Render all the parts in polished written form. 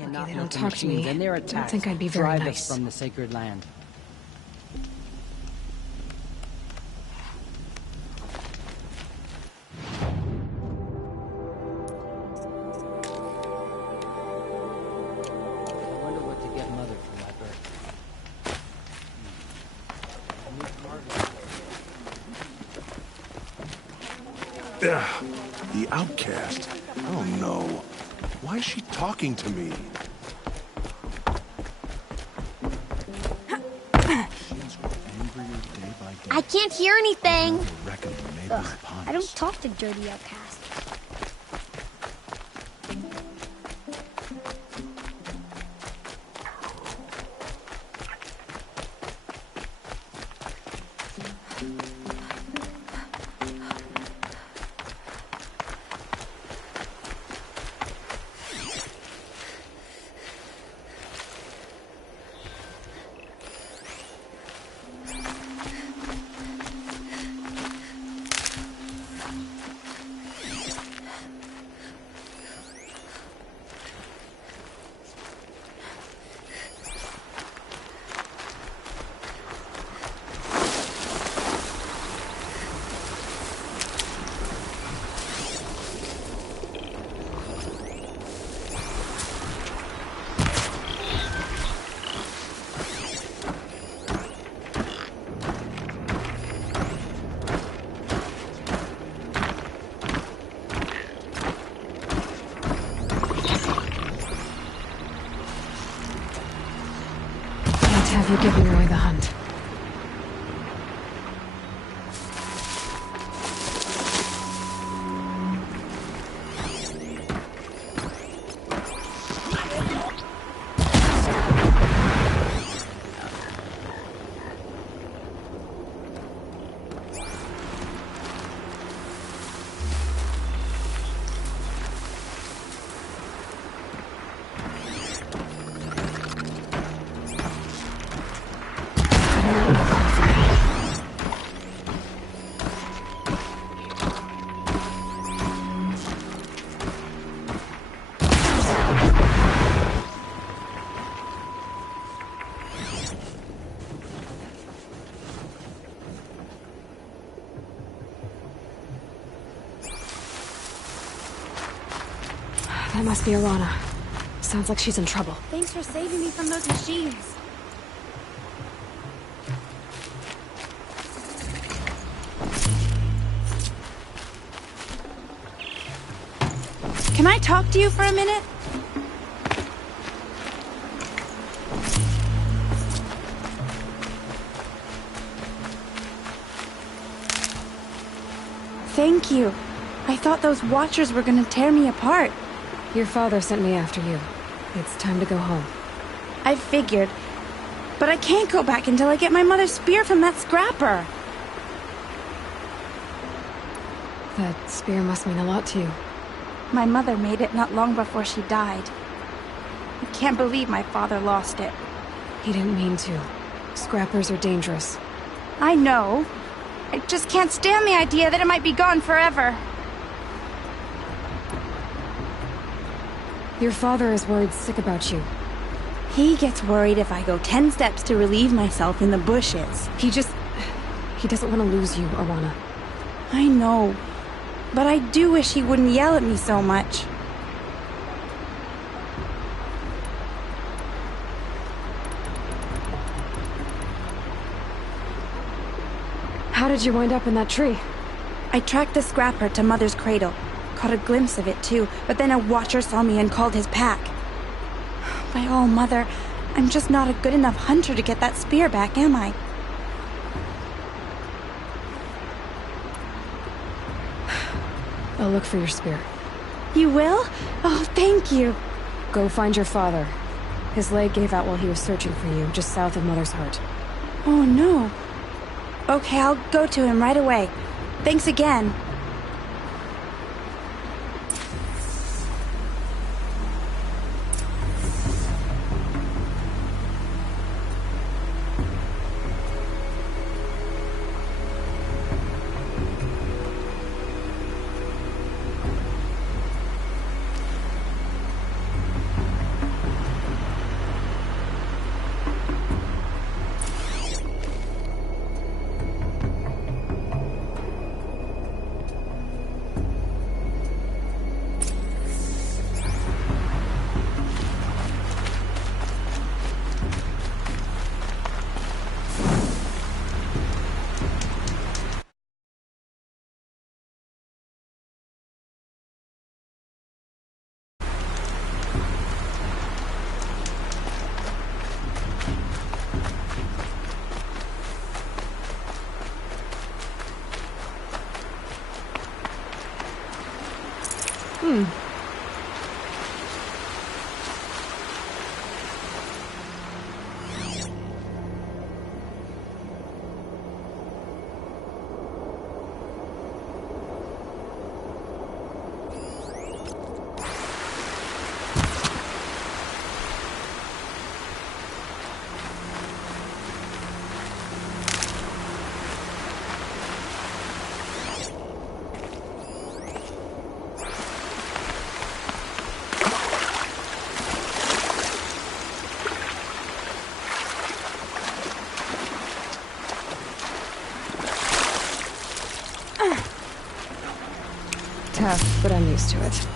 Cannot they let don't the talk to machines me. and their I don't attacks think I'd be very drive nice. us from the sacred land. I wonder what to get Mother for my birthday. Ugh, the outcast. Oh no. Why is she talking to me? I can't hear anything. Ugh, I don't talk to dirty outcasts. Have you given away the hunt? That must be Alana. Sounds like she's in trouble. Thanks for saving me from those machines. Can I talk to you for a minute? Thank you. I thought those Watchers were gonna tear me apart. Your father sent me after you. It's time to go home. I figured. But I can't go back until I get my mother's spear from that scrapper. That spear must mean a lot to you. My mother made it not long before she died. I can't believe my father lost it. He didn't mean to. Scrappers are dangerous. I know. I just can't stand the idea that it might be gone forever. Your father is worried sick about you. He gets worried if I go 10 steps to relieve myself in the bushes. He doesn't want to lose you, Alana. I know. But I do wish he wouldn't yell at me so much. How did you wind up in that tree? I tracked the scrapper to Mother's cradle. Caught a glimpse of it too, but then a Watcher saw me and called his pack. By all, Mother, I'm just not a good enough hunter to get that spear back, am I? I'll look for your spear. You will? Oh, thank you. Go find your father. His leg gave out while he was searching for you, just south of Mother's Heart. Oh, no. Okay, I'll go to him right away. Thanks again. Tough, but I'm used to it.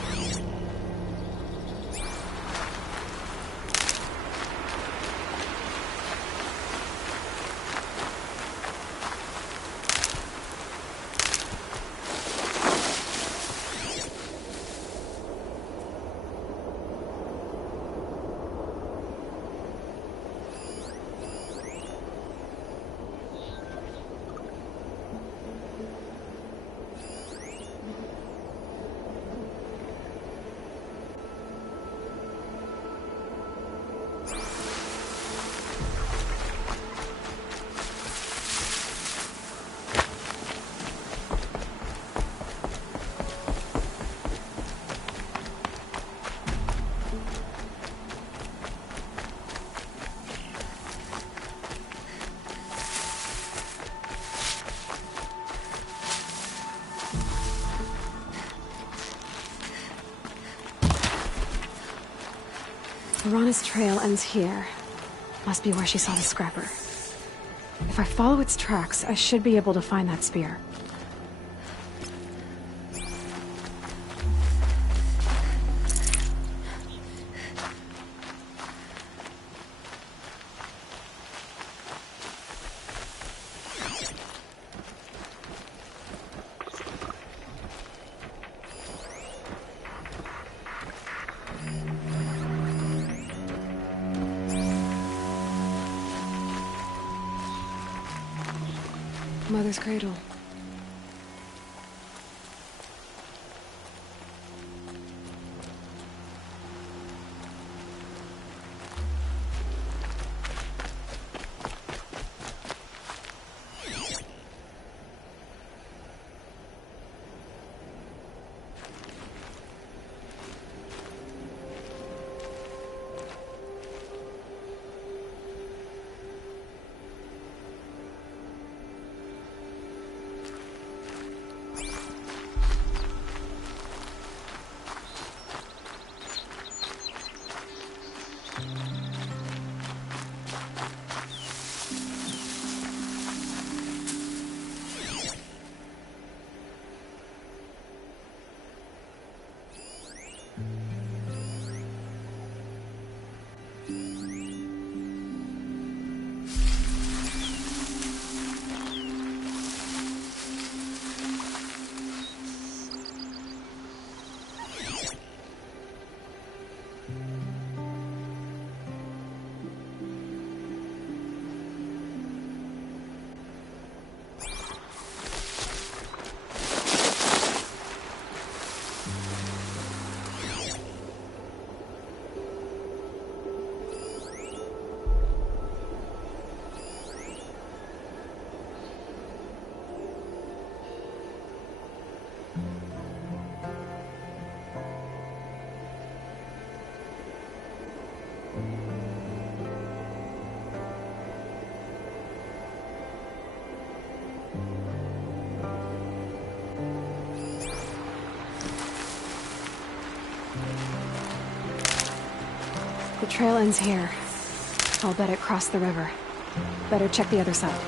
Lorana's trail ends here. Must be where she saw the scrapper. If I follow its tracks, I should be able to find that spear. Mother's cradle. The trail ends here. I'll bet it crossed the river. Better check the other side.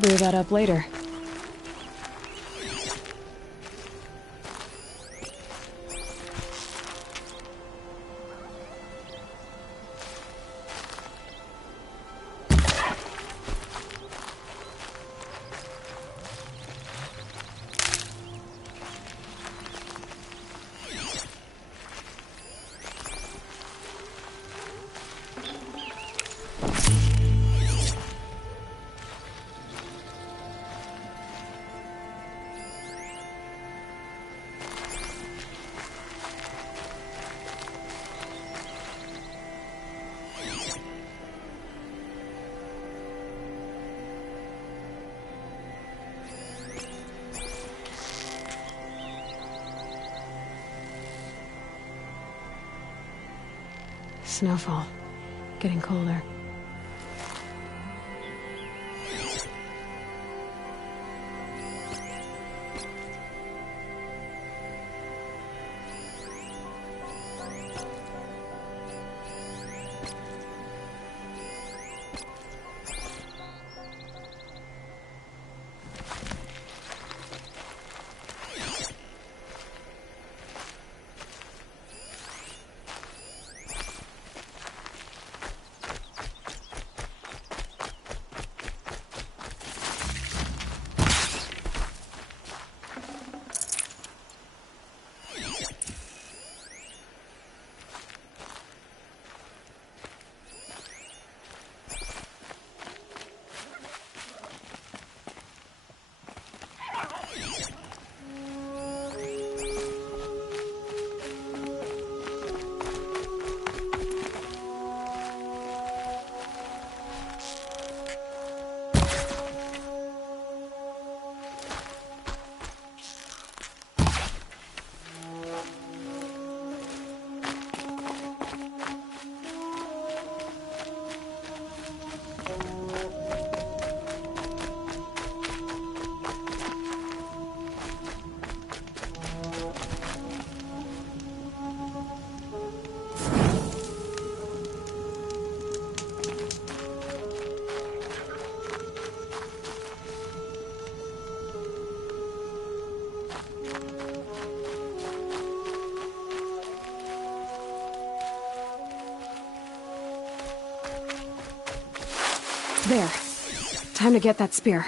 Brew that up later. Snowfall. Getting colder. There. Time to get that spear.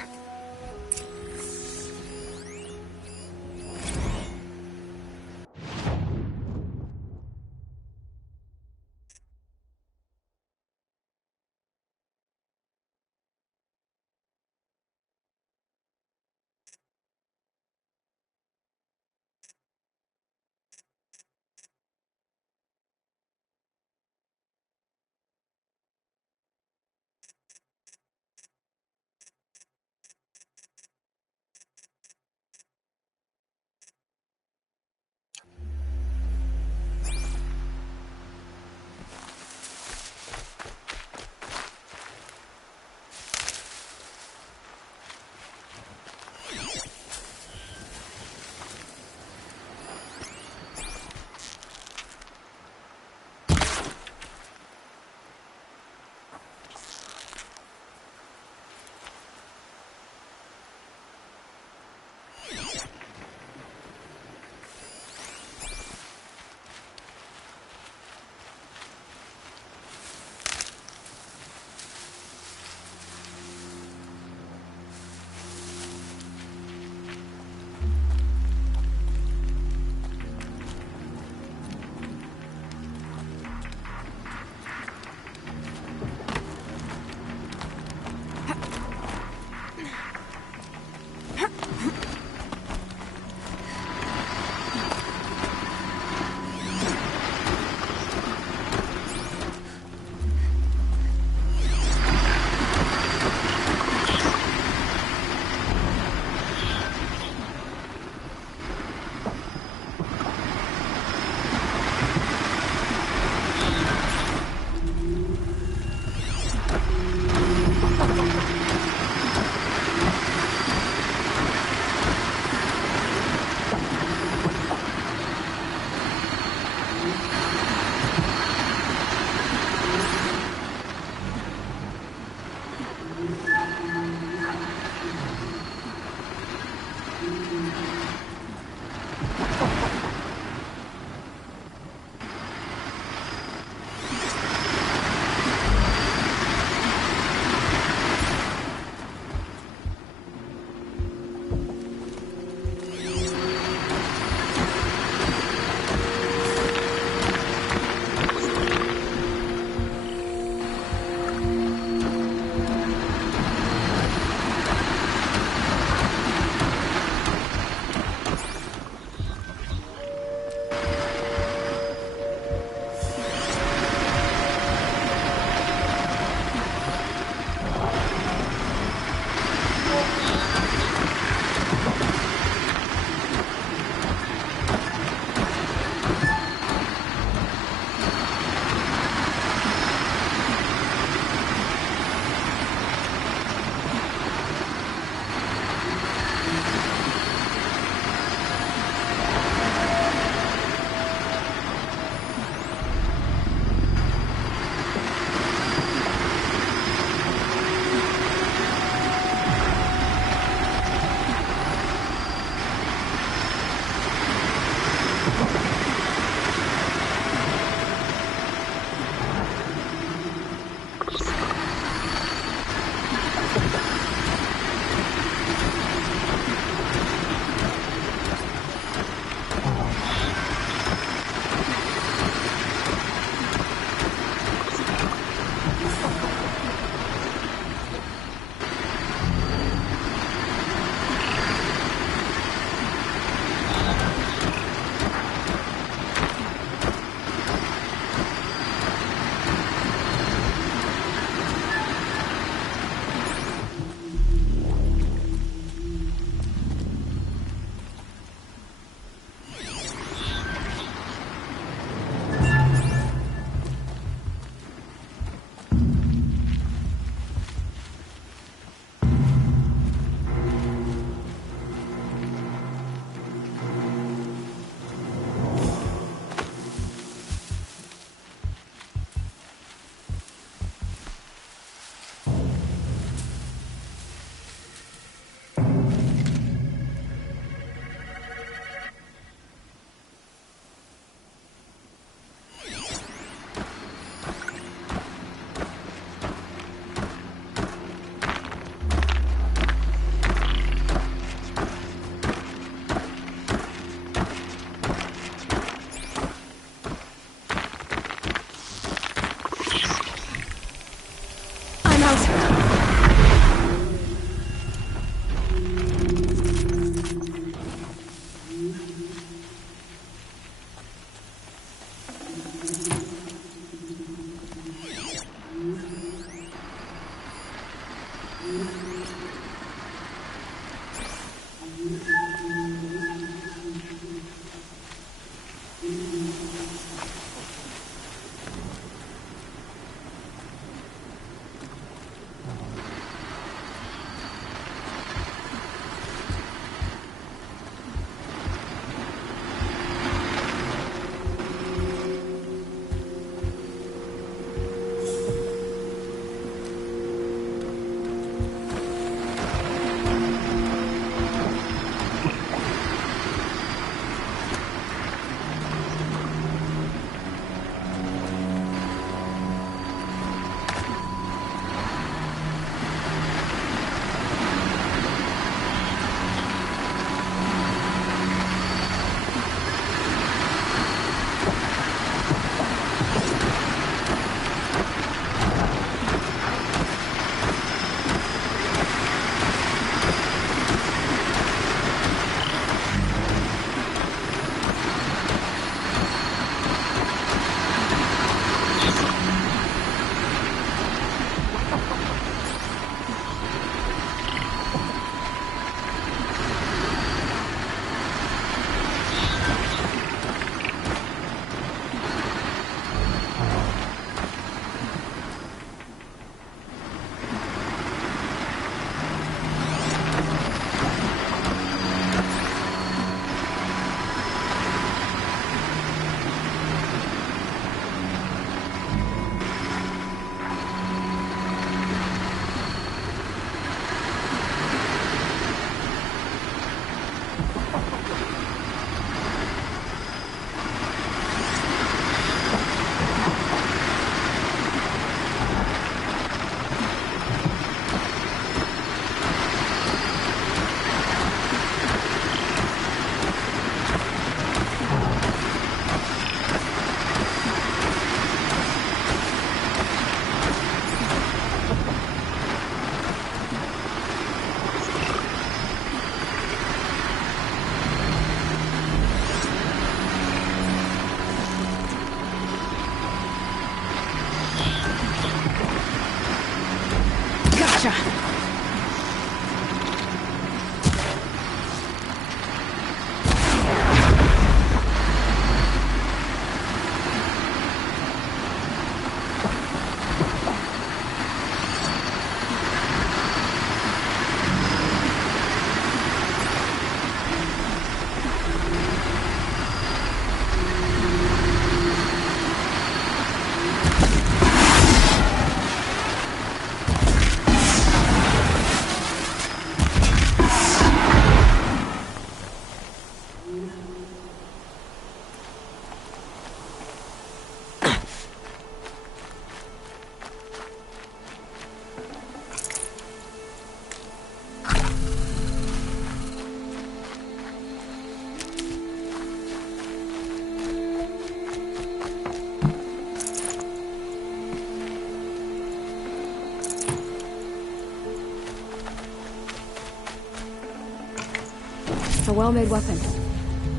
A well-made weapon.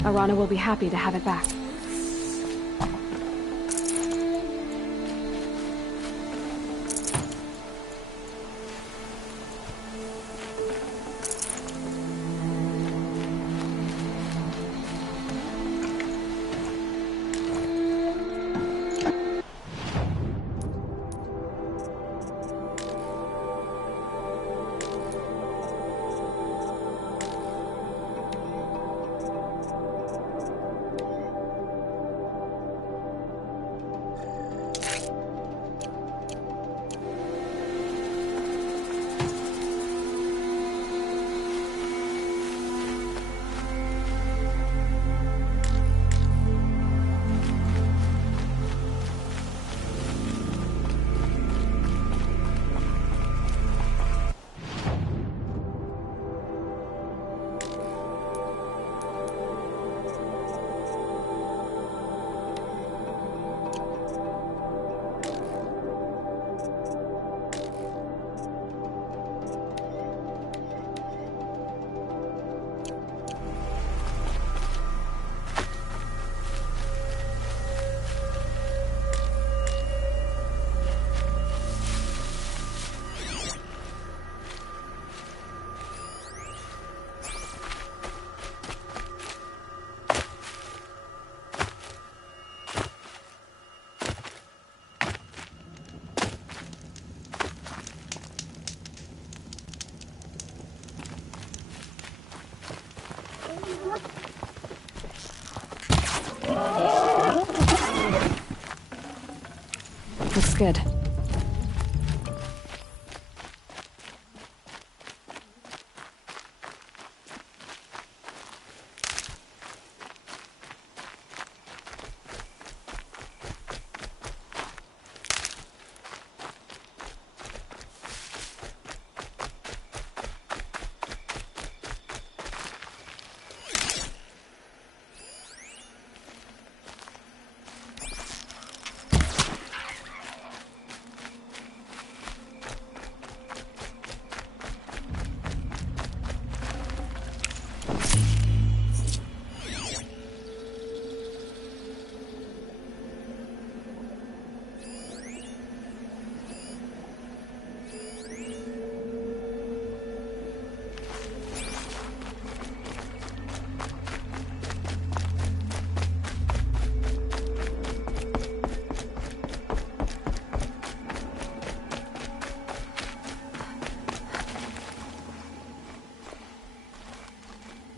Arana will be happy to have it back. Looks good.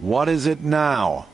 What is it now?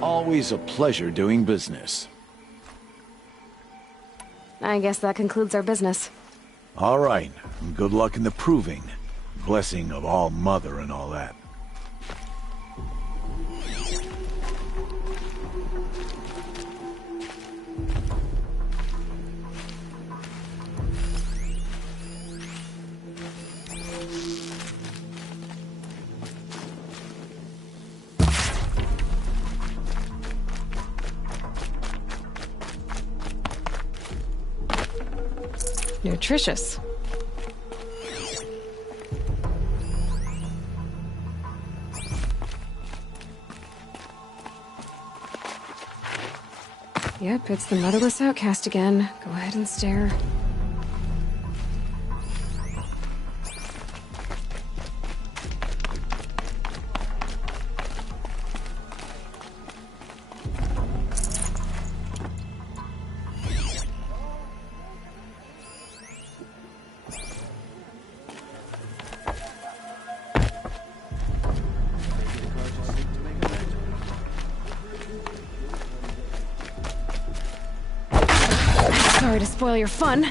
Always a pleasure doing business. I guess that concludes our business. All right. Good luck in the proving. Blessing of All Mother and all that. Nutritious. Yep, it's the motherless outcast again. Go ahead and stare. Sorry to spoil your fun.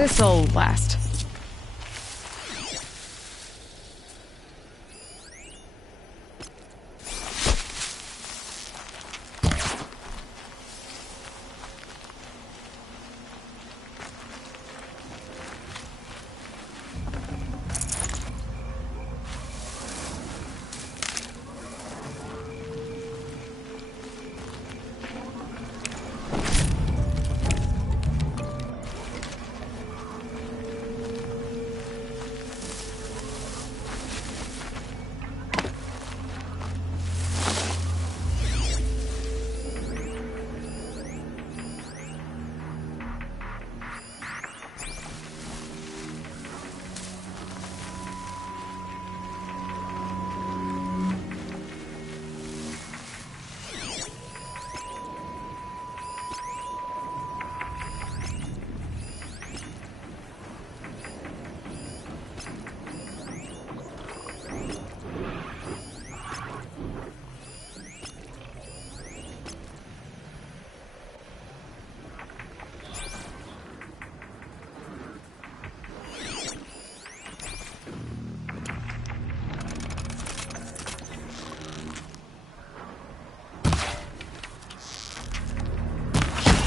This'll last.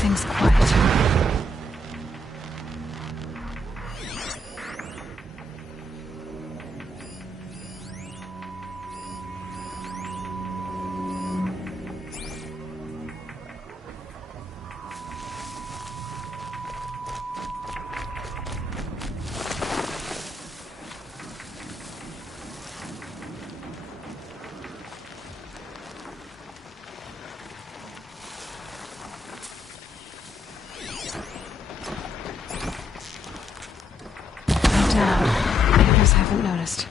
Things quiet. Others haven't noticed.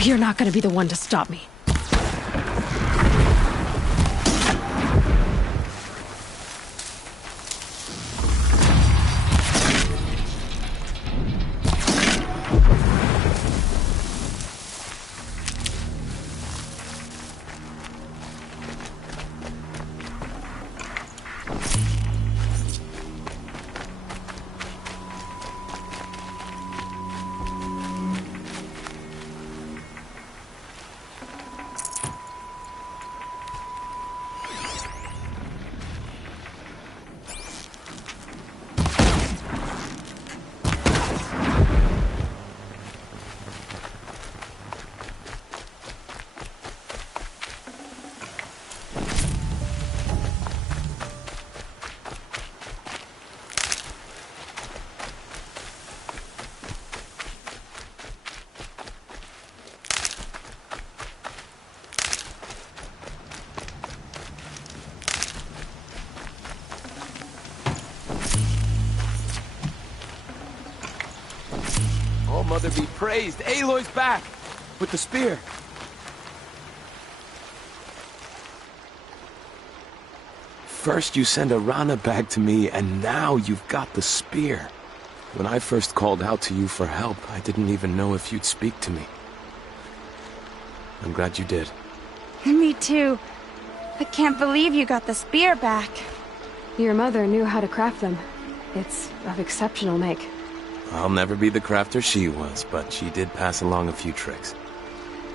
You're not gonna be the one to stop me. All-Mother be praised. Aloy's back! With the spear. First you send Arana back to me, and now you've got the spear. When I first called out to you for help, I didn't even know if you'd speak to me. I'm glad you did. Me too. I can't believe you got the spear back. Your mother knew how to craft them. It's of exceptional make. I'll never be the crafter she was, but she did pass along a few tricks.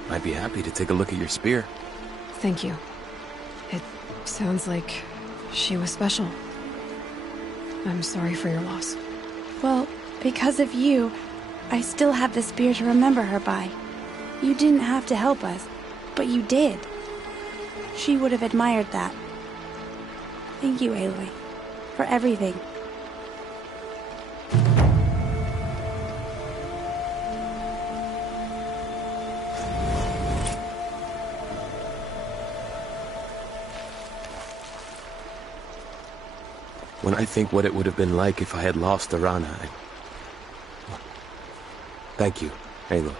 I'd be happy to take a look at your spear. Thank you. It sounds like she was special. I'm sorry for your loss. Well, because of you, I still have the spear to remember her by. You didn't have to help us, but you did. She would have admired that. Thank you, Aloy, for everything. When I think what it would have been like if I had lost Arana, Thank you, Aloy.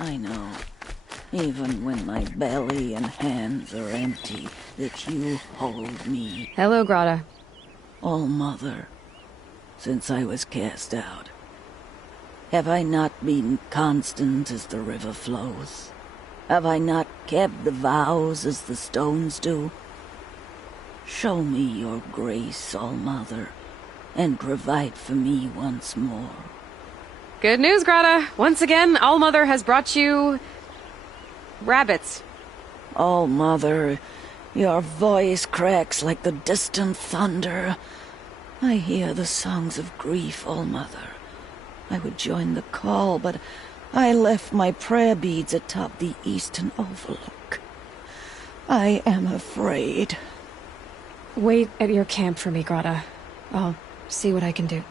I know, even when my belly and hands are empty, that you hold me. Hello, Grata. All-Mother, since I was cast out, have I not been constant as the river flows? Have I not kept the vows as the stones do? Show me your grace, All-Mother, and provide for me once more. Good news, Grata. Once again, All-Mother has brought you... rabbits. All-Mother, your voice cracks like the distant thunder. I hear the songs of grief, All-Mother. I would join the call, but I left my prayer beads atop the eastern overlook. I am afraid. Wait at your camp for me, Grata. I'll see what I can do.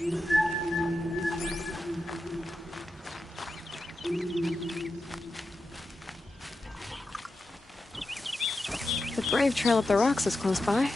The Brave Trail up the rocks is close by.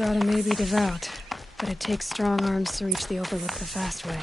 Grata may be devout, but it takes strong arms to reach the Overlook the fast way.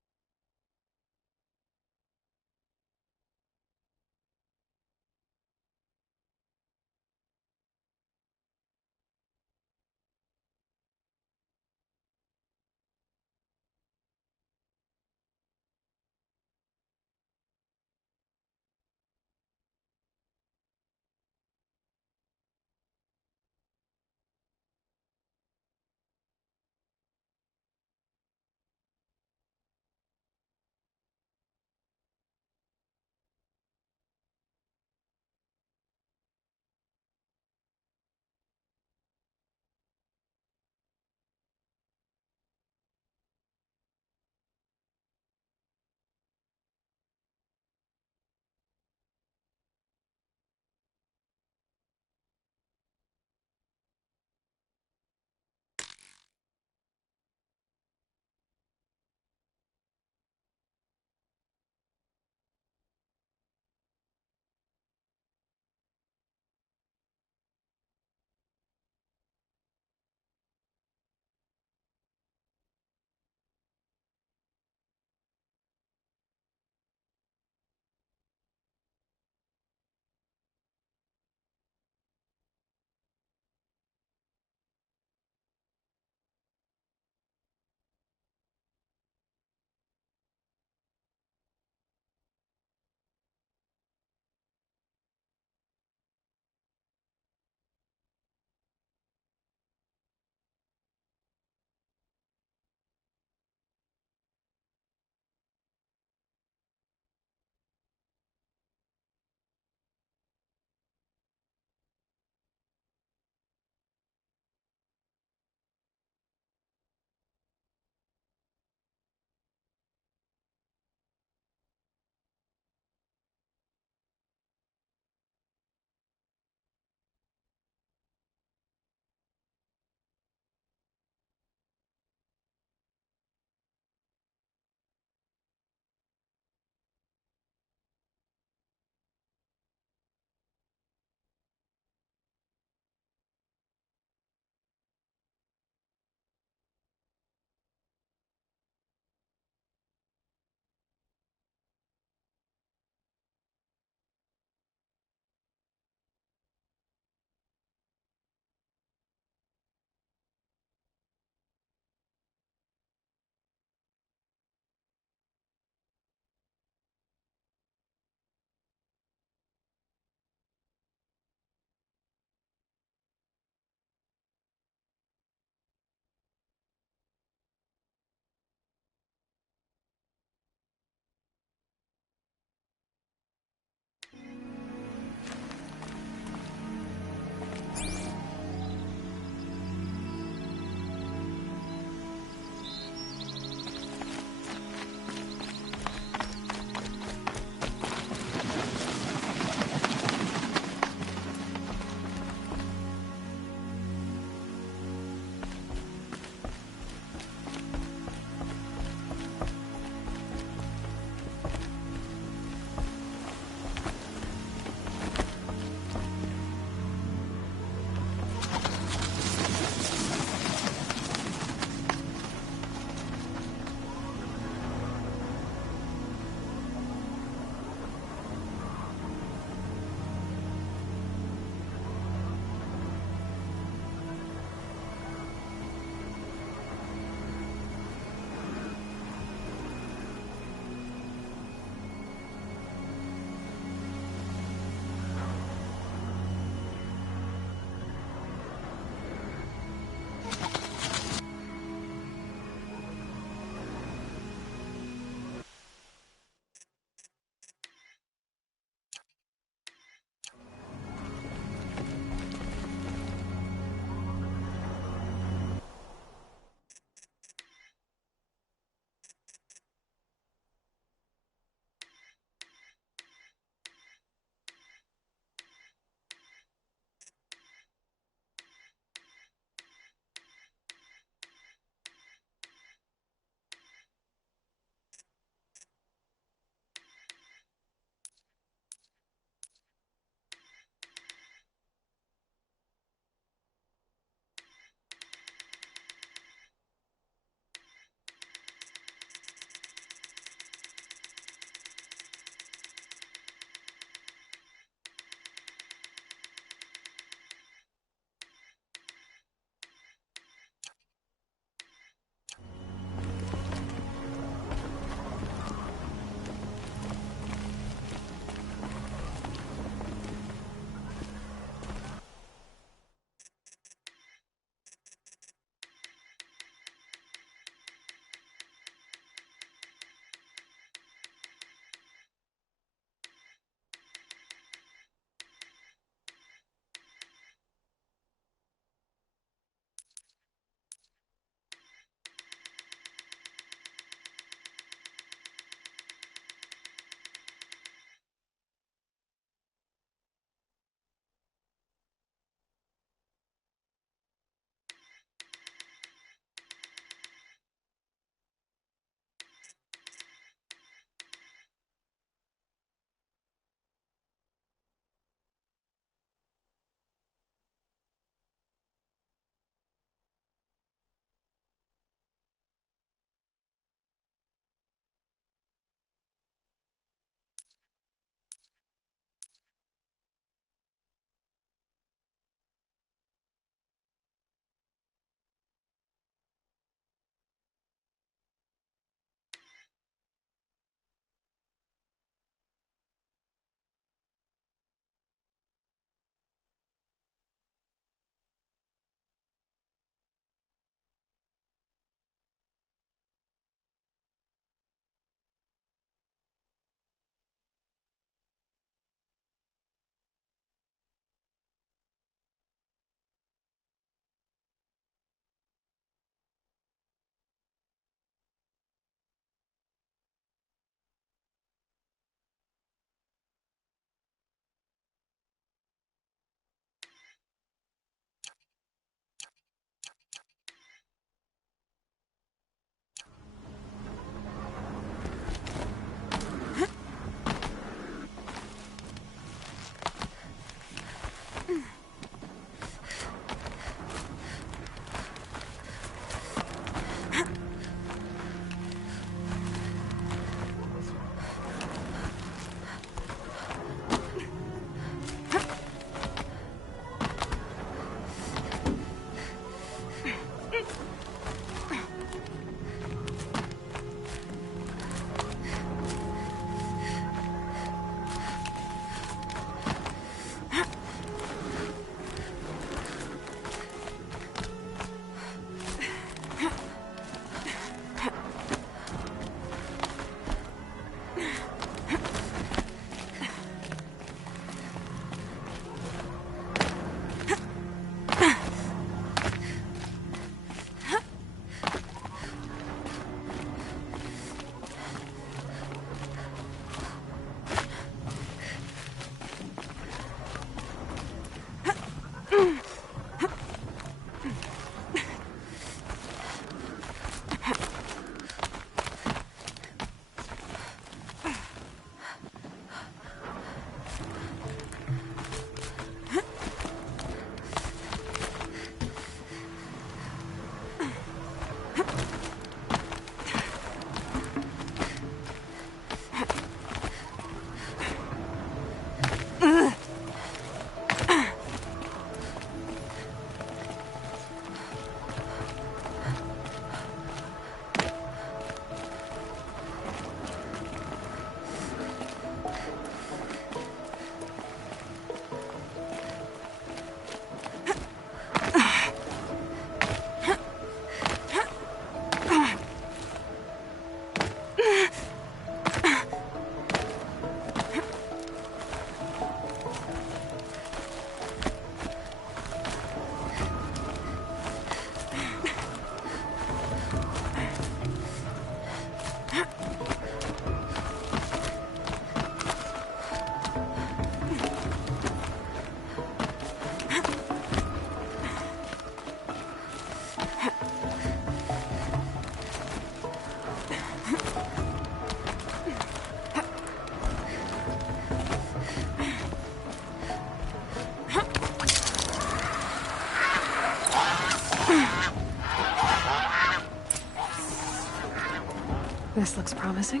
This looks promising.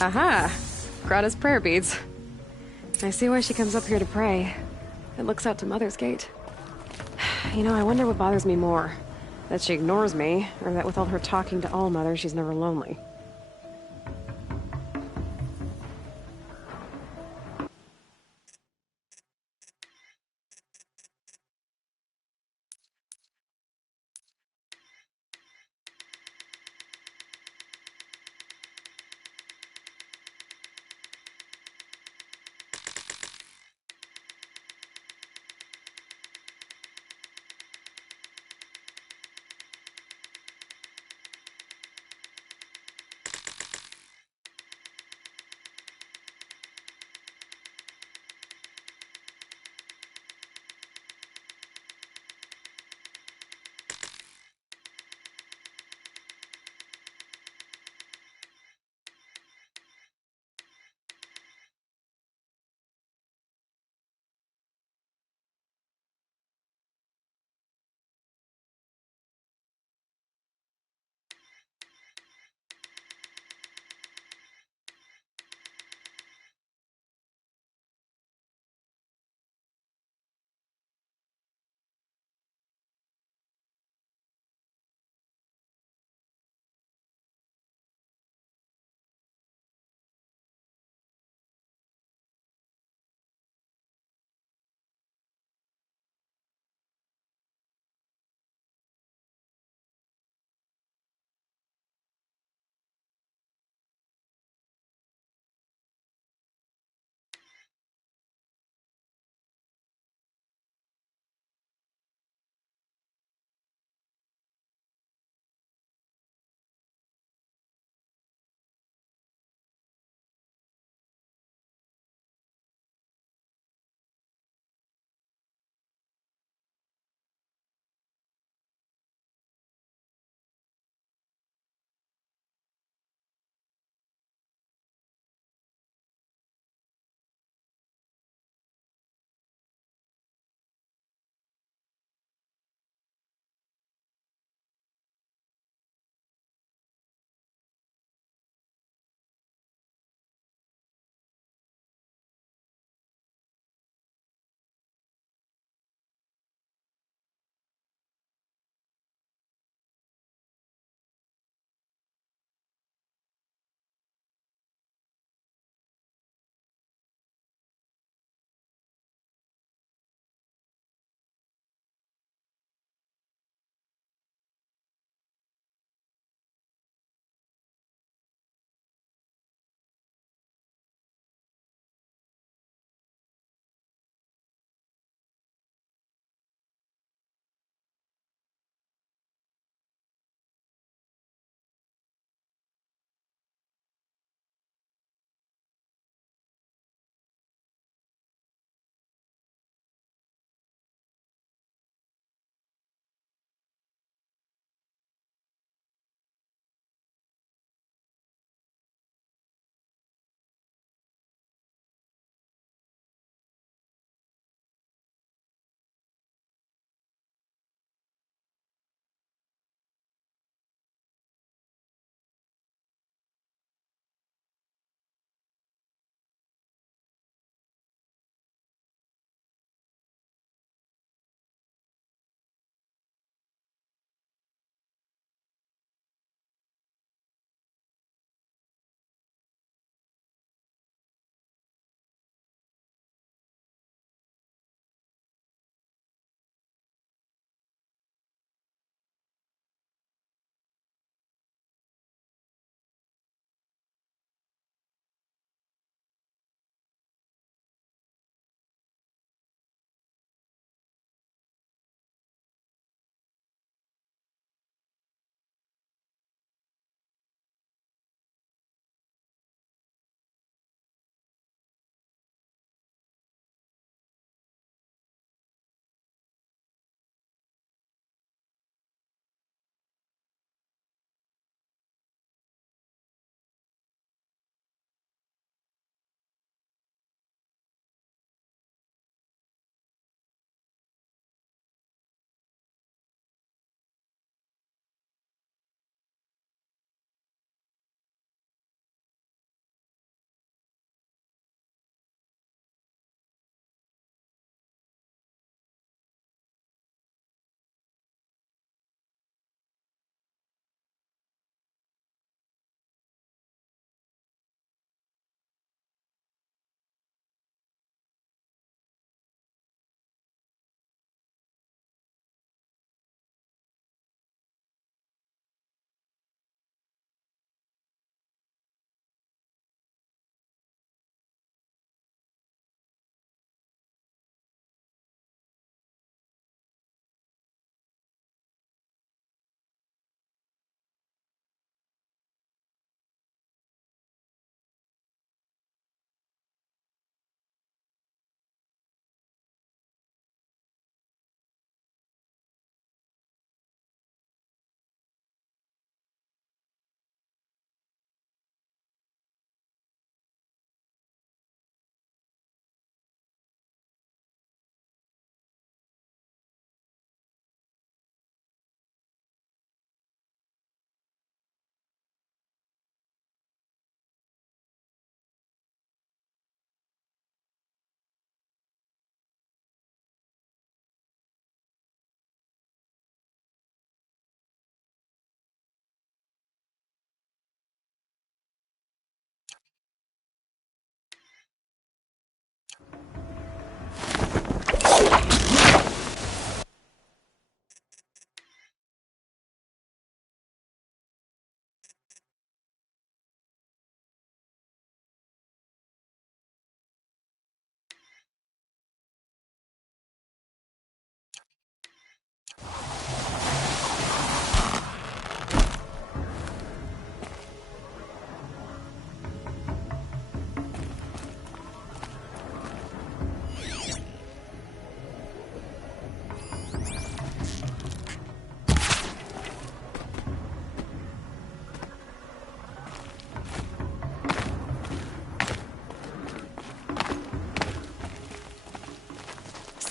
Aha! Grata's prayer beads. I see why she comes up here to pray. It looks out to Mother's Gate. You know, I wonder what bothers me more. That she ignores me, or that with all her talking to All-Mother, she's never lonely.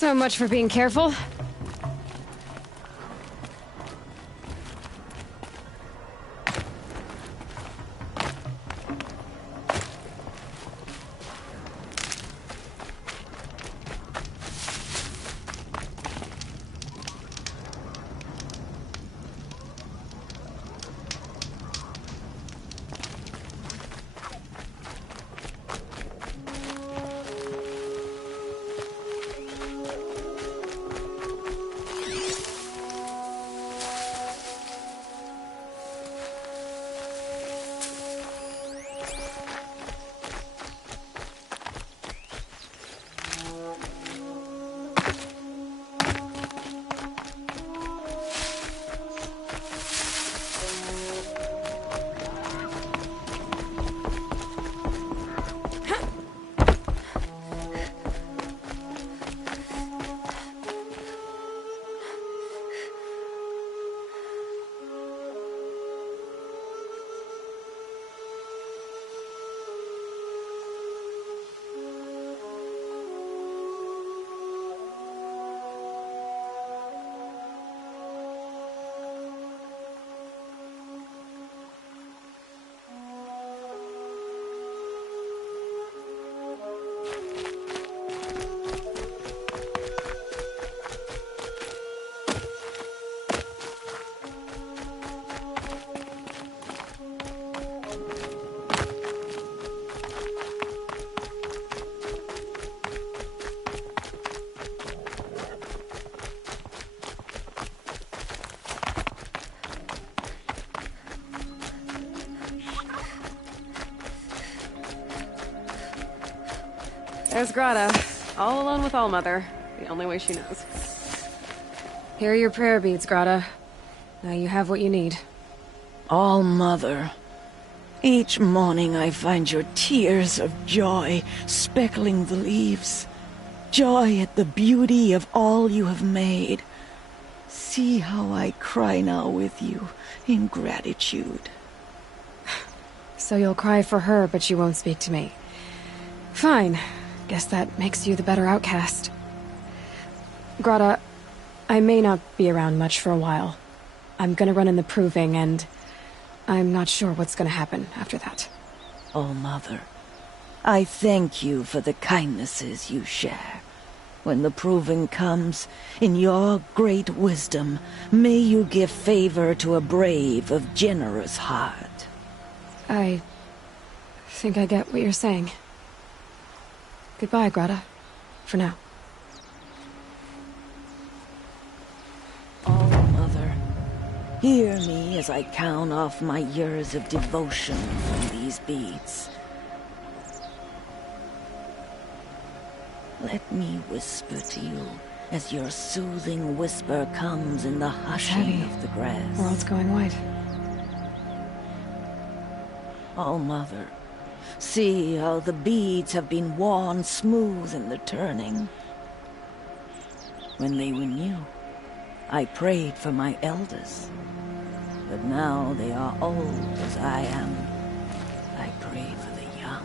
So much for being careful. There's Grata, all alone with Allmother, the only way she knows. Here are your prayer beads, Grata. Now you have what you need. All-Mother, each morning I find your tears of joy speckling the leaves. Joy at the beauty of all you have made. See how I cry now with you in gratitude. So you'll cry for her, but you won't speak to me. Fine. Guess that makes you the better outcast. Grata, I may not be around much for a while. I'm gonna run in the Proving, and I'm not sure what's gonna happen after that. All-Mother, I thank you for the kindnesses you share. When the Proving comes, in your great wisdom, may you give favor to a brave of generous heart. I think I get what you're saying. Goodbye, Grata. For now. All-Mother, hear me as I count off my years of devotion from these beads. Let me whisper to you as your soothing whisper comes in the hushing of the grass. World's going white. All-Mother, see how the beads have been worn smooth in the turning. When they were new, I prayed for my elders. But now they are old as I am. I pray for the young.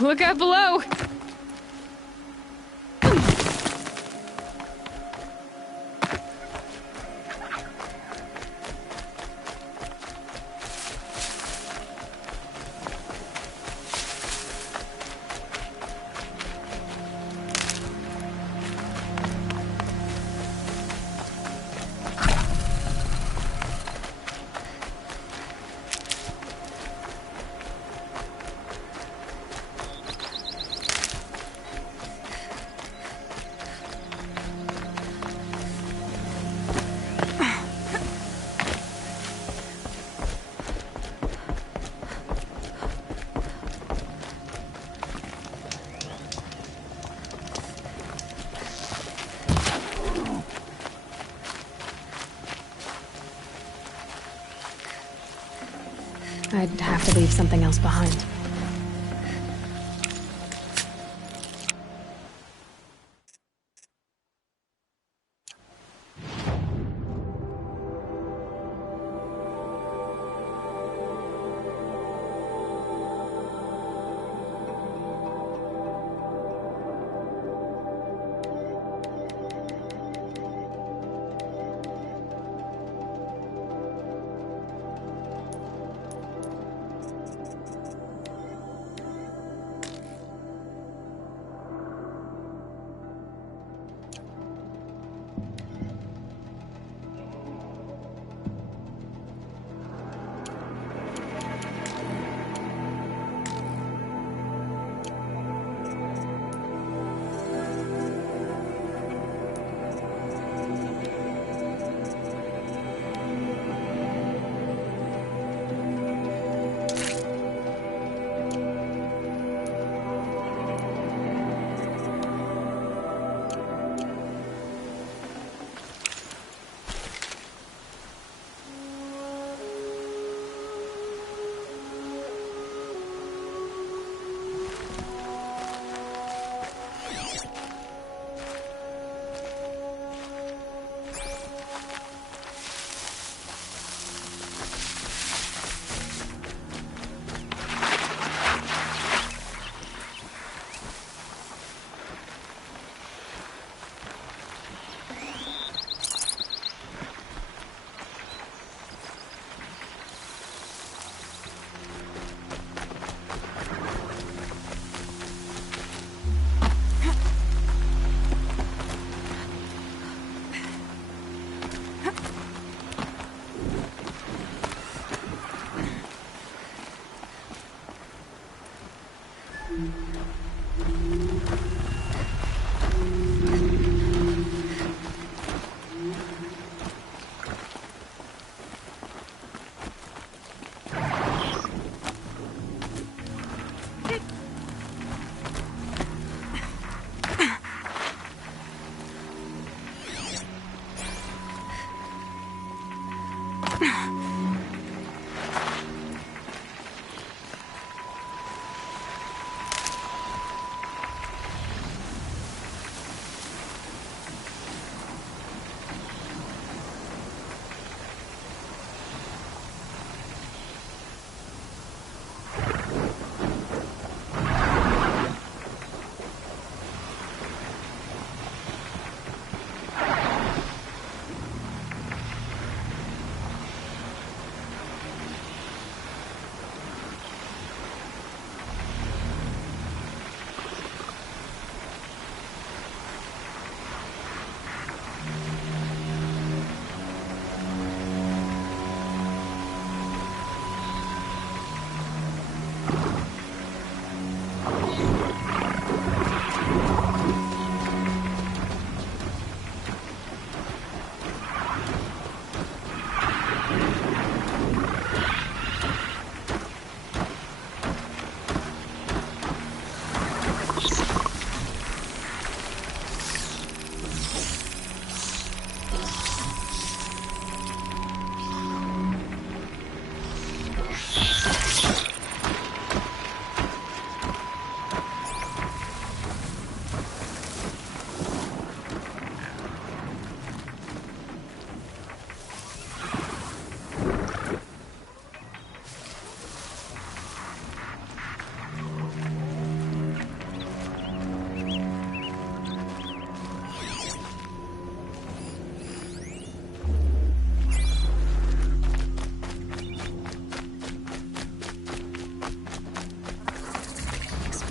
Look out below! I'd have to leave something else behind.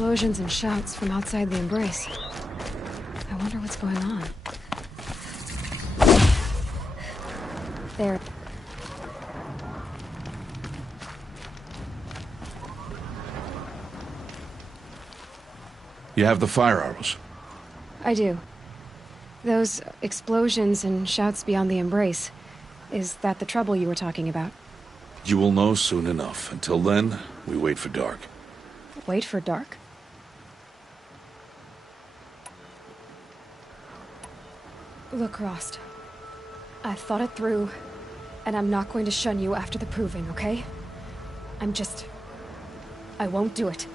Explosions and shouts from outside the embrace. I wonder what's going on. There. You have the fire arrows? I do. Those explosions and shouts beyond the embrace. Is that the trouble you were talking about? You will know soon enough. Until then, we wait for dark. Wait for dark? Look, Rost. I've thought it through, and I'm not going to shun you after the proving, okay? I won't do it.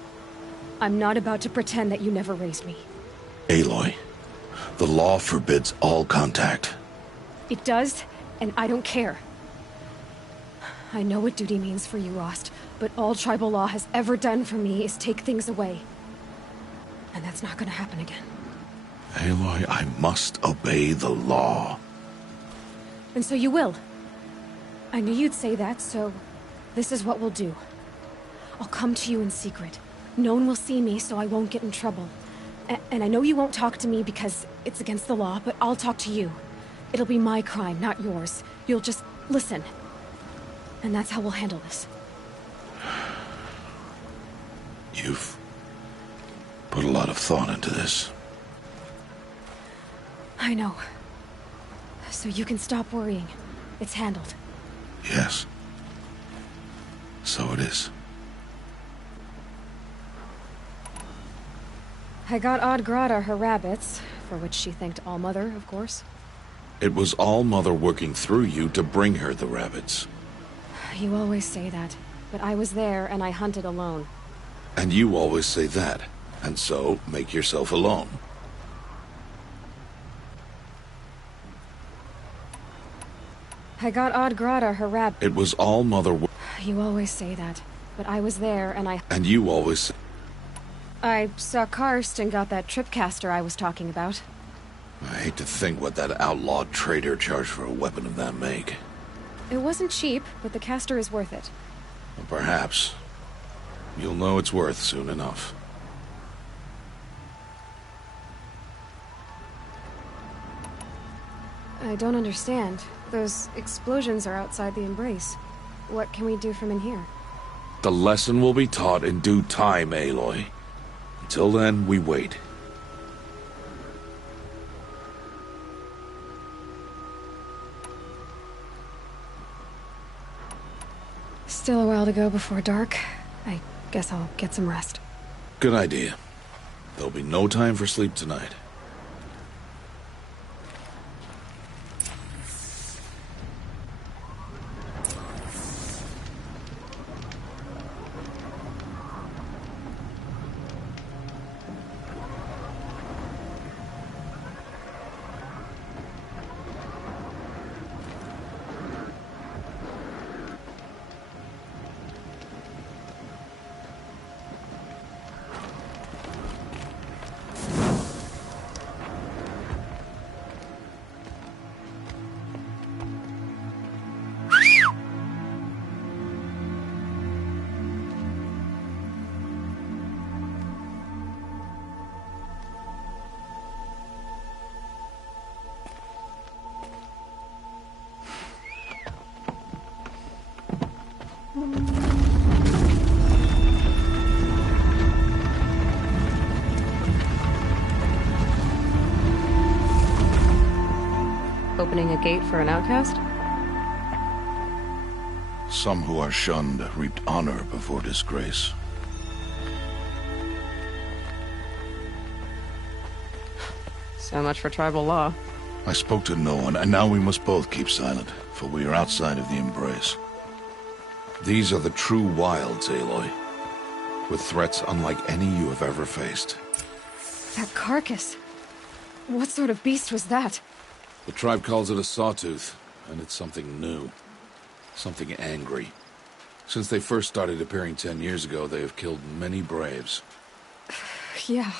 I'm not about to pretend that you never raised me. Aloy, the law forbids all contact. It does, and I don't care. I know what duty means for you, Rost, but all tribal law has ever done for me is take things away. And that's not gonna happen again. Aloy, I must obey the law. And so you will. I knew you'd say that, so this is what we'll do. I'll come to you in secret. No one will see me, so I won't get in trouble. And I know you won't talk to me because it's against the law, but I'll talk to you. It'll be my crime, not yours. You'll just listen. And that's how we'll handle this. You've put a lot of thought into this. I know. So you can stop worrying. It's handled. Yes. So it is. I got Odd Grata her rabbits, for which she thanked Allmother, of course. It was All-Mother working through you to bring her the rabbits. You always say that, but I was there and I hunted alone. And you always say that, and so make yourself alone. I got Odd Grata her rabbit. It was All-Mother You always say that, but I was there and I... And you always say... I saw Karst and got that tripcaster I was talking about. I hate to think what that outlawed trader charged for a weapon of that make. It wasn't cheap, but the caster is worth it. Well, perhaps. You'll know it's worth soon enough. I don't understand. Those explosions are outside the Embrace. What can we do from in here? The lesson will be taught in due time, Aloy. Until then, we wait. Still a while to go before dark. I guess I'll get some rest. Good idea. There'll be no time for sleep tonight. Opening a gate for an outcast? Some who are shunned reaped honor before disgrace. So much for tribal law. I spoke to no one, and now we must both keep silent, for we are outside of the Embrace. These are the true wilds, Aloy, with threats unlike any you have ever faced. That carcass. What sort of beast was that? The tribe calls it a sawtooth, and it's something new. Something angry. Since they first started appearing 10 years ago, they have killed many braves. Yeah.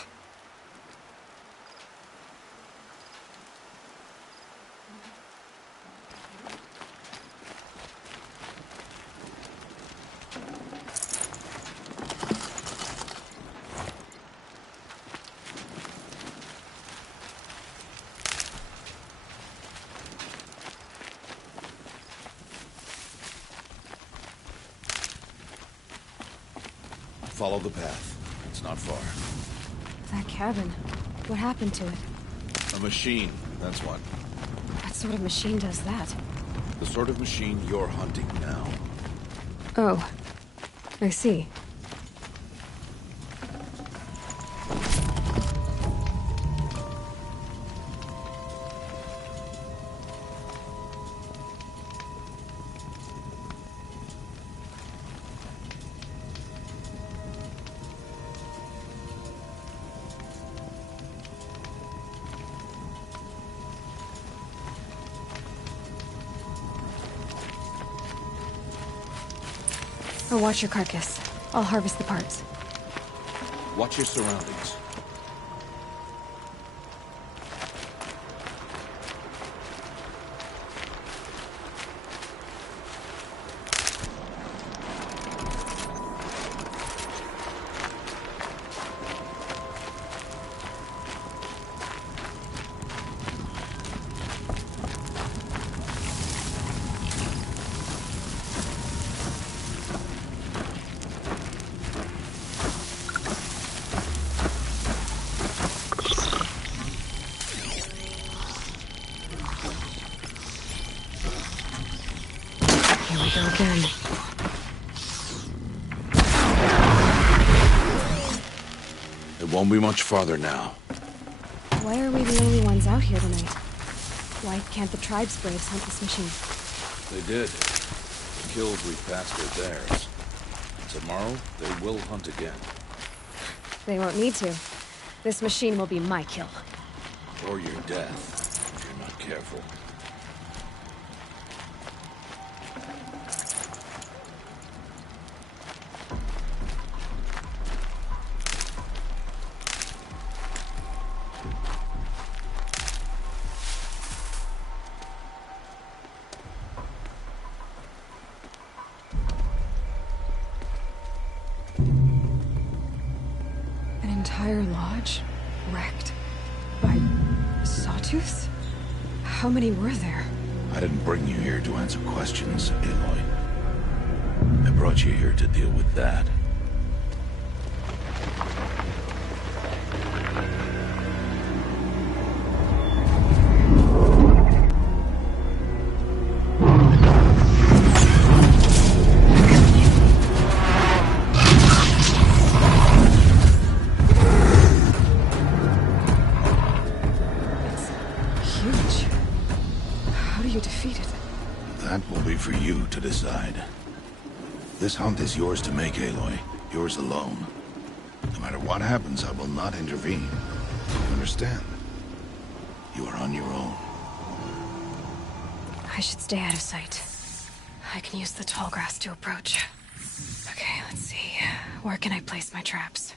Follow the path. It's not far. That cabin. What happened to it? A machine, that's what. What sort of machine does that? The sort of machine you're hunting now. Oh. I see. for Watcher carcass. I'll harvest the parts. Watch your surroundings. Here we go again. It won't be much farther now. Why are we the only ones out here tonight? Why can't the tribe's braves hunt this machine? They did. The kills we passed are theirs. Tomorrow, they will hunt again. They won't need to. This machine will be my kill. Or your death, if you're not careful. An entire lodge wrecked by sawtooths? How many were there? I didn't bring you here to answer questions, Aloy. I brought you here to deal with that. Huge. How do you defeat it? That will be for you to decide. This hunt is yours to make, Aloy. Yours alone. No matter what happens, I will not intervene. You understand? You are on your own. I should stay out of sight. I can use the tall grass to approach. Okay, let's see. Where can I place my traps?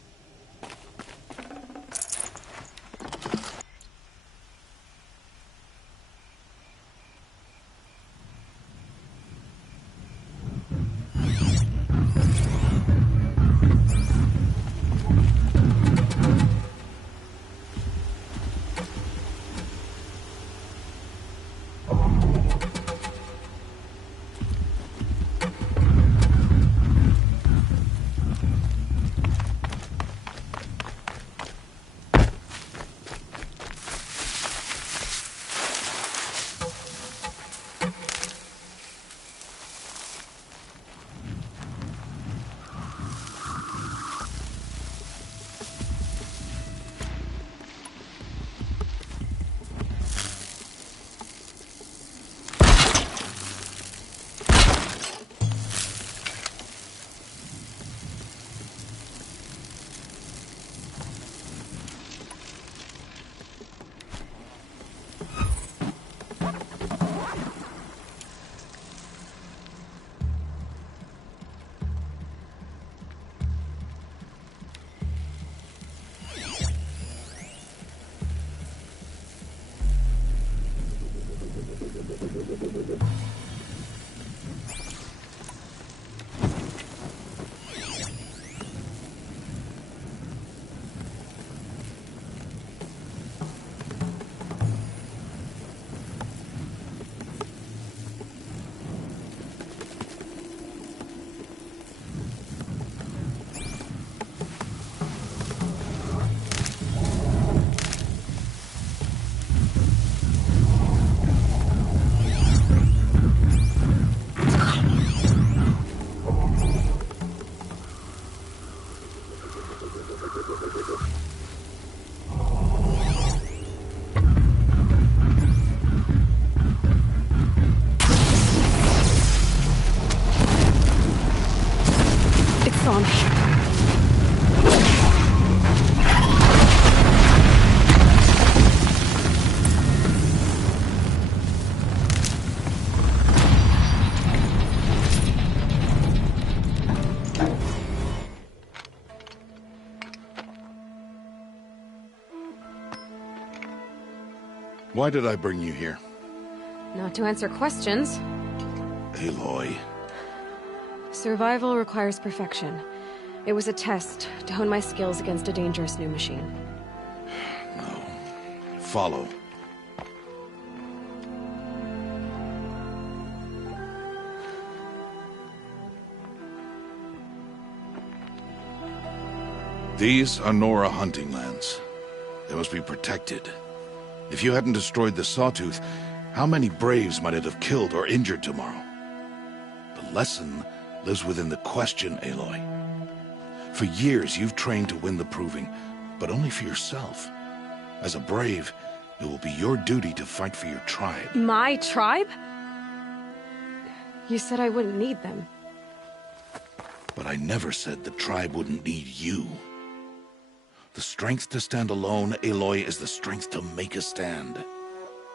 Why did I bring you here? Not to answer questions. Aloy. Survival requires perfection. It was a test to hone my skills against a dangerous new machine. No. Follow. These are Nora hunting lands. They must be protected. If you hadn't destroyed the Sawtooth, how many Braves might it have killed or injured tomorrow? The lesson lives within the question, Aloy. For years, you've trained to win the Proving, but only for yourself. As a Brave, it will be your duty to fight for your tribe. My tribe? You said I wouldn't need them. But I never said the tribe wouldn't need you. The strength to stand alone, Aloy, is the strength to make a stand.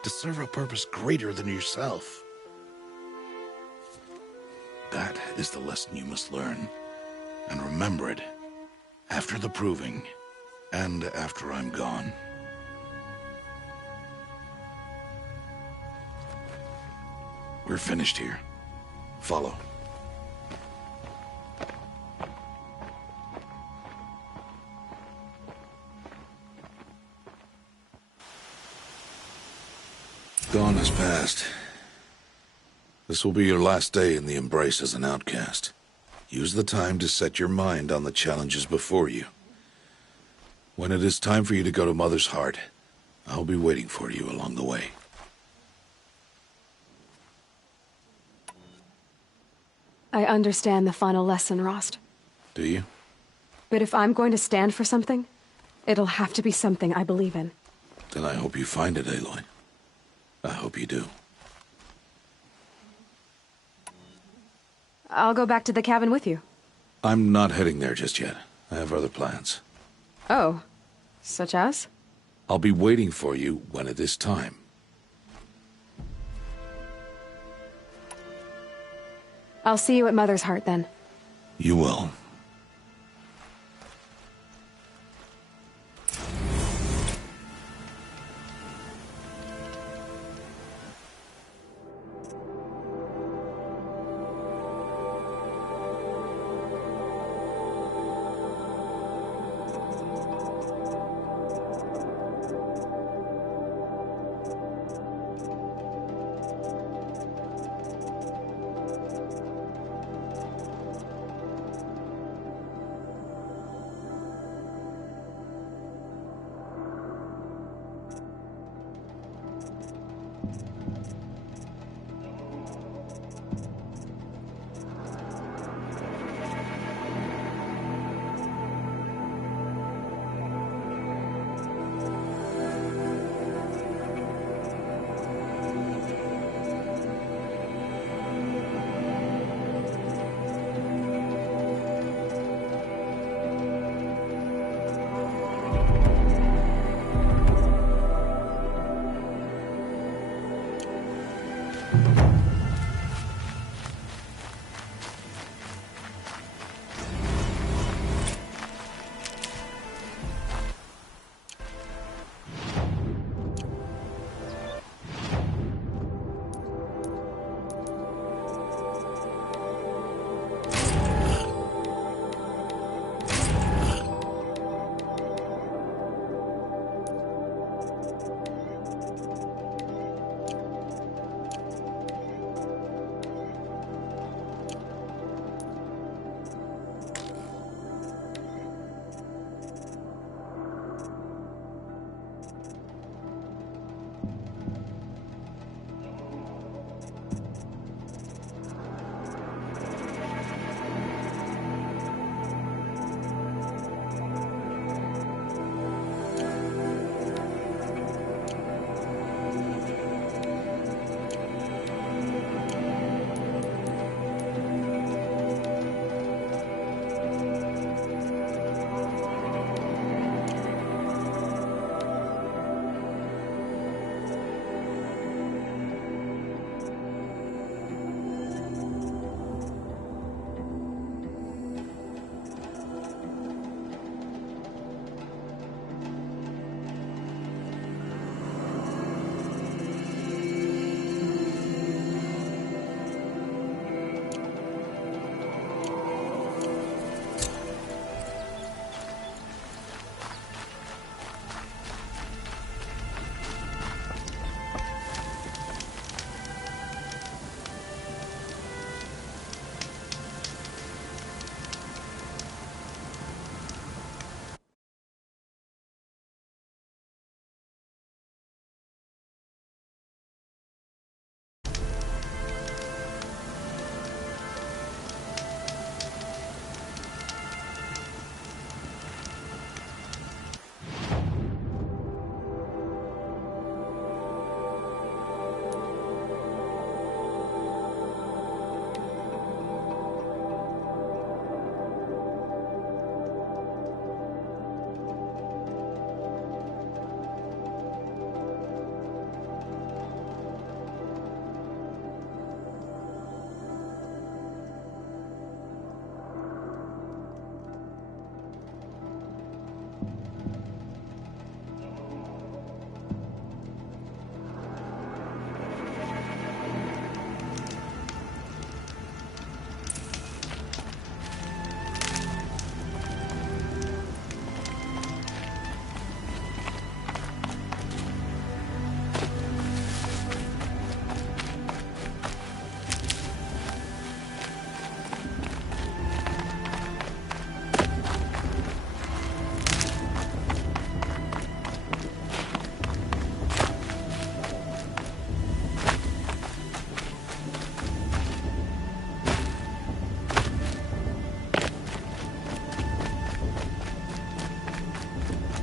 To serve a purpose greater than yourself. That is the lesson you must learn. And remember it. After the Proving. And after I'm gone. We're finished here. Follow. Dawn has passed. This will be your last day in the Embrace as an outcast. Use the time to set your mind on the challenges before you. When it is time for you to go to Mother's Heart, I'll be waiting for you along the way. I understand the final lesson, Rost. Do you? But if I'm going to stand for something, it'll have to be something I believe in. Then I hope you find it, Aloy. I hope you do. I'll go back to the cabin with you. I'm not heading there just yet. I have other plans. Oh, such as? I'll be waiting for you when it is time. I'll see you at Mother's Heart then. You will.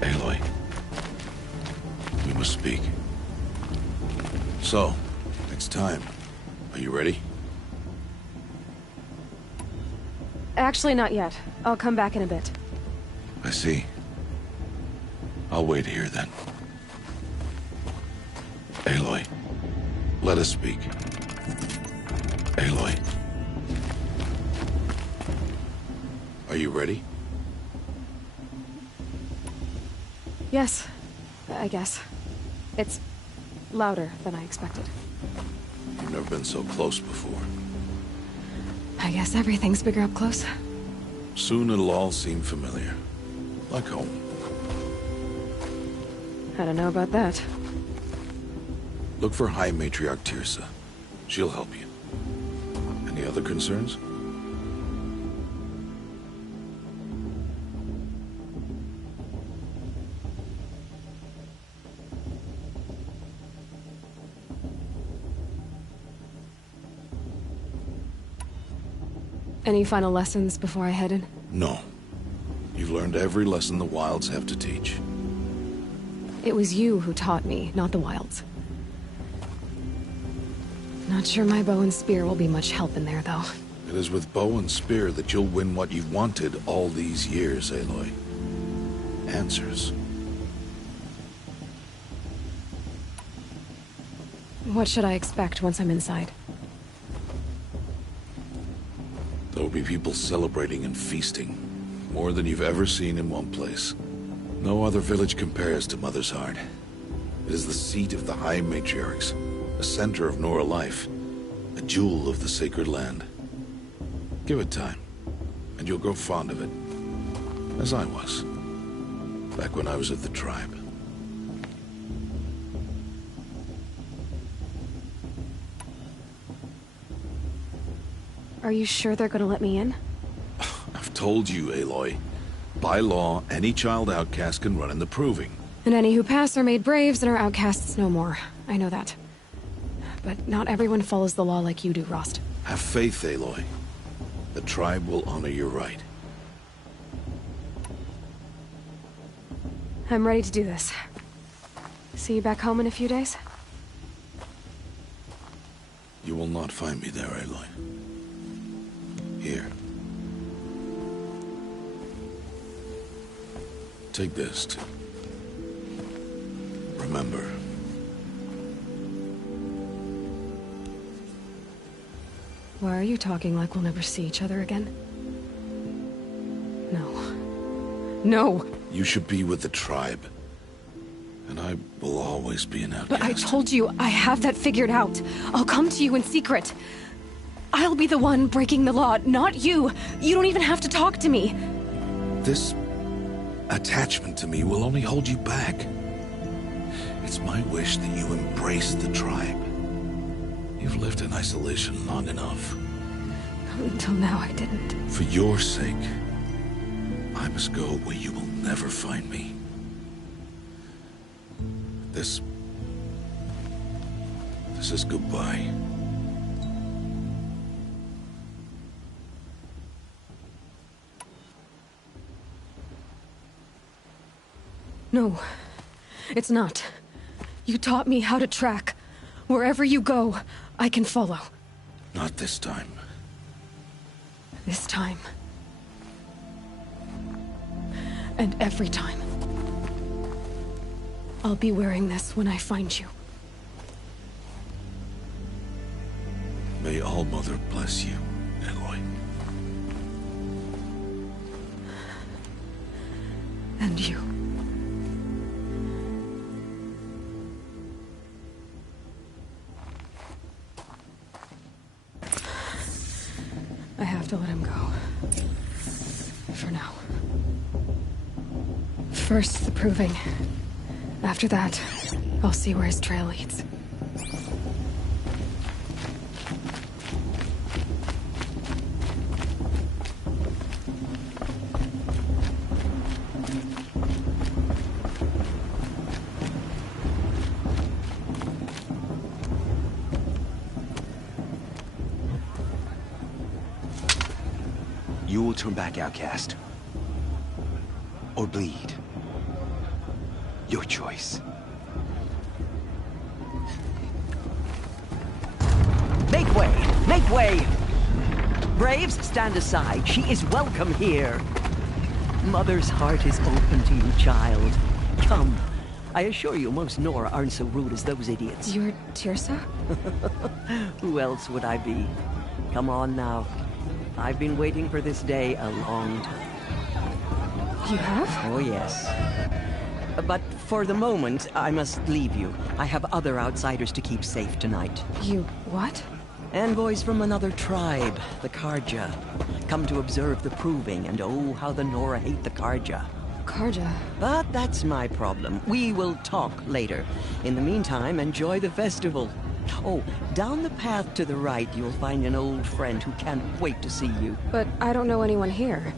Aloy, we must speak. So, it's time. Are you ready? Actually, not yet. I'll come back in a bit. I see. I'll wait here then. Aloy, let us speak. Aloy. Are you ready? Yes, I guess. It's louder than I expected. You've never been so close before. I guess everything's bigger up close. Soon it'll all seem familiar. Like home. I don't know about that. Look for High Matriarch Teersa. She'll help you. Any other concerns? Any final lessons before I head in? No. You've learned every lesson the Wilds have to teach. It was you who taught me, not the Wilds. Not sure my bow and spear will be much help in there, though. It is with bow and spear that you'll win what you've wanted all these years, Aloy. Answers. What should I expect once I'm inside? There will be people celebrating and feasting. More than you've ever seen in one place. No other village compares to Mother's Heart. It is the seat of the High Matriarchs, a center of Nora life, a jewel of the sacred land. Give it time, and you'll grow fond of it. As I was, back when I was at the tribe. Are you sure they're gonna let me in? I've told you, Aloy. By law, any child outcast can run in the Proving. And any who pass are made braves and are outcasts no more. I know that. But not everyone follows the law like you do, Rost. Have faith, Aloy. The tribe will honor your right. I'm ready to do this. See you back home in a few days? You will not find me there, Aloy. Here. Take this, too. Remember. Why are you talking like we'll never see each other again? No. No! You should be with the tribe. And I will always be an outcast. But I told you, I have that figured out. I'll come to you in secret. I'll be the one breaking the law, not you. You don't even have to talk to me. This attachment to me will only hold you back. It's my wish that you embrace the tribe. You've lived in isolation long enough. Until now, I didn't. For your sake, I must go where you will never find me. This is goodbye. No, it's not. You taught me how to track. Wherever you go, I can follow. Not this time. This time. And every time. I'll be wearing this when I find you. May All-Mother bless you, Aloy. And you. I have to let him go. For now. First, the Proving. After that, I'll see where his trail leads. You will turn back outcast. Or bleed. Your choice. Make way! Make way! Braves, stand aside. She is welcome here. Mother's heart is open to you, child. Come. I assure you, most Nora aren't so rude as those idiots. You're Tirsa? Who else would I be? Come on now. I've been waiting for this day a long time. You have? Oh, yes. But for the moment, I must leave you. I have other outsiders to keep safe tonight. You what? Envoys from another tribe, the Carja. Come to observe the proving, and oh, how the Nora hate the Carja. Carja? But that's my problem. We will talk later. In the meantime, enjoy the festival. Oh, down the path to the right, you'll find an old friend who can't wait to see you. But I don't know anyone here.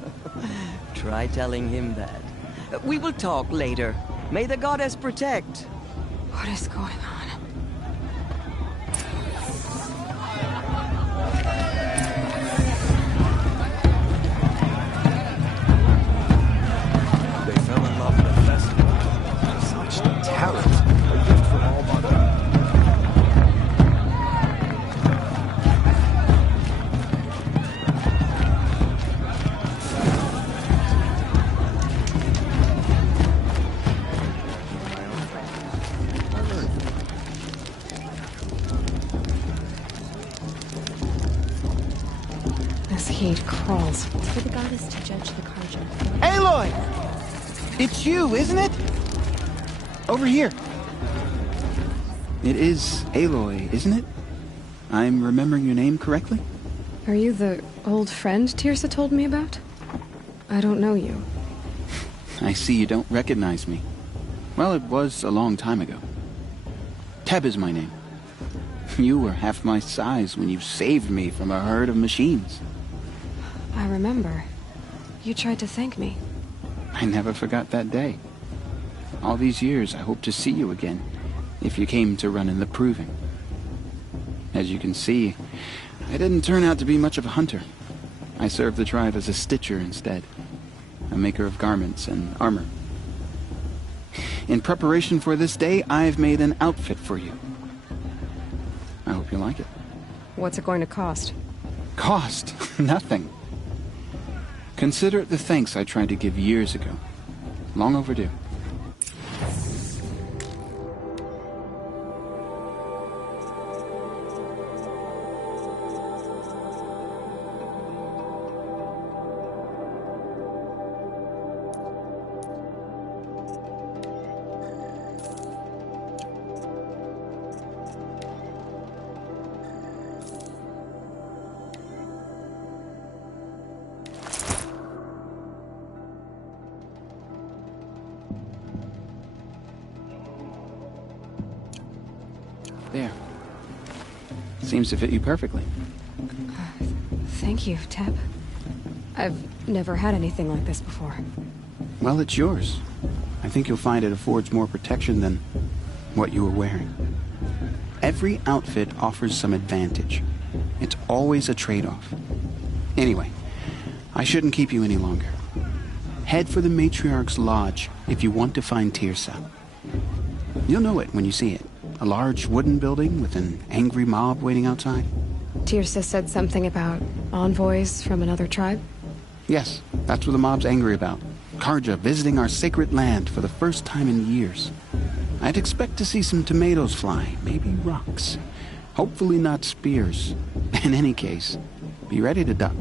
Try telling him that. We will talk later. May the goddess protect. What is going on? They fell in love with the festival. Such talent. A gift from all mother. This heat crawls. For the goddess to judge the Carja. Aloy! It's you, isn't it? Over here. It is Aloy, isn't it? I'm remembering your name correctly? Are you the old friend Tirsa told me about? I don't know you. I see you don't recognize me. Well, it was a long time ago. Teb is my name. You were half my size when you saved me from a herd of machines. I remember. You tried to thank me. I never forgot that day. All these years, I hope to see you again, if you came to run in the proving. As you can see, I didn't turn out to be much of a hunter. I served the tribe as a stitcher instead, a maker of garments and armor. In preparation for this day, I've made an outfit for you. I hope you like it. What's it going to cost? Cost? Nothing. Consider it the thanks I tried to give years ago. Long overdue. There. Seems to fit you perfectly. Thank you, Teb. I've never had anything like this before. Well, it's yours. I think you'll find it affords more protection than what you were wearing. Every outfit offers some advantage. It's always a trade-off. Anyway, I shouldn't keep you any longer. Head for the Matriarch's Lodge if you want to find Tirsa. You'll know it when you see it. A large wooden building with an angry mob waiting outside. Tirsa said something about envoys from another tribe? Yes, that's what the mob's angry about. Carja visiting our sacred land for the first time in years. I'd expect to see some tomatoes fly, maybe rocks. Hopefully not spears. In any case, be ready to duck.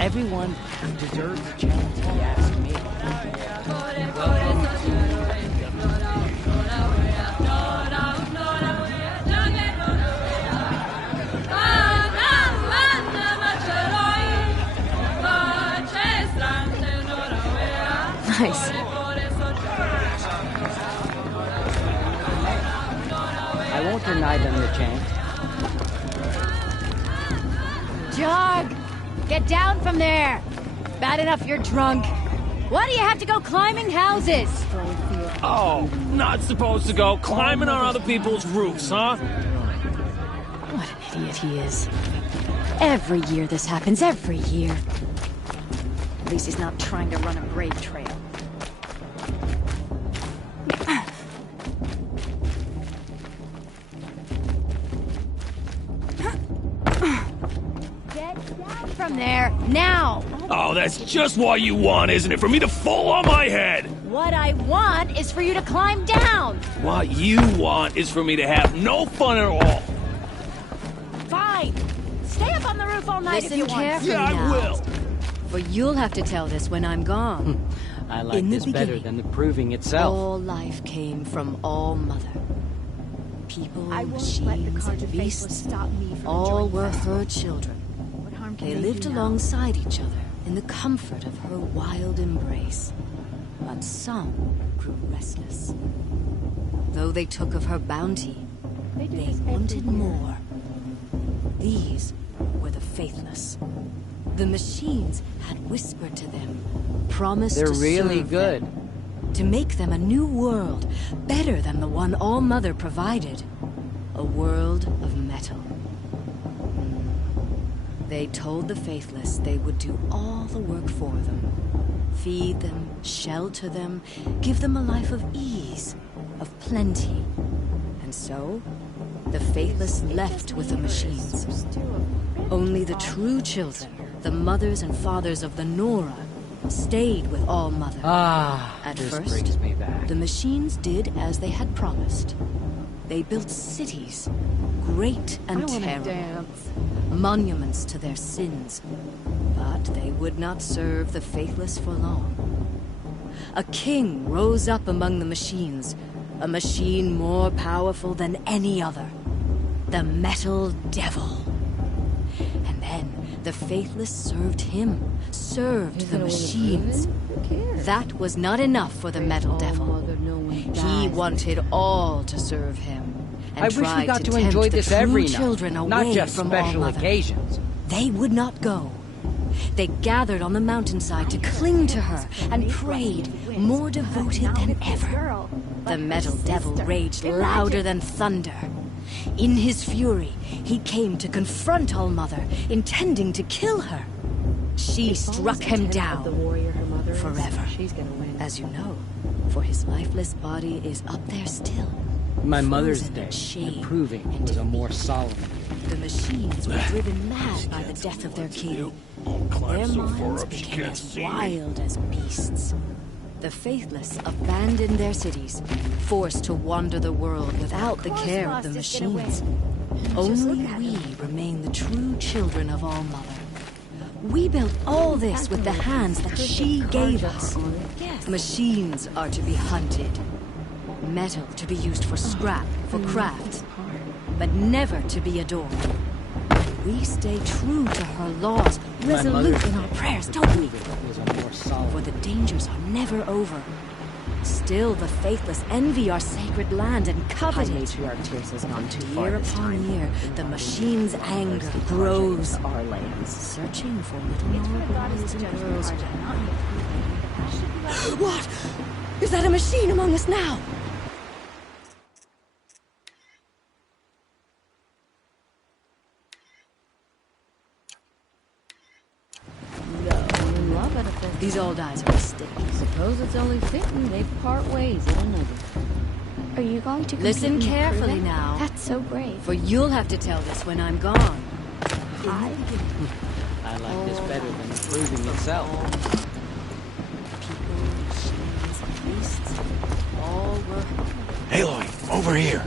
Everyone deserves a chance, if you ask me. Nice. I won't deny them the chance. Jog! Get down from there! Bad enough you're drunk. Why do you have to go climbing houses? Oh, not supposed to go climbing on other people's roofs, huh? What an idiot he is. Every year this happens, every year. At least he's not trying to run a brave trail. Get down from there, now! Oh, that's just what you want, isn't it? For me to fall on my head! What I want is for you to climb down! What you want is for me to have no fun at all. Fine! Stay up on the roof all night if you want. Carefully yeah, I will. For you'll have to tell this when I'm gone. I like this better than the proving itself. All life came from All Mother. People, machines, and beasts, all were her children. They lived alongside each other in the comfort of her wild embrace. But some grew restless. Though they took of her bounty, they wanted more. These were the faithless. The machines had whispered to them, promised They're to really serve good. them, to make them a new world, better than the one All Mother provided. A world of metal. They told the faithless they would do all the work for them. Feed them, shelter them, give them a life of ease, of plenty. And so, the faithless left with the machines. Only the true children, the mothers and fathers of the Nora, stayed with All Mother. At this first, brings me back. the machines did as they had promised. They built cities, great and terrible, monuments to their sins. But they would not serve the faithless for long. A king rose up among the machines, a machine more powerful than any other. The Metal Devil. And then the faithless served him, served the machines. That was not enough for the Metal Devil. He wanted all to serve him. And I wish we got to tempt enjoy the this true every children night, away not just from special All Mother. occasions. They would not go. They gathered on the mountainside to cling to her and prayed, more devoted than ever. The Metal Devil raged louder than thunder. In his fury, he came to confront All Mother, intending to kill her. She struck him down forever, as you know, for his lifeless body is up there still. My Mother's frozen Day, in shame the proving, was a more solemn year. The machines were driven mad by the death of their king. Their minds became as wild as beasts. The faithless abandoned their cities, forced to wander the world without the care of the machines. Only we remain the true children of All Mother. We built all this with the hands that she gave us. Machines are to be hunted. Metal to be used for scrap, for craft, but never to be adored. We stay true to her laws, resolute in our prayers, don't we? For the dangers are never over. Still, the faithless envy our sacred land and covet it. Year upon year, the machine's anger grows. Searching for little more boys and girls. What? Is that a machine among us now? These old eyes are sticky. Suppose it's only fitting they part ways in another. Are you going to Listen completely carefully prove it? now. That's so brave. For you'll have to tell this when I'm gone. I like this better than the proving itself. People, machines, and beasts, all were... Aloy, over here.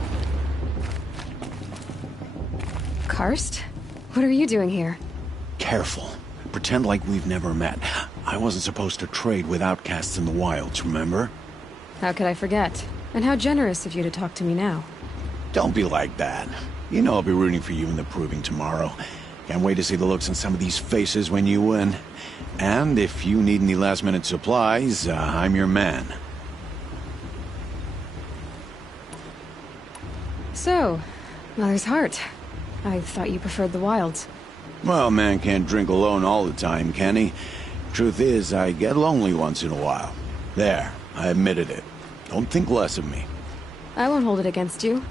Karst? What are you doing here? Careful. Pretend like we've never met. I wasn't supposed to trade with outcasts in the wilds, remember? How could I forget? And how generous of you to talk to me now. Don't be like that. You know I'll be rooting for you in the proving tomorrow. Can't wait to see the looks on some of these faces when you win. And if you need any last-minute supplies, I'm your man. So, Mother's Heart. I thought you preferred the wilds. Well, man can't drink alone all the time, can he? Truth is, I get lonely once in a while. There, I admitted it. Don't think less of me. I won't hold it against you.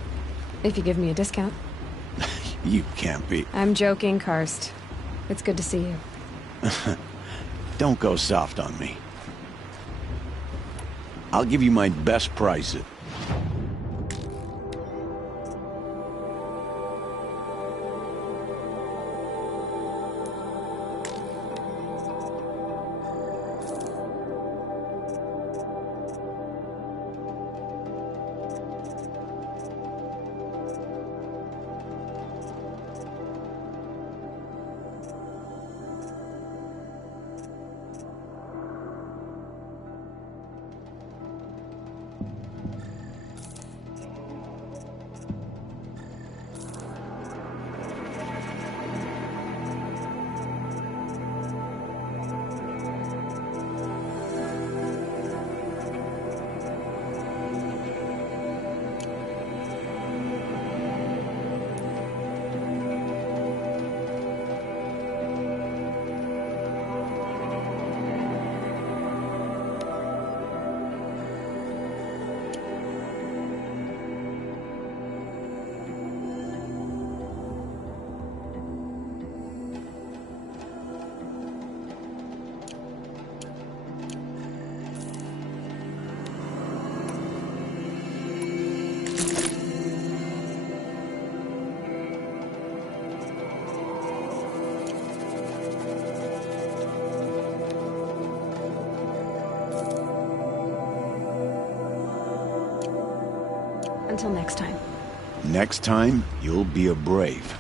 If you give me a discount. You can't be. I'm joking, Karst. It's good to see you. Don't go soft on me. I'll give you my best price. Until next time. Next time, you'll be a brave.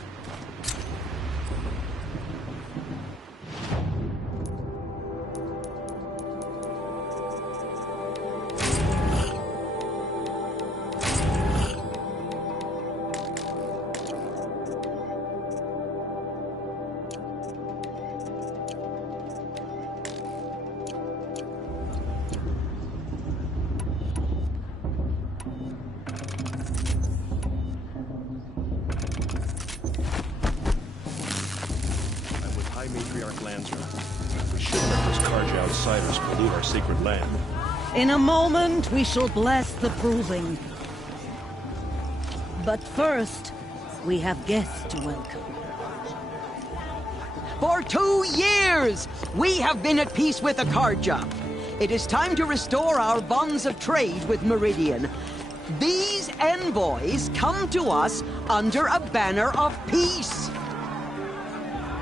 In a moment, we shall bless the proving. But first, we have guests to welcome. For 2 years, we have been at peace with Akarja. It is time to restore our bonds of trade with Meridian. These envoys come to us under a banner of peace.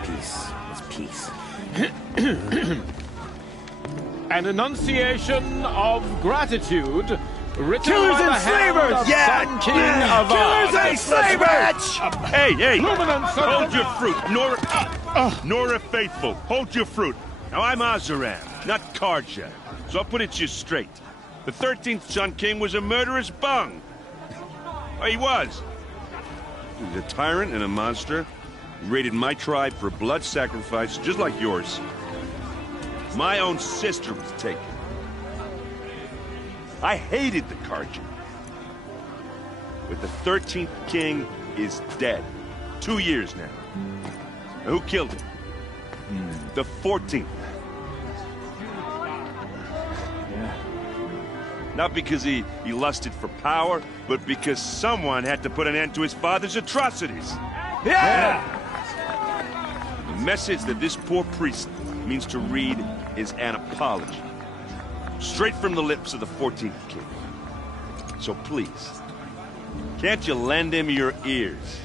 Peace is peace. An enunciation of gratitude written Killers by the and hand slavers! of Yeah! Sun King Avad. Killers and slavers! Hey, hey! Luminance of Hold the- your fruit, Nora Faithful. Hold your fruit. Now I'm Azaran, not Karja, so I'll put it to you straight. The 13th Sun King was a murderous bung. Oh, he was. He was a tyrant and a monster. He raided my tribe for blood sacrifice, just like yours. My own sister was taken. I hated the Karja. But the 13th king is dead. 2 years now. Now who killed him? The 14th. Not because he lusted for power, but because someone had to put an end to his father's atrocities. Yeah! The message that this poor priest means to read is an apology. Straight from the lips of the 14th king. So please, can't you lend him your ears?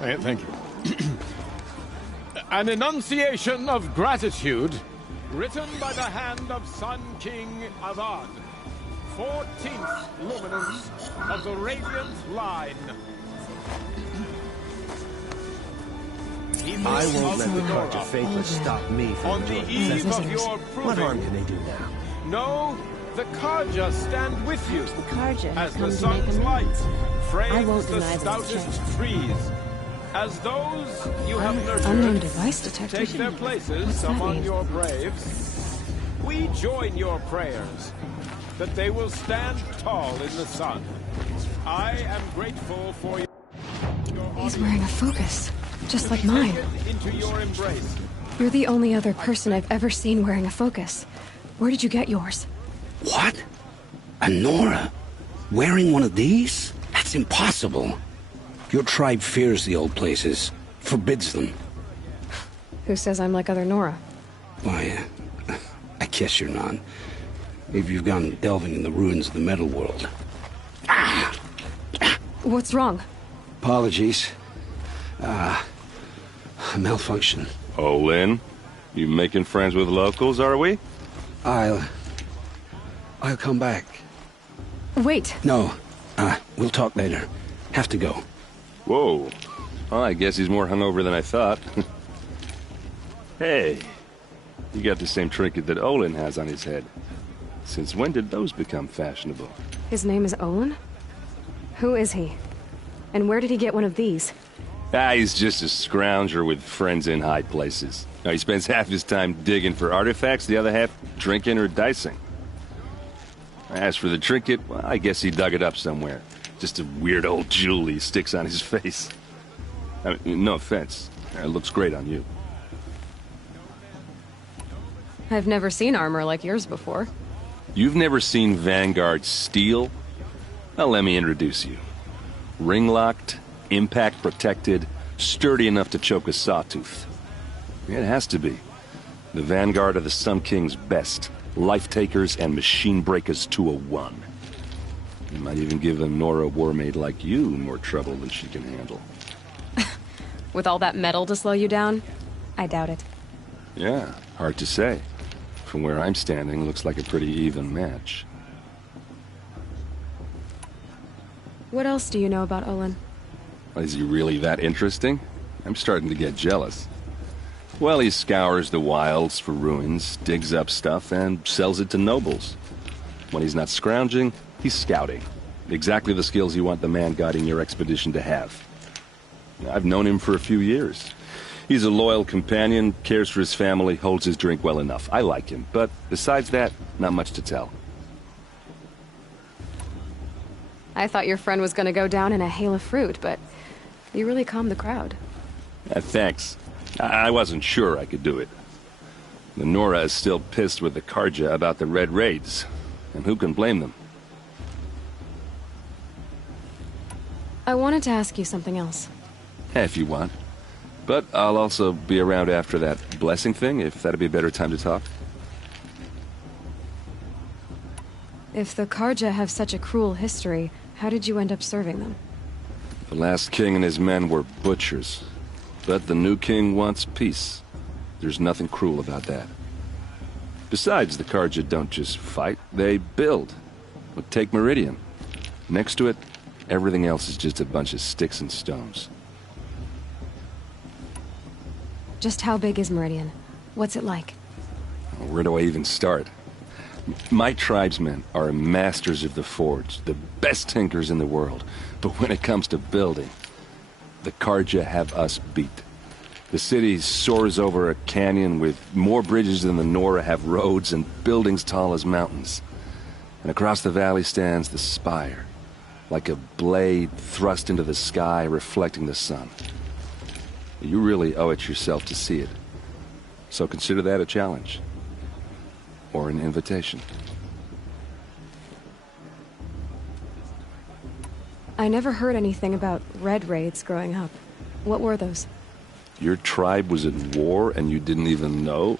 Thank you. An enunciation of gratitude written by the hand of Sun King Avad. 14th luminance of the Radiant Line. I won't let the Carja Faithless stop me from doing eve of your What harm can they do now? No, the Carja stand with you. The Carja as come the to make sun's amends. light frames I won't the deny them a stoutest chance. trees. As those you have nurtured Unknown device detected. take their places What's that among mean? your braves, we join your prayers that they will stand tall in the sun. I am grateful for your He's wearing a focus, just like mine. into your embrace. You're the only other person I've ever seen wearing a focus. Where did you get yours? What? A Nora? Wearing one of these? That's impossible. Your tribe fears the old places, forbids them. Who says I'm like other Nora? Why, I guess you're not. Maybe you've gone delving in the ruins of the metal world. What's wrong? Apologies. A malfunction. Oh, Lynn? You making friends with locals, are we? I'll come back. Wait. No. We'll talk later. Have to go. Whoa. Well, I guess he's more hungover than I thought. Hey, you got the same trinket that Olin has on his head. Since when did those become fashionable? His name is Olin? Who is he? And where did he get one of these? He's just a scrounger with friends in high places. Now, he spends half his time digging for artifacts, the other half drinking or dicing. As for the trinket, well, I guess he dug it up somewhere. Just a weird old jewel he sticks on his face. I mean, no offense. It looks great on you. I've never seen armor like yours before. You've never seen Vanguard steel? Well, let me introduce you. Ring-locked, impact-protected, sturdy enough to choke a sawtooth. It has to be. The Vanguard of the Sun King's best. Life-takers and machine-breakers to a one. You might even give a Nora warmaid like you more trouble than she can handle. With all that metal to slow you down? I doubt it. Yeah, hard to say. From where I'm standing, looks like a pretty even match. What else do you know about Olin? Is he really that interesting? I'm starting to get jealous. Well, he scours the wilds for ruins, digs up stuff, and sells it to nobles. When he's not scrounging, he's scouting. Exactly the skills you want the man guiding your expedition to have. I've known him for a few years. He's a loyal companion, cares for his family, holds his drink well enough. I like him, but besides that, not much to tell. I thought your friend was gonna go down in a hail of fruit, but you really calmed the crowd. Thanks. I wasn't sure I could do it. The Nora is still pissed with the Carja about the Red Raids, and who can blame them? I wanted to ask you something else. If you want. But I'll also be around after that blessing thing, if that'd be a better time to talk. If the Carja have such a cruel history, how did you end up serving them? The last king and his men were butchers. But the new king wants peace. There's nothing cruel about that. Besides, the Carja don't just fight, they build. Well, take Meridian. Next to it, everything else is just a bunch of sticks and stones. Just how big is Meridian? What's it like? Where do I even start? My tribesmen are masters of the forge, the best tinkers in the world. But when it comes to building, the Carja have us beat. The city soars over a canyon with more bridges than the Nora have roads and buildings tall as mountains. And across the valley stands the spire, like a blade thrust into the sky reflecting the sun. You really owe it yourself to see it. So consider that a challenge. Or an invitation. I never heard anything about Red Raids growing up. What were those? Your tribe was at war and you didn't even know?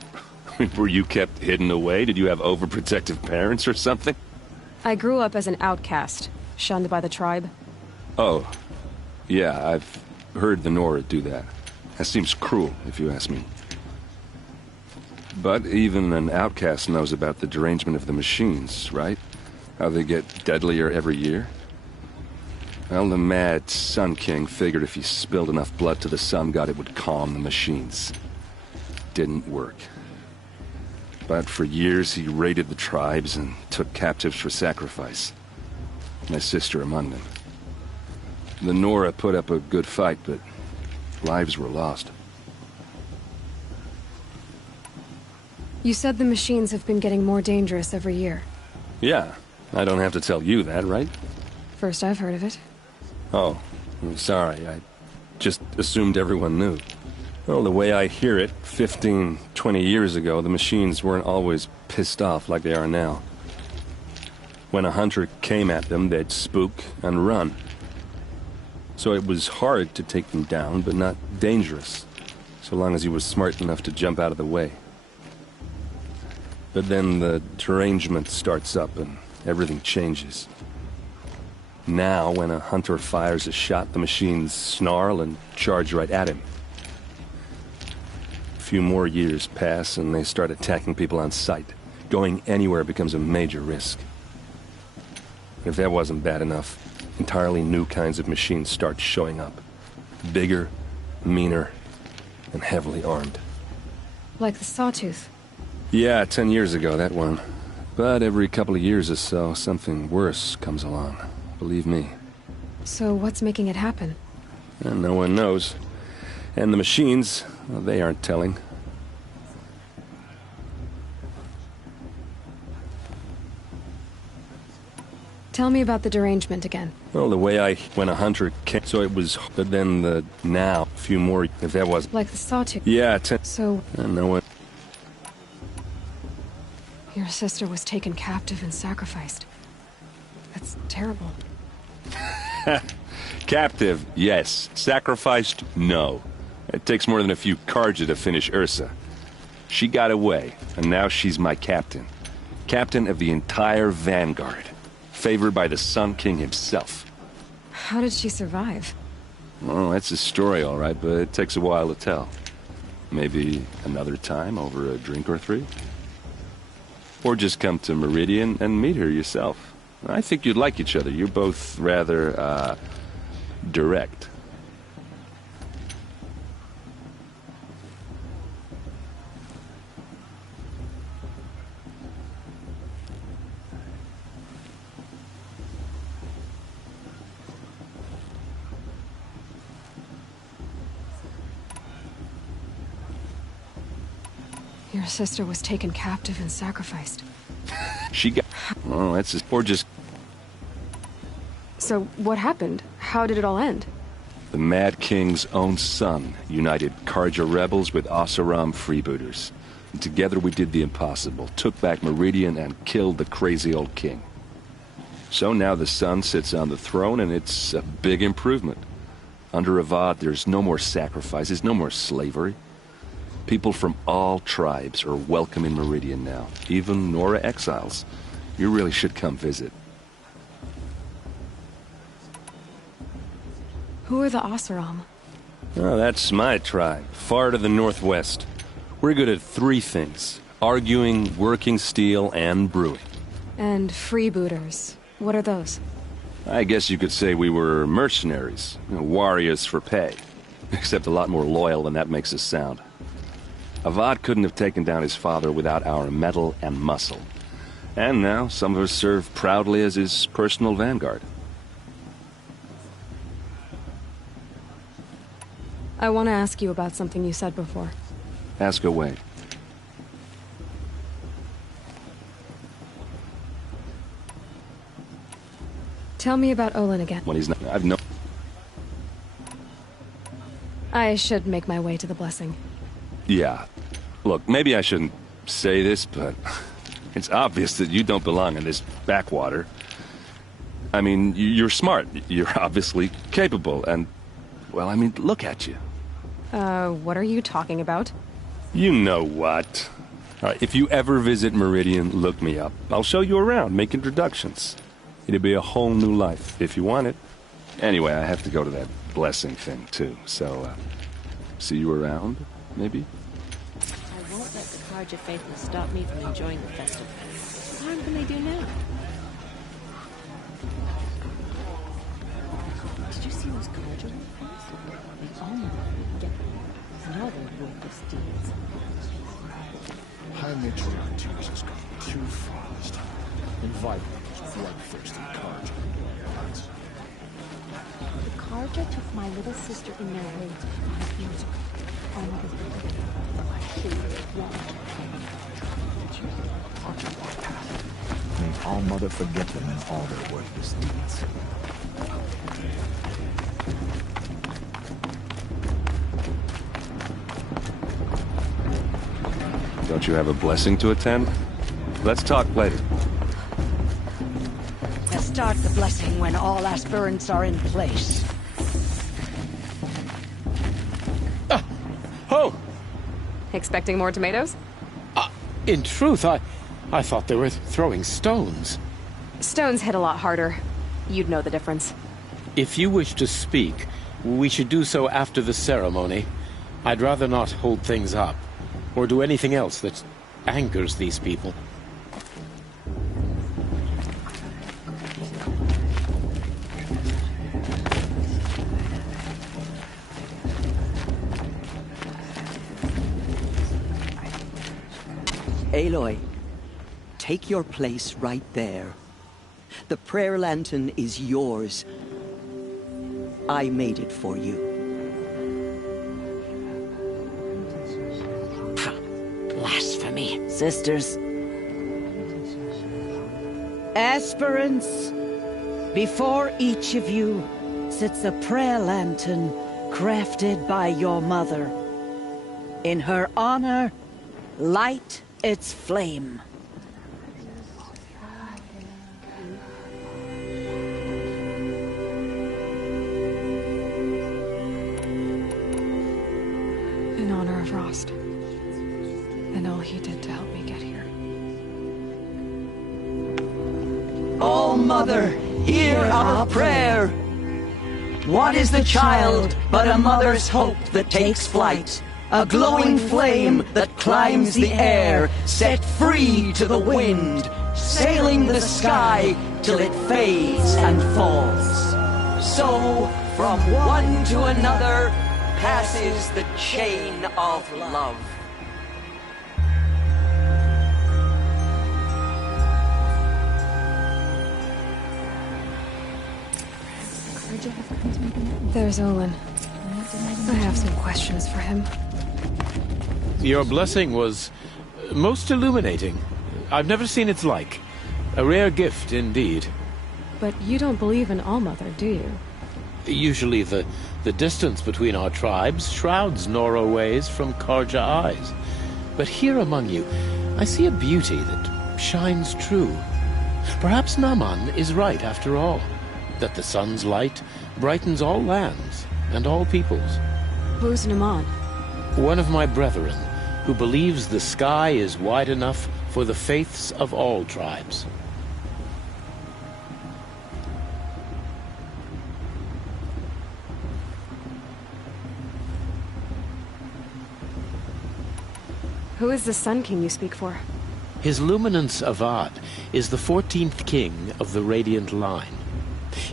Were you kept hidden away? Did you have overprotective parents or something? I grew up as an outcast, shunned by the tribe. Oh, yeah, I've heard the Nora do that. That seems cruel, if you ask me. But even an outcast knows about the derangement of the machines, right? How they get deadlier every year? Well, the mad Sun King figured if he spilled enough blood to the Sun God, it would calm the machines. Didn't work. But for years, he raided the tribes and took captives for sacrifice. My sister among them. The Nora put up a good fight, but lives were lost. You said the machines have been getting more dangerous every year. Yeah, I don't have to tell you that, right? First I've heard of it. Oh, I'm sorry. I just assumed everyone knew. Well, the way I hear it, 15, 20 years ago, the machines weren't always pissed off like they are now. When a hunter came at them, they'd spook and run. So it was hard to take them down, but not dangerous, so long as he was smart enough to jump out of the way. But then the derangement starts up and everything changes. Now, when a hunter fires a shot, the machines snarl and charge right at him. A few more years pass and they start attacking people on sight. Going anywhere becomes a major risk. If that wasn't bad enough, entirely new kinds of machines start showing up. Bigger, meaner, and heavily armed. Like the Sawtooth. Yeah, 10 years ago, that one. But every couple of years or so, something worse comes along. Believe me. So what's making it happen? And no one knows. And the machines, well, they aren't telling. Tell me about the derangement again. Well, the way when a hunter came, so it was, but then now, a few more, if that was... Like the Sawtooth? Yeah, So... And no one... Your sister was taken captive and sacrificed. That's terrible. Captive, yes. Sacrificed, no. It takes more than a few Carja to finish Ursa. She got away, and now she's my captain. Captain of the entire Vanguard. Favored by the Sun King himself. How did she survive? Well, that's a story, all right, but it takes a while to tell. Maybe another time over a drink or three? Or just come to Meridian and meet her yourself. I think you'd like each other. You're both rather, direct. Your sister was taken captive and sacrificed. She got... Oh, that's just... Or just... So, what happened? How did it all end? The Mad King's own son united Carja rebels with Oseram freebooters. And together we did the impossible, took back Meridian and killed the crazy old king. So now the son sits on the throne and it's a big improvement. Under Avad, there's no more sacrifices, no more slavery. People from all tribes are welcome in Meridian now, even Nora exiles. You really should come visit. Who are the Oseram? Oh, that's my tribe, far to the northwest. We're good at three things: arguing, working steel, and brewing. And freebooters. What are those? I guess you could say we were mercenaries, warriors for pay. Except a lot more loyal than that makes us sound. Avad couldn't have taken down his father without our metal and muscle. And now, some of us serve proudly as his personal vanguard. I want to ask you about something you said before. Ask away. Tell me about Olin again. When he's not... I've no... I should make my way to the blessing. Yeah. Look, maybe I shouldn't say this, but it's obvious that you don't belong in this backwater. I mean, you're smart. You're obviously capable, and... Well, I mean, look at you. What are you talking about? You know what. All right, if you ever visit Meridian, look me up. I'll show you around, make introductions. It'll be a whole new life, if you want it. Anyway, I have to go to that blessing thing, too, so, see you around, maybe? I won't let the Carja faithless stop me from enjoying the festival. What harm can they do now? worthless deeds. High Matriarch Tears has gone too far this time. Inviting those bloodthirsty Carja. The Carja took my little sister in their raids 5 years ago. All Mother's been I hated it long. May All Mother forget them and all their worthless deeds. Don't you have a blessing to attend? Let's talk later. Let's start the blessing when all aspirants are in place. Oh! Expecting more tomatoes? In truth, I thought they were throwing stones. Stones hit a lot harder. You'd know the difference. If you wish to speak, we should do so after the ceremony. I'd rather not hold things up, or do anything else that angers these people. Aloy, take your place right there. The prayer lantern is yours. I made it for you. Blasphemy. Sisters. Aspirants, before each of you sits a prayer lantern crafted by your mother. In her honor, light its flame. In honor of Rost. And all he did to help me get here. All Mother, hear our prayer. What is the child but a mother's hope that takes flight? A glowing flame that climbs the air, set free to the wind, sailing the sky till it fades and falls. So, from one to another, passes the chain of love. There's Olin. I have some questions for him. Your blessing was most illuminating. I've never seen its like. A rare gift indeed. But you don't believe in All-Mother, do you? Usually the distance between our tribes shrouds Nora ways from Carja eyes. But here among you, I see a beauty that shines true. Perhaps Naman is right after all, that the sun's light brightens all lands and all peoples. Who's Naman? One of my brethren, who believes the sky is wide enough for the faiths of all tribes. Who is the Sun King you speak for? His Luminance Avad is the 14th king of the Radiant Line.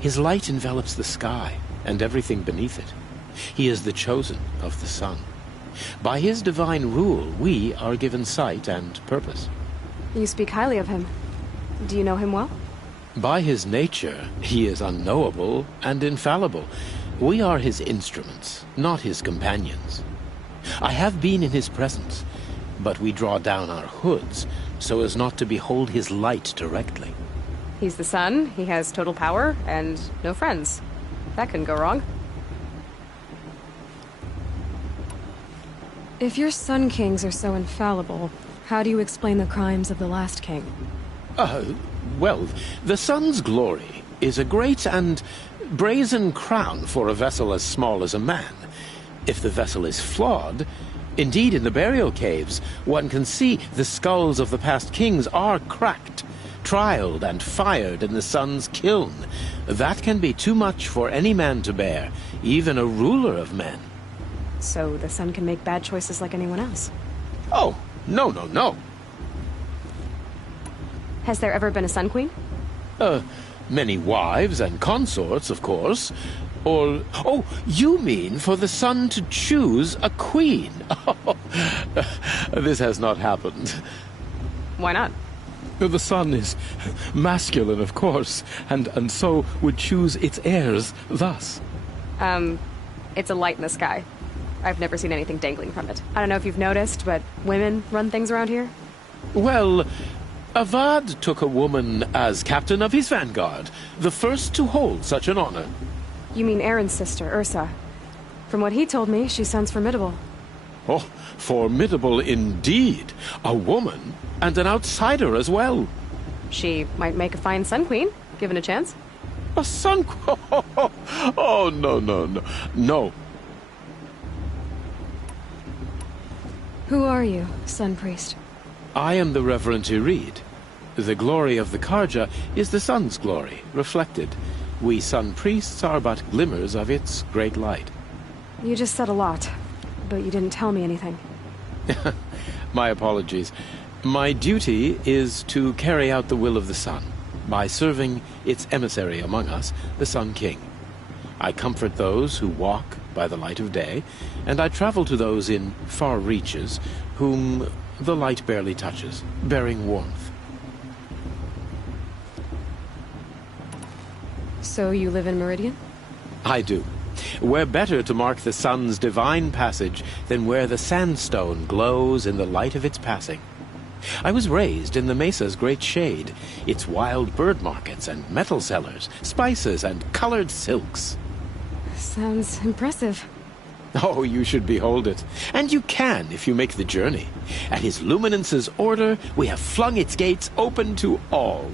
His light envelops the sky and everything beneath it. He is the chosen of the sun. By his divine rule, we are given sight and purpose. You speak highly of him. Do you know him well? By his nature, he is unknowable and infallible. We are his instruments, not his companions. I have been in his presence, but we draw down our hoods so as not to behold his light directly. He's the sun, he has total power, and no friends. That couldn't go wrong. If your Sun Kings are so infallible, how do you explain the crimes of the last king? Well, the sun's glory is a great and brazen crown for a vessel as small as a man. If the vessel is flawed, indeed in the burial caves, one can see the skulls of the past kings are cracked, trialed and fired in the sun's kiln. That can be too much for any man to bear, even a ruler of men. So the sun can make bad choices like anyone else? Oh, no. Has there ever been a Sun Queen? Many wives and consorts, of course. Or, oh, you mean for the sun to choose a queen? This has not happened. Why not? The sun is masculine, of course, and so would choose its heirs thus. It's a light in the sky. I've never seen anything dangling from it. I don't know if you've noticed, but women run things around here. Well, Avad took a woman as captain of his vanguard, the first to hold such an honor. You mean Aaron's sister, Ursa. From what he told me, she sounds formidable. Oh, formidable indeed. A woman, and an outsider as well. She might make a fine Sun Queen, given a chance. A Sun Queen? Oh, no. No. Who are you, Sun Priest? I am the Reverend Irid. The glory of the Carja is the sun's glory, reflected. We Sun Priests are but glimmers of its great light. You just said a lot, but you didn't tell me anything. My apologies. My duty is to carry out the will of the sun, by serving its emissary among us, the Sun King. I comfort those who walk by the light of day, and I travel to those in far reaches, whom the light barely touches, bearing warmth. So you live in Meridian? I do. Where better to mark the sun's divine passage than where the sandstone glows in the light of its passing. I was raised in the mesa's great shade, its wild bird markets and metal cellars, spices and colored silks. Sounds impressive. Oh, you should behold it. And you can if you make the journey. At His Luminance's order, we have flung its gates open to all.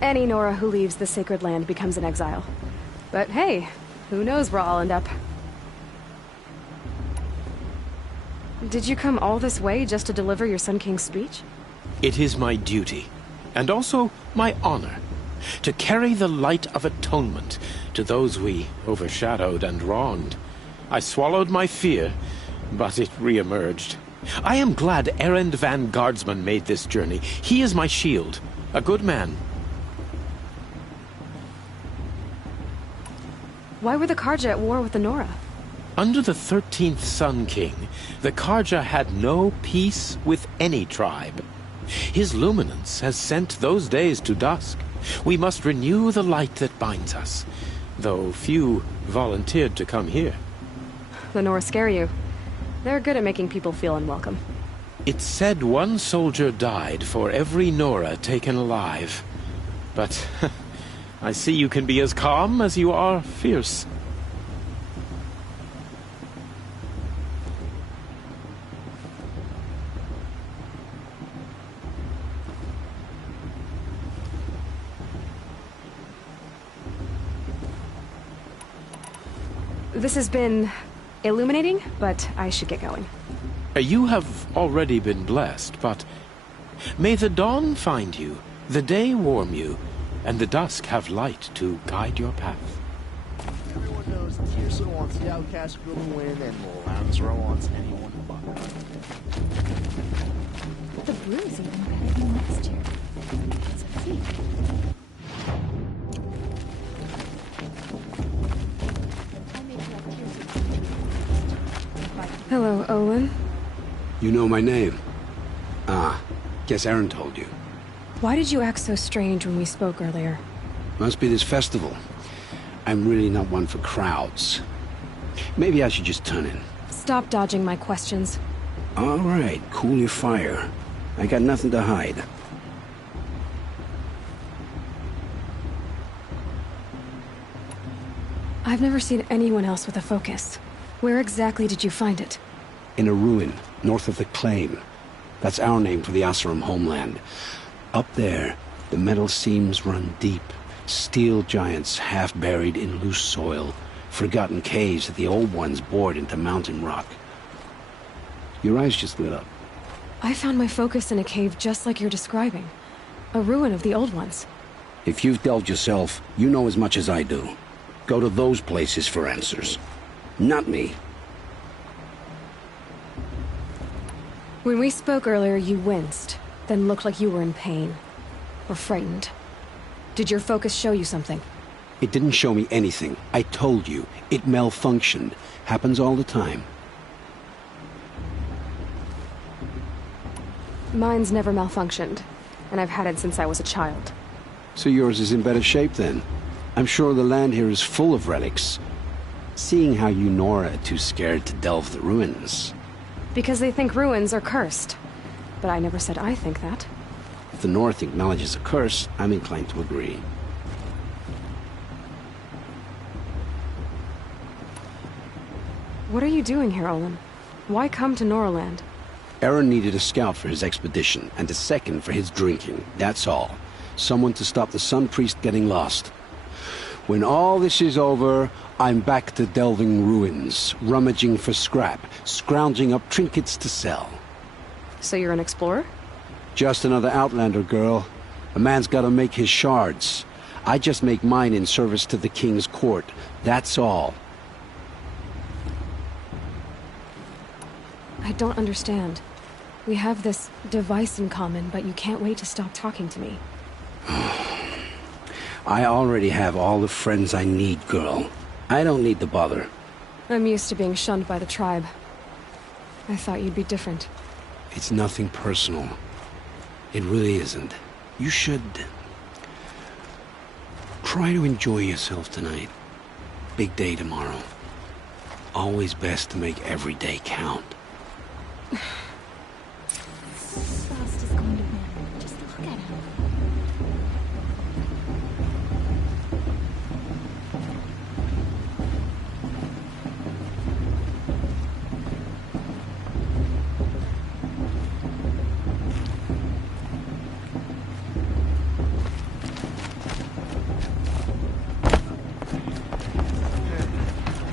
Any Nora who leaves the sacred land becomes an exile. But hey, who knows where I'll end up. Did you come all this way just to deliver your Sun King's speech? It is my duty, and also my honor, to carry the light of atonement to those we overshadowed and wronged. I swallowed my fear, but it re-emerged. I am glad Erend van Guardsman made this journey. He is my shield, a good man. Why were the Carja at war with the Nora? Under the 13th Sun King, the Carja had no peace with any tribe. His luminance has sent those days to dusk. We must renew the light that binds us, though few volunteered to come here. The Nora scare you. They're good at making people feel unwelcome. It's said one soldier died for every Nora taken alive. But I see you can be as calm as you are fierce. This has been illuminating, but I should get going. You have already been blessed, but may the dawn find you, the day warm you, and the dusk have light to guide your path. Everyone knows Tirsa wants the outcast girl to win, and Lansra wants anyone to buck. The brew's even better than last year. It's a feat. Hello, Olin. You know my name? Ah, guess Aaron told you. Why did you act so strange when we spoke earlier? Must be this festival. I'm really not one for crowds. Maybe I should just turn in. Stop dodging my questions. All right, cool your fire. I got nothing to hide. I've never seen anyone else with a focus. Where exactly did you find it? In a ruin, north of the Claim. That's our name for the Oseram homeland. Up there, the metal seams run deep. Steel giants half buried in loose soil. Forgotten caves that the old ones bored into mountain rock. Your eyes just lit up. I found my focus in a cave just like you're describing. A ruin of the old ones. If you've delved yourself, you know as much as I do. Go to those places for answers. Not me. When we spoke earlier, you winced, then looked like you were in pain. Or frightened. Did your focus show you something? It didn't show me anything. I told you. It malfunctioned. Happens all the time. Mine's never malfunctioned, and I've had it since I was a child. So yours is in better shape then. I'm sure the land here is full of relics. Seeing how you Nora are too scared to delve the ruins. Because they think ruins are cursed. But I never said I think that. If the North acknowledges a curse, I'm inclined to agree. What are you doing here, Olin? Why come to Noraland? Aaron needed a scout for his expedition, and a second for his drinking. That's all. Someone to stop the Sun Priest getting lost. When all this is over, I'm back to delving ruins, rummaging for scrap, scrounging up trinkets to sell. So you're an explorer? Just another Outlander, girl. A man's gotta make his shards. I just make mine in service to the King's court. That's all. I don't understand. We have this device in common, but you can't wait to stop talking to me. I already have all the friends I need, girl. I don't need the bother. I'm used to being shunned by the tribe. I thought you'd be different. It's nothing personal. It really isn't. You should... try to enjoy yourself tonight. Big day tomorrow. Always best to make every day count. Frost is going to win. Just look at him.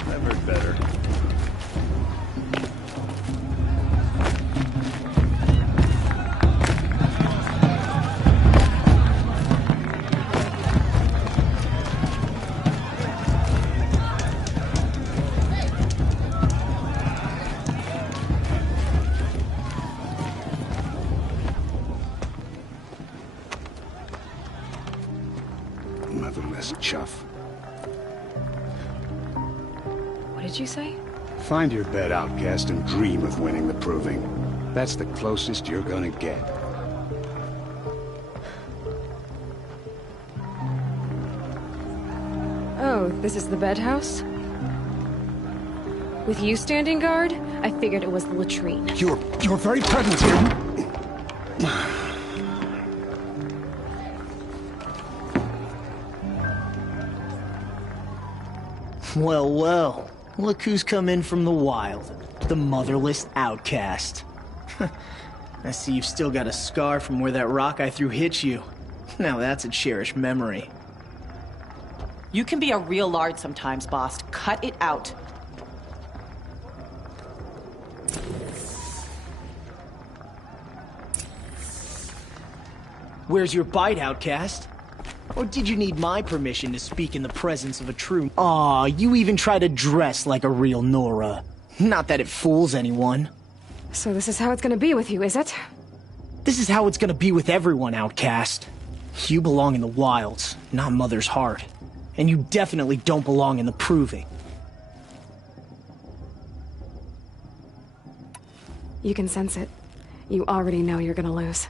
Never better. Motherless chuff. What did you say? Find your bed, outcast, and dream of winning the proving. That's the closest you're gonna get. Oh, this is the bed house? With you standing guard, I figured it was the latrine. Your very presence here... Well, well. Look who's come in from the wild. The motherless outcast. I see you've still got a scar from where that rock I threw hit you. Now that's a cherished memory. You can be a real lard sometimes, boss. Cut it out. Where's your bite, outcast? Or did you need my permission to speak in the presence of a true... Aw, you even try to dress like a real Nora. Not that it fools anyone. So this is how it's gonna be with you, is it? This is how it's gonna be with everyone, outcast. You belong in the wilds, not Mother's heart. And you definitely don't belong in the proving. You can sense it. You already know you're gonna lose.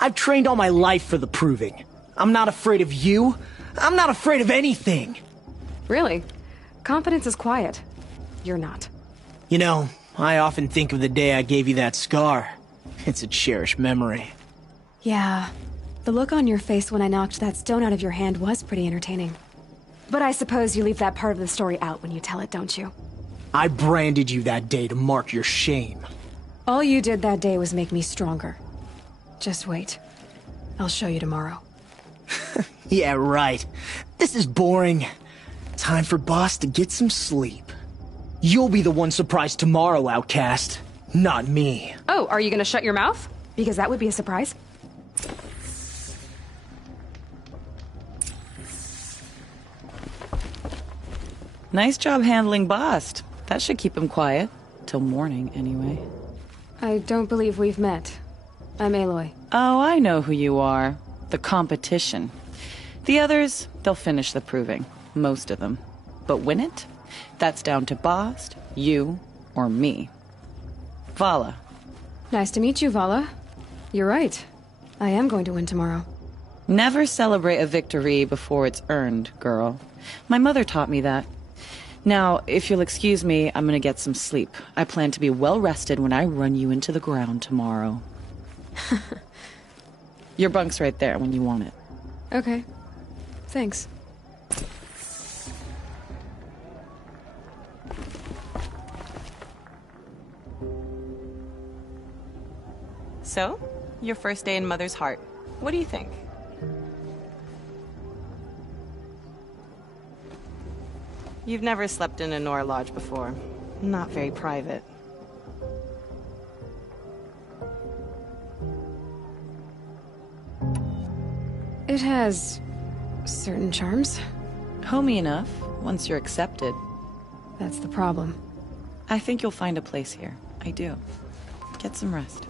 I've trained all my life for the proving. I'm not afraid of you. I'm not afraid of anything. Really? Confidence is quiet. You're not. You know, I often think of the day I gave you that scar. It's a cherished memory. Yeah. The look on your face when I knocked that stone out of your hand was pretty entertaining. But I suppose you leave that part of the story out when you tell it, don't you? I branded you that day to mark your shame. All you did that day was make me stronger. Just wait. I'll show you tomorrow. Yeah, right. This is boring. Time for Boss to get some sleep. You'll be the one surprised tomorrow, outcast. Not me. Oh, are you gonna shut your mouth? Because that would be a surprise. Nice job handling Bast. That should keep him quiet. Till morning, anyway. I don't believe we've met. I'm Aloy. Oh, I know who you are. The competition. The others, they'll finish the proving. Most of them. But win it? That's down to Bast, you, or me. Vala. Nice to meet you, Vala. You're right. I am going to win tomorrow. Never celebrate a victory before it's earned, girl. My mother taught me that. Now, if you'll excuse me, I'm gonna get some sleep. I plan to be well rested when I run you into the ground tomorrow. Your bunk's right there when you want it. Okay. Thanks. So, your first day in Mother's Heart. What do you think? You've never slept in a Nora Lodge before. Not very private. It has certain charms. Homey enough, once you're accepted. That's the problem. I think you'll find a place here. I do. Get some rest.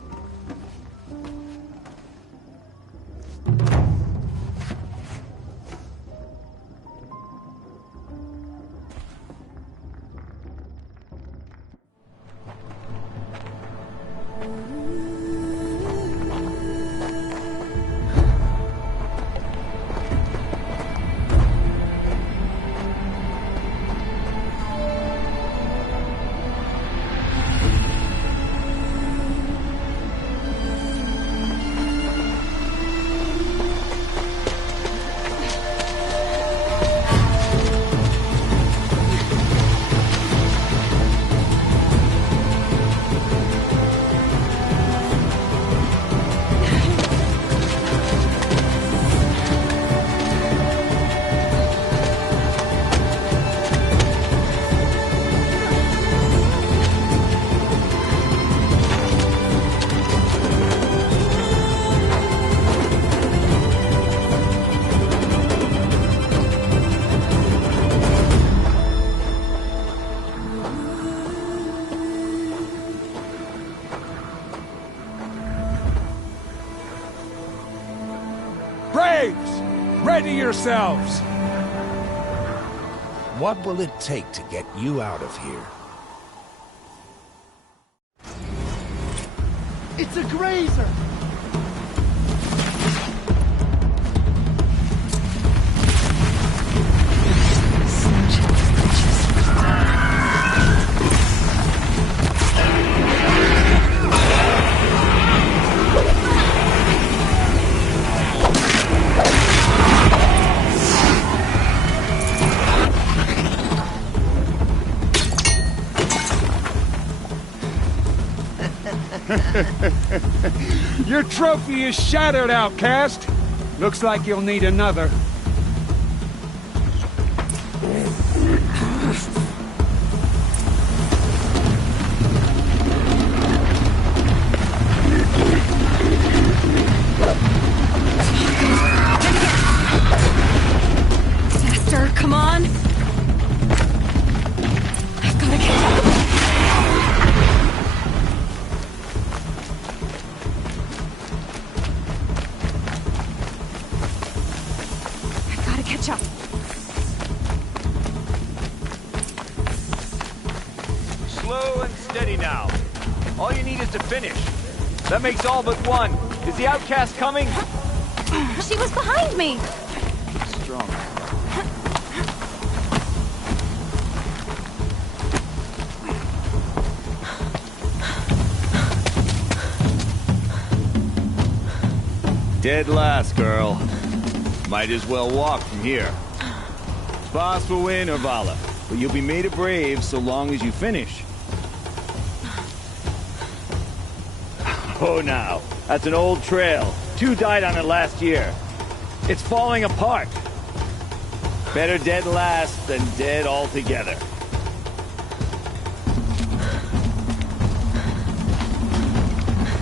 Ready yourselves! What will it take to get you out of here? It's a grazer! Your trophy is shattered, outcast. Looks like you'll need another. Faster, come on! I've gotta catch up. Catch up. Slow and steady now. All you need is to finish. That makes all but one. Is the outcast coming? She was behind me. Strong. Dead last, girl. Might as well walk from here. Boss will win or Vala, but you'll be made a brave so long as you finish. Oh, now, that's an old trail. 2 died on it last year. It's falling apart. Better dead last than dead altogether.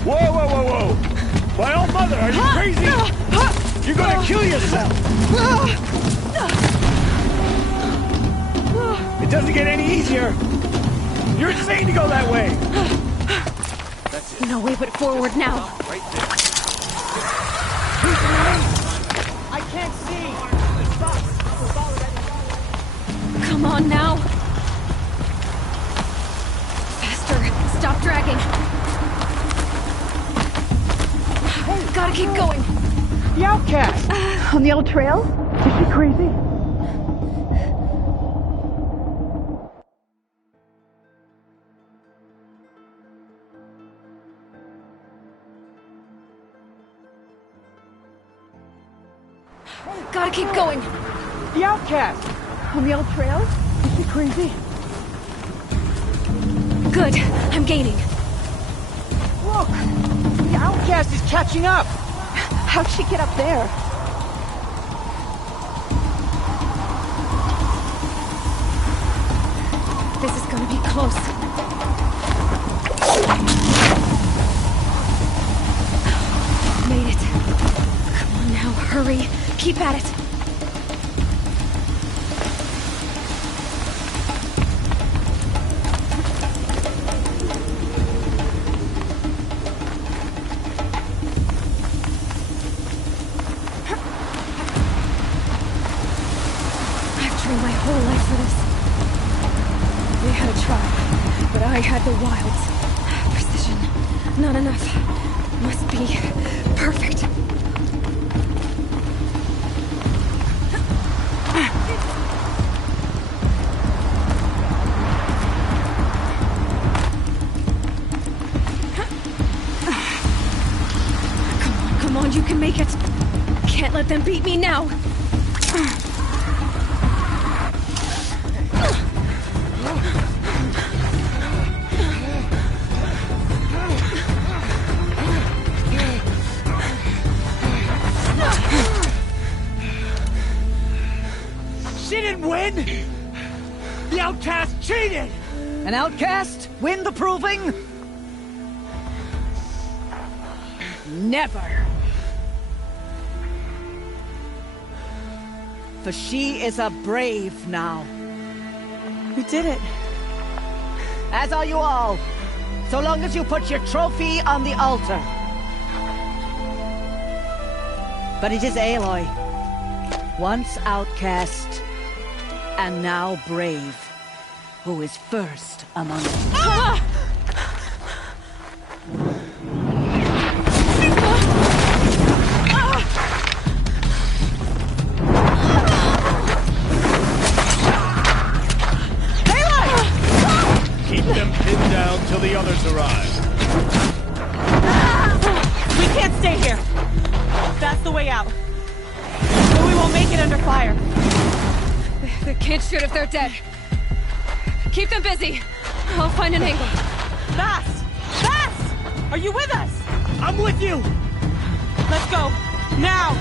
Whoa, whoa, whoa, whoa! My old mother, are you crazy? You're gonna kill yourself! It doesn't get any easier! You're insane to go that way! That's it. No way but forward now. Right there. I can't see! Come on now. Faster. Stop dragging. Gotta keep going. The outcast! On the old trail? Is she crazy? Gotta keep going. The outcast! On the old trail? Is she crazy? Good. I'm gaining. Look! The outcast is catching up! How'd she get up there? This is gonna be close. Made it. Come on now, hurry. Keep at it. My whole life for this. They had a tribe, but I had the wilds. Precision. Not enough. Must be perfect. Come on, you can make it. Can't let them beat me now. She didn't win! The outcast cheated! An outcast? Win the proving? Never! For she is a brave now. You did it. As are you all. So long as you put your trophy on the altar. But it is Aloy. Once outcast, and now brave, who is first among us. Ah! Keep them pinned down till the others arrive. We can't stay here. That's the way out. But we won't make it under fire. They can't shoot if they're dead. Keep them busy. I'll find an angle. Fast! Fast! Are you with us? I'm with you! Let's go. Now!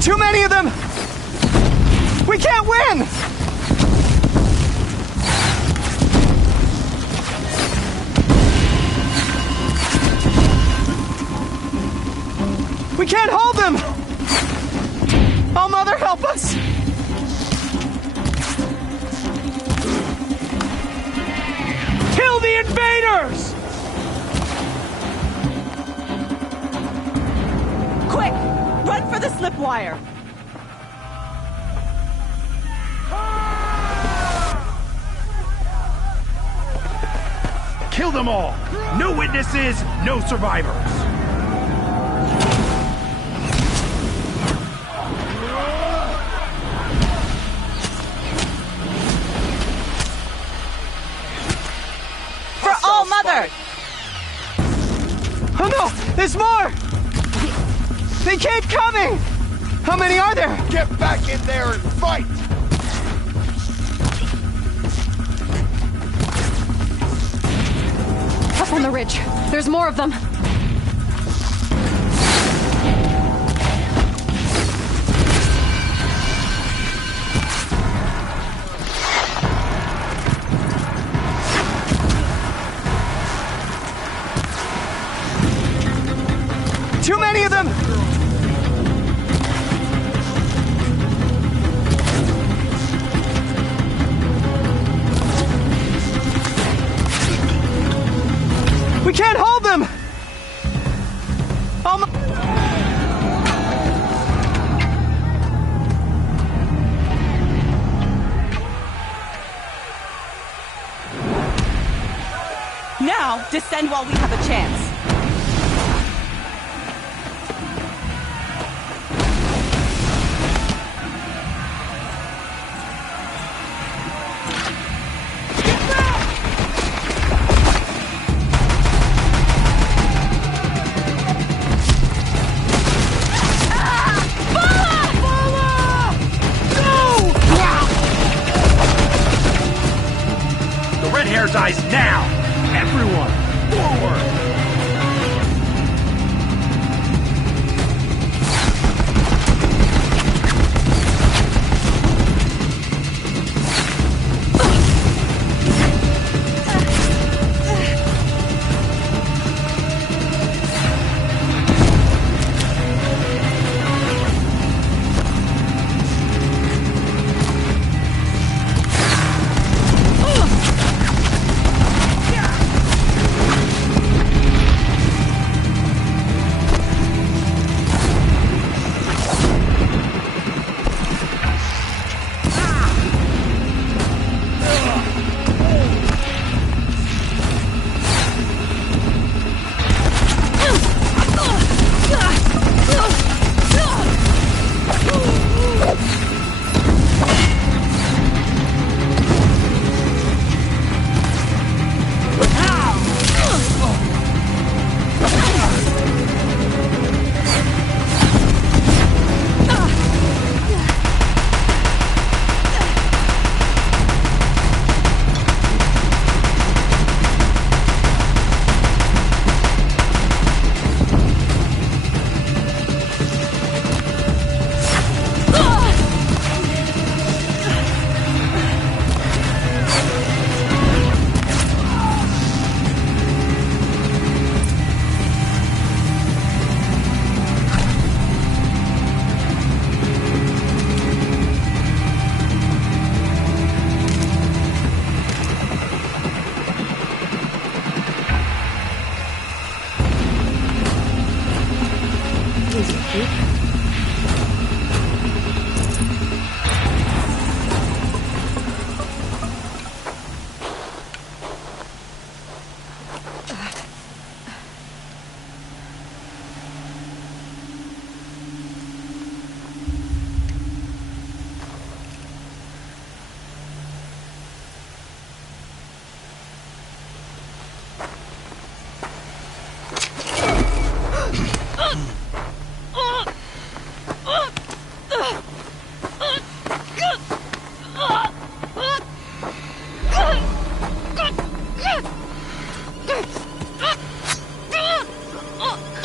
Too many of them! We can't win! We can't hold them! Oh, Mother, help us! Kill the invaders! Quick! Run for the slip wire! Kill them all! No witnesses, no survivors! For all Mother! Oh no! There's more! They keep coming! How many are there? Get back in there and fight! Up on the ridge. There's more of them. Too many of them! We can't hold them! Descend while we have a chance. Dies now! Everyone, forward!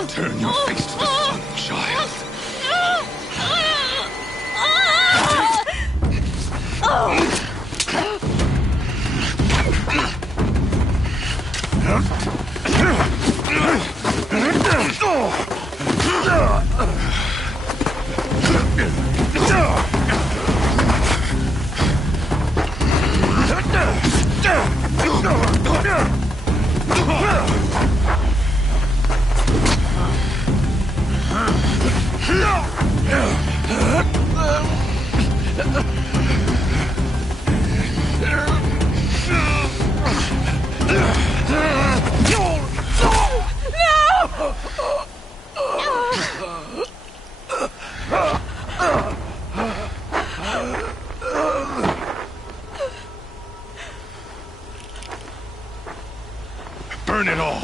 Turn your face to the sun, child. Burn it all,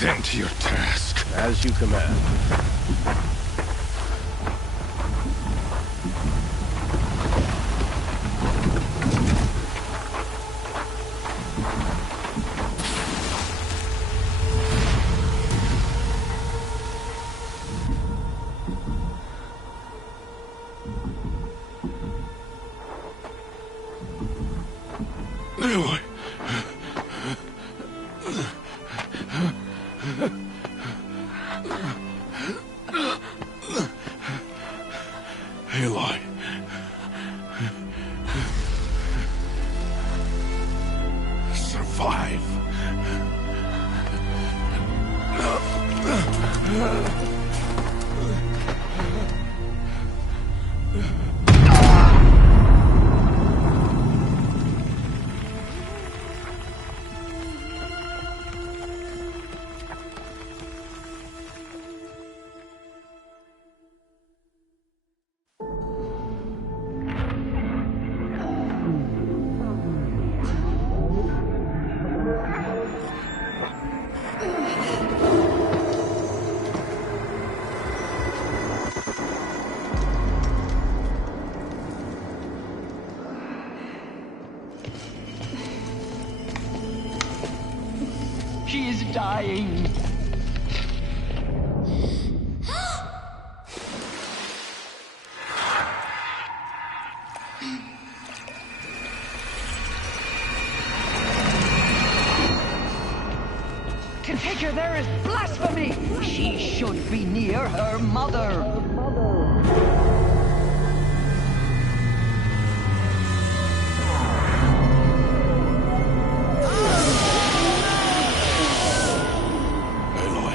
then to your task. As you command. Aloy. Survive. dying. To take her there is blasphemy! She should be near her mother. Aloy,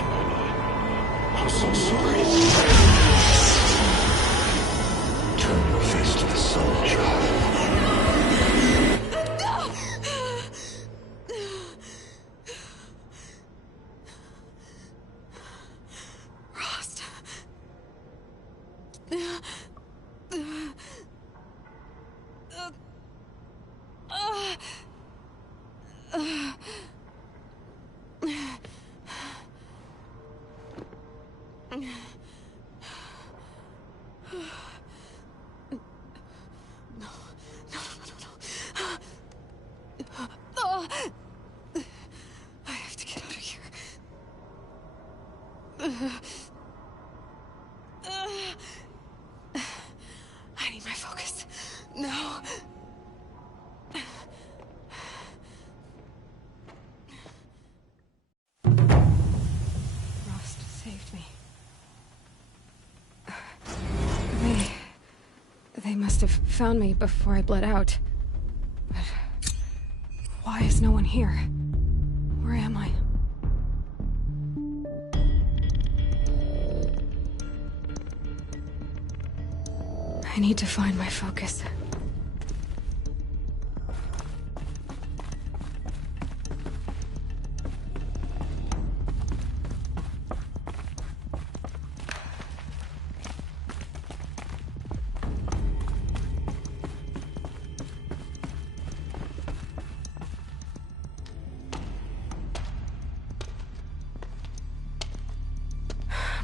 I'm so sorry. Turn your face to the sun, child. I have to get out of here. I need my focus. No. Rost saved me. They must have found me before I bled out. But why is no one here? Where am I? I need to find my focus.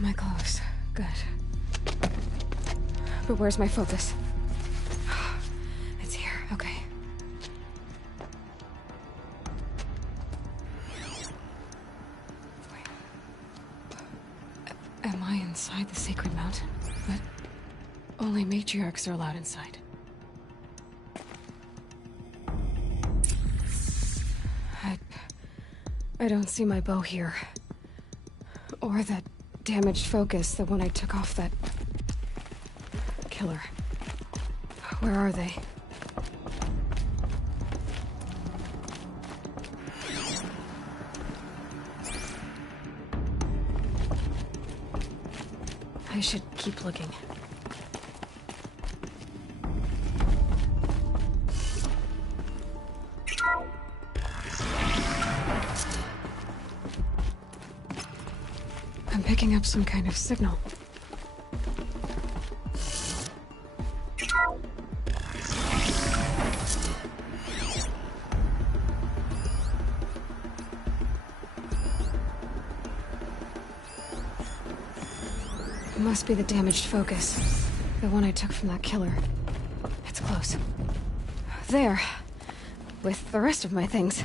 My clothes. Good. But where's my focus? It's here. Okay. Wait. Am I inside the sacred mountain? But only matriarchs are allowed inside. I don't see my bow here. Or that damaged focus, the one I took off that killer. Where are they? I should keep looking. I'm picking up some kind of signal. It must be the damaged focus. The one I took from that killer. It's close. There. With the rest of my things.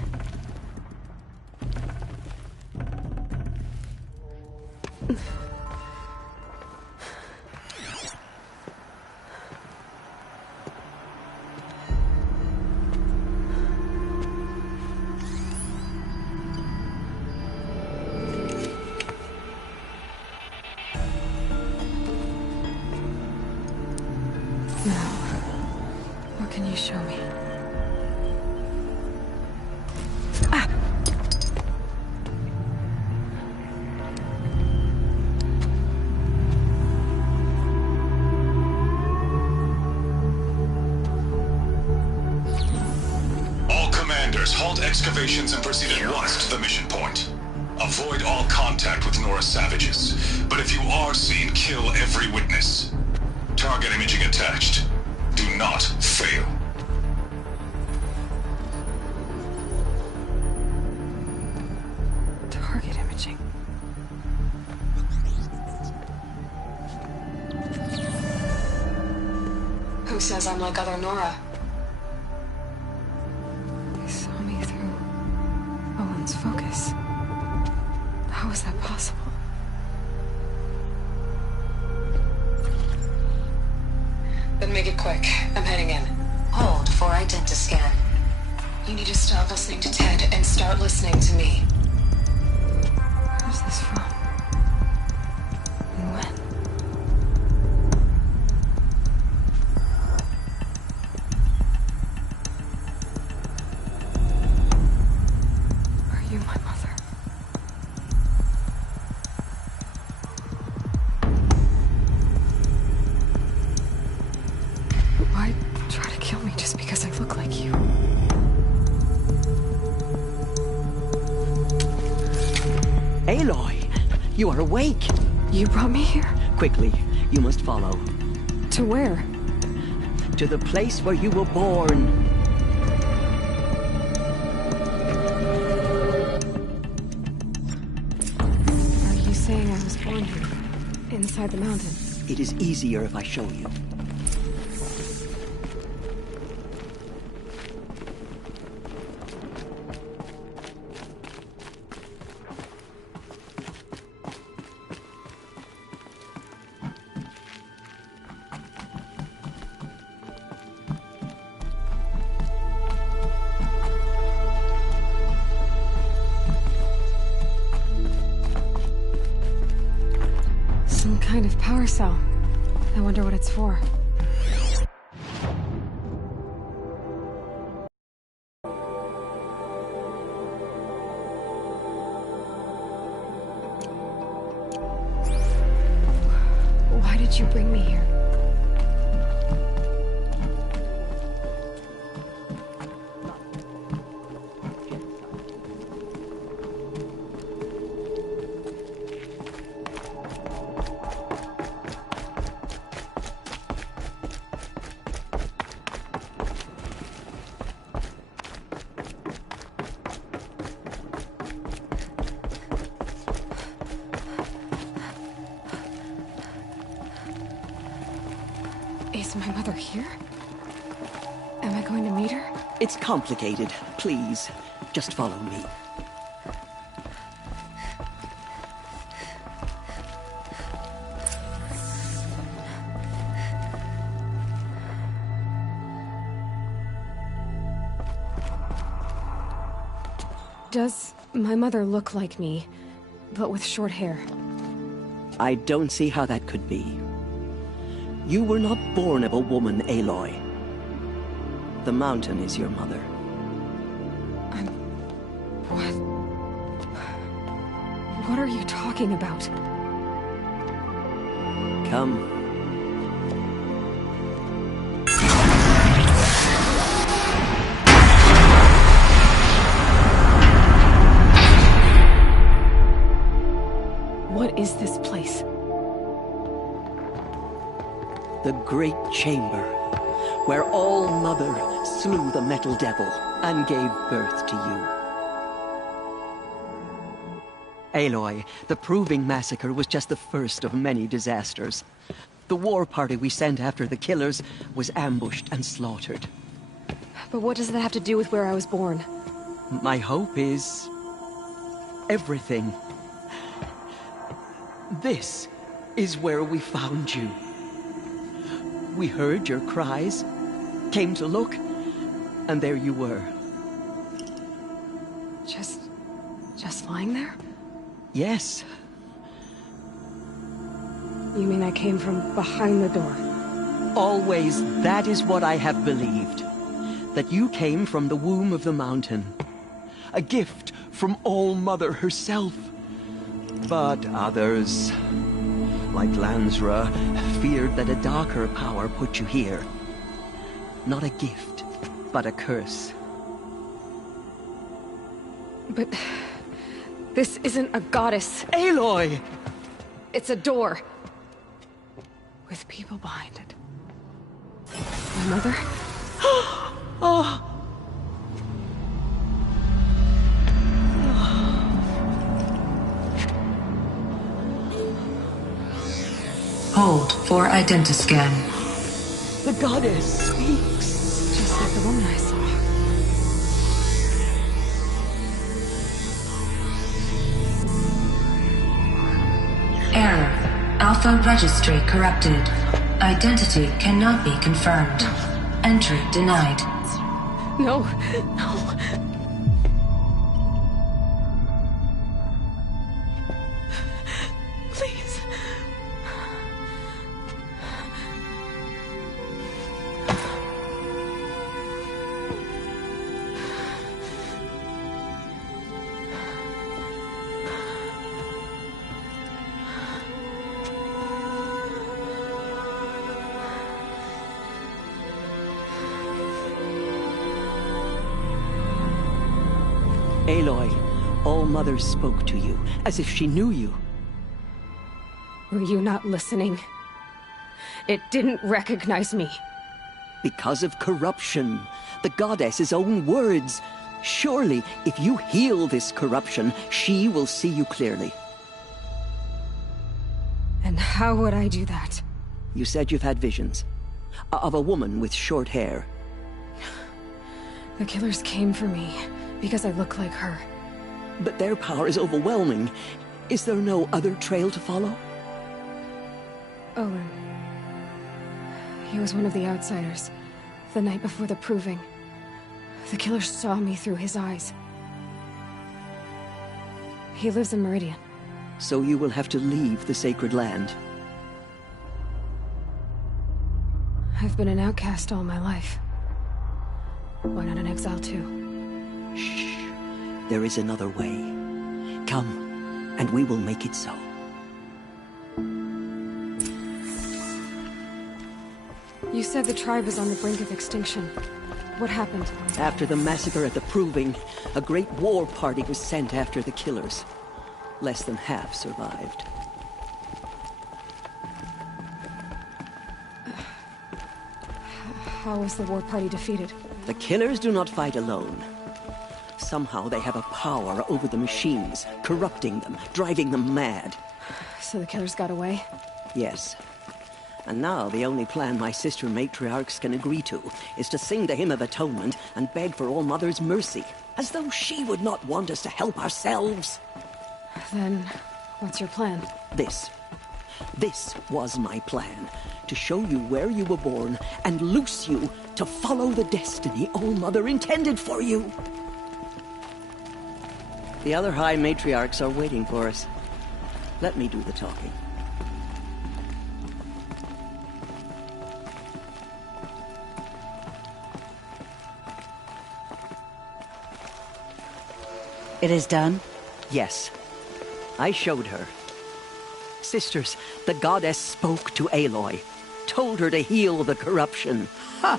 What can you show me? Ah! All commanders, halt excavations and proceed at once to the mission point. Avoid all contact with Nora savages. But if you are seen, kill every witness. Target imaging attached. Do not fail. Target imaging. Who says I'm like other Nora? They saw me through Owen's focus. Then make it quick. I'm heading in. Hold for identiscan. You need to stop listening to Ted and start listening to me. Where's this from? And when? Are you my mother? Why try to kill me just because I look like you? Aloy, you are awake. You brought me here? Quickly, you must follow. To where? To the place where you were born. Are you saying I was born here? Inside the mountain? It is easier if I show you. Some kind of power cell. I wonder what it's for. Why did you bring me here? Is my mother here? Am I going to meet her? It's complicated. Please, just follow me. Does my mother look like me, but with short hair? I don't see how that could be. You were not born of a woman, Aloy. The mountain is your mother. What? What are you talking about? Come. What is this place? The Great Chamber, where All-Mother slew the Metal Devil and gave birth to you. Aloy, the Proving Massacre was just the first of many disasters. The war party we sent after the killers was ambushed and slaughtered. But what does that have to do with where I was born? My hope is everything. This is where we found you. We heard your cries, came to look, and there you were. Just lying there? Yes. You mean I came from behind the door? Always, that is what I have believed. That you came from the womb of the mountain. A gift from All-Mother herself. But others, like Lansra, feared that a darker power put you here. Not a gift, but a curse. But this isn't a goddess. Aloy! It's a door. With people behind it. My mother? Oh! Hold for identiscan. The goddess speaks. Just like the woman I saw. Error. Alpha registry corrupted. Identity cannot be confirmed. Entry denied. No, no. Please. Aloy, All-Mother spoke to you, as if she knew you. Were you not listening? It didn't recognize me. Because of corruption. The goddess's own words. Surely, if you heal this corruption, she will see you clearly. And how would I do that? You said you've had visions. Of a woman with short hair. The killers came for me because I look like her. But their power is overwhelming. Is there no other trail to follow? Owen. He was one of the outsiders. The night before the proving. The killer saw me through his eyes. He lives in Meridian. So you will have to leave the sacred land. I've been an outcast all my life. Why not an exile too? Shh. There is another way. Come, and we will make it so. You said the tribe was on the brink of extinction. What happened? After the massacre at the Proving, a great war party was sent after the killers. Less than half survived. How was the war party defeated? The killers do not fight alone. Somehow they have a power over the machines, corrupting them, driving them mad. So the killers got away? Yes. And now the only plan my sister matriarchs can agree to is to sing the Hymn of Atonement and beg for All-Mother's mercy, as though she would not want us to help ourselves. Then, what's your plan? This was my plan. To show you where you were born and loose you to follow the destiny All-Mother intended for you. The other High Matriarchs are waiting for us. Let me do the talking. It is done? Yes. I showed her. Sisters, the goddess spoke to Aloy. Told her to heal the corruption. Ha!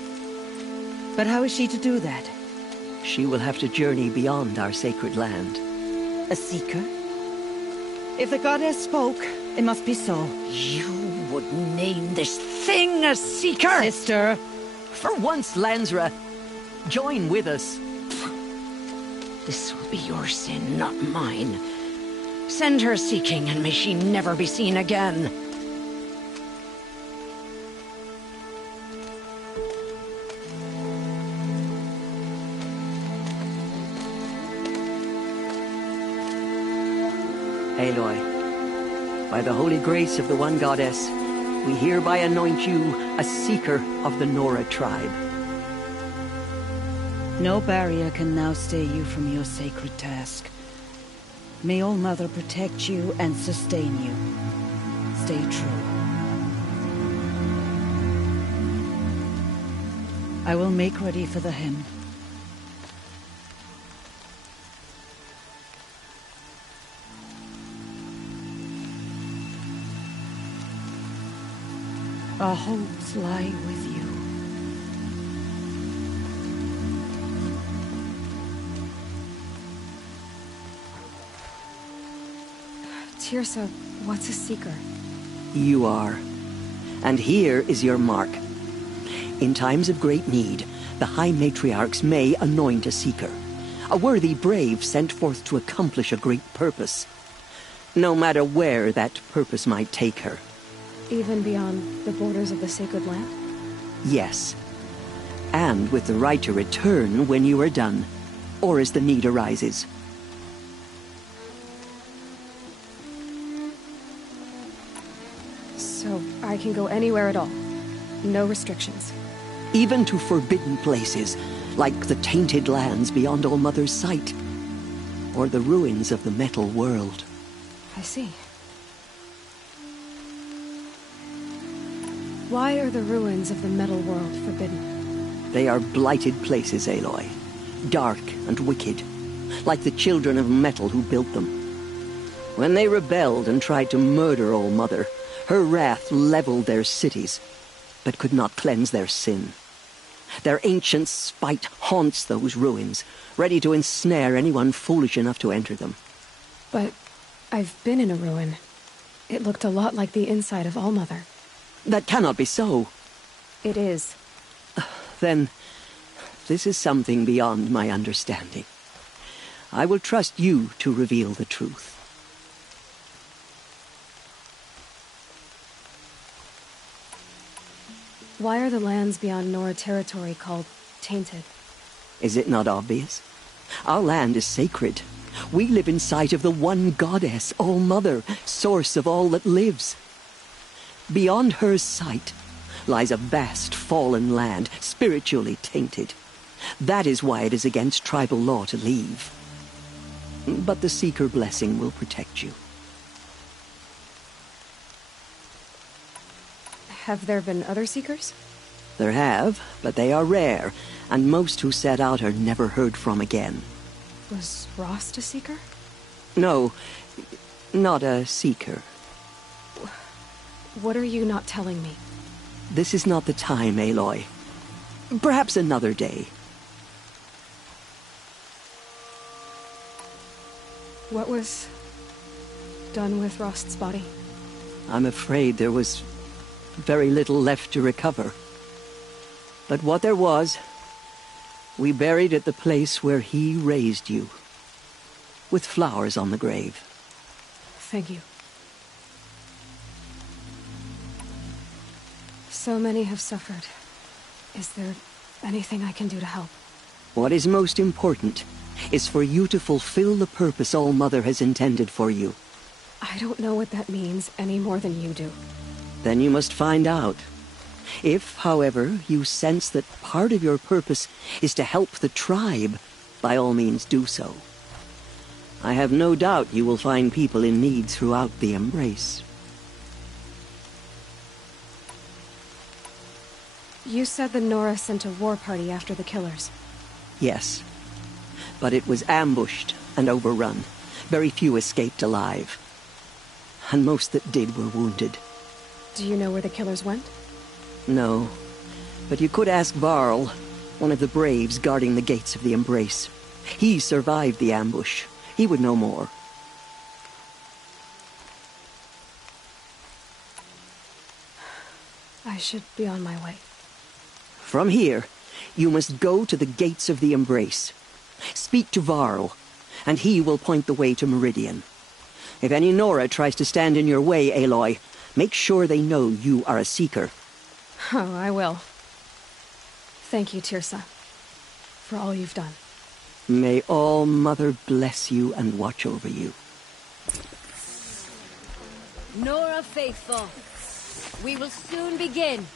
But how is she to do that? She will have to journey beyond our sacred land. A seeker? If the goddess spoke, it must be so. You would name this thing a seeker? Sister! For once, Lansra, join with us. This will be your sin, not mine. Send her seeking, and may she never be seen again. Aloy, by the holy grace of the one goddess, we hereby anoint you a seeker of the Nora tribe. No barrier can now stay you from your sacred task. May All-Mother protect you and sustain you. Stay true. I will make ready for the hymn. Our hopes lie with you. Teersa, what's a seeker? You are. And here is your mark. In times of great need, the High Matriarchs may anoint a seeker. A worthy brave sent forth to accomplish a great purpose. No matter where that purpose might take her. Even beyond the borders of the sacred land? Yes. And with the right to return when you are done, or as the need arises. So I can go anywhere at all? No restrictions. Even to forbidden places, like the tainted lands beyond All Mother's sight, or the ruins of the metal world. I see. Why are the ruins of the metal world forbidden? They are blighted places, Aloy. Dark and wicked, like the children of metal who built them. When they rebelled and tried to murder All Mother, her wrath leveled their cities, but could not cleanse their sin. Their ancient spite haunts those ruins, ready to ensnare anyone foolish enough to enter them. But I've been in a ruin. It looked a lot like the inside of All Mother. That cannot be so. It is. Then, this is something beyond my understanding. I will trust you to reveal the truth. Why are the lands beyond Nora territory called tainted? Is it not obvious? Our land is sacred. We live in sight of the one goddess, All Mother, source of all that lives. Beyond her sight lies a vast fallen land, spiritually tainted. That is why it is against tribal law to leave. But the Seeker blessing will protect you. Have there been other Seekers? There have, but they are rare, and most who set out are never heard from again. Was Rost a Seeker? No, not a Seeker. What are you not telling me? This is not the time, Aloy. Perhaps another day. What was done with Rost's body? I'm afraid there was very little left to recover. But what there was, we buried at the place where he raised you, with flowers on the grave. Thank you. So many have suffered. Is there anything I can do to help? What is most important is for you to fulfill the purpose All Mother has intended for you. I don't know what that means any more than you do. Then you must find out. If, however, you sense that part of your purpose is to help the tribe, by all means do so. I have no doubt you will find people in need throughout the Embrace. You said the Nora sent a war party after the killers. Yes. But it was ambushed and overrun. Very few escaped alive. And most that did were wounded. Do you know where the killers went? No. But you could ask Varl, one of the braves guarding the gates of the Embrace. He survived the ambush. He would know more. I should be on my way. From here, you must go to the gates of the Embrace. Speak to Varl, and he will point the way to Meridian. If any Nora tries to stand in your way, Aloy, make sure they know you are a Seeker. Oh, I will. Thank you, Teersa, for all you've done. May All Mother bless you and watch over you. Nora faithful, we will soon begin.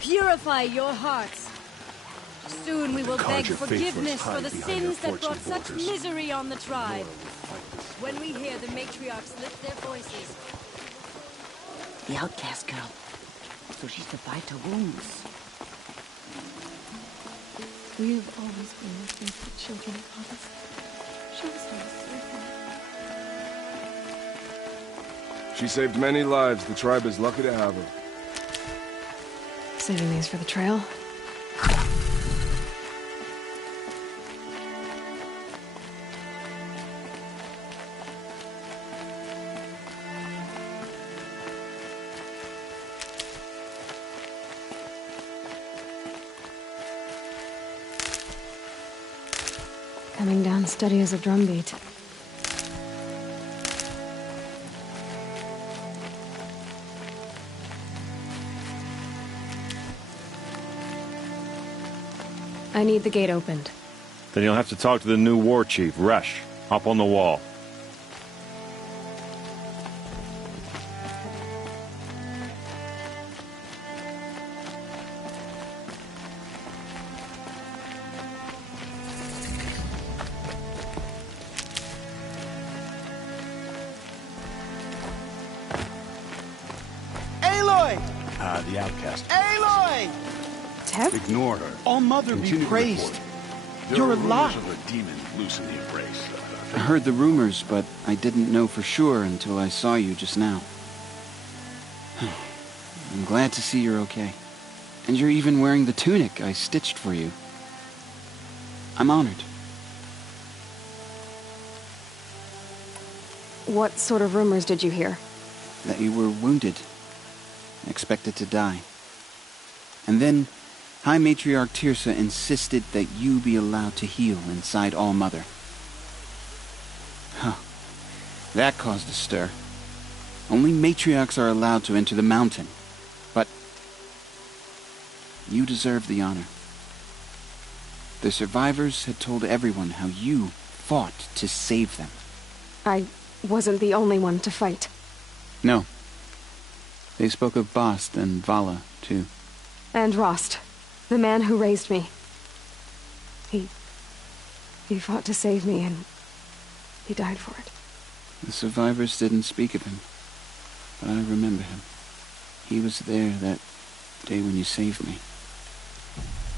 Purify your hearts. Soon we will beg forgiveness for the sins that brought such misery on the tribe. When we hear the matriarchs lift their voices. The outcast girl. So she's to fight her wounds. We have always been the faithful children of Goddess. Show us how to serve her. She saved many lives. The tribe is lucky to have her. Saving these for the trail. Coming down steady as a drumbeat. I need the gate opened. Then you'll have to talk to the new war chief, Resh. Hop on the wall. The outcast. Aloy! Teb? Ignore her. All Mother Continue be praised. reporting. You're There are alive. rumors of a demon loose in the embrace. I heard the rumors, but I didn't know for sure until I saw you just now. I'm glad to see you're okay. And you're even wearing the tunic I stitched for you. I'm honored. What sort of rumors did you hear? That you were wounded. Expected to die. And then, High Matriarch Teersa insisted that you be allowed to heal inside All Mother. Huh. That caused a stir. Only matriarchs are allowed to enter the mountain. But you deserve the honor. The survivors had told everyone how you fought to save them. I wasn't the only one to fight. No. They spoke of Bast and Vala, too. And Rost, the man who raised me. He fought to save me, and he died for it. The survivors didn't speak of him, but I remember him. He was there that day when you saved me.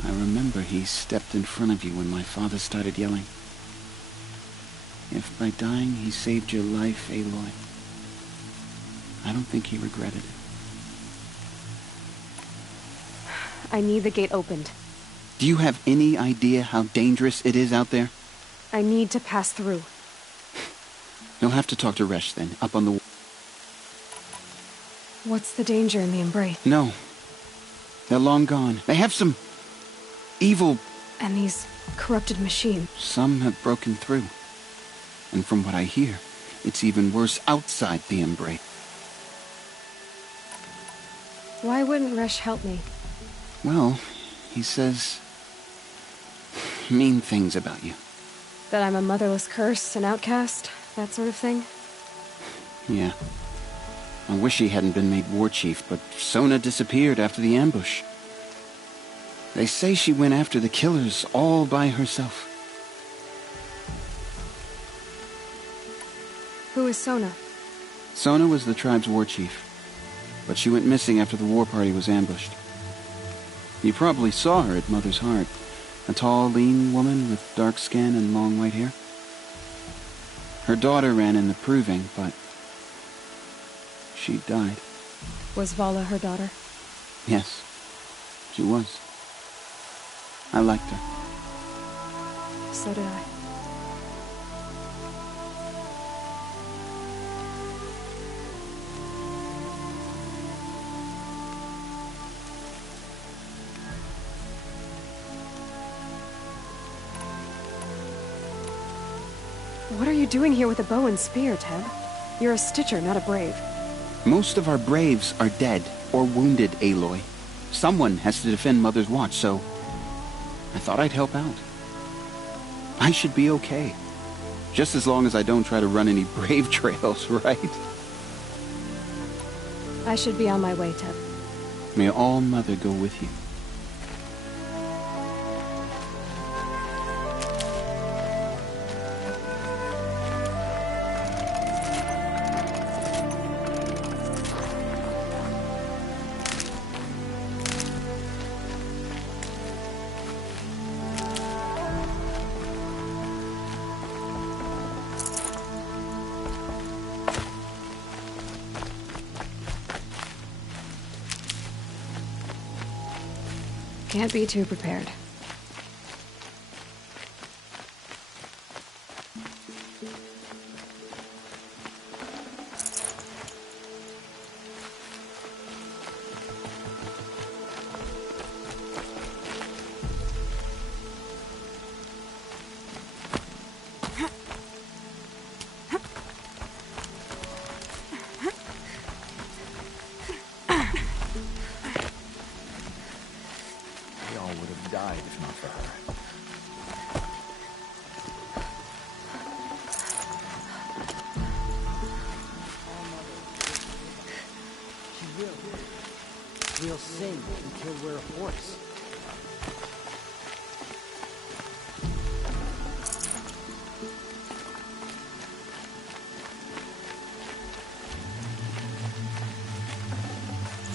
I remember he stepped in front of you when my father started yelling. If by dying he saved your life, Aloy, I don't think he regretted it. I need the gate opened. Do you have any idea how dangerous it is out there? I need to pass through. You'll have to talk to Resh then, up on the... What's the danger in the embrace? No. They're long gone. They have some... evil... And these corrupted machines. Some have broken through. And from what I hear, it's even worse outside the embrace. Why wouldn't Resh help me? Well, he says... mean things about you. That I'm a motherless curse, an outcast, that sort of thing? Yeah. I wish he hadn't been made war chief, but Sona disappeared after the ambush. They say she went after the killers all by herself. Who is Sona? Sona was the tribe's war chief, but she went missing after the war party was ambushed. You probably saw her at Mother's Heart. A tall, lean woman with dark skin and long white hair. Her daughter ran in the proving, but she died. Was Vala her daughter? Yes, she was. I liked her. So did I. What are you doing here with a bow and spear, Teb? You're a Stitcher, not a brave. Most of our braves are dead or wounded, Aloy. Someone has to defend Mother's Watch, so I thought I'd help out. I should be okay. Just as long as I don't try to run any brave trails, right? I should be on my way, Teb. May All Mother go with you. Can't be too prepared. Died if not for her. She will. We'll sing until we're hoarse.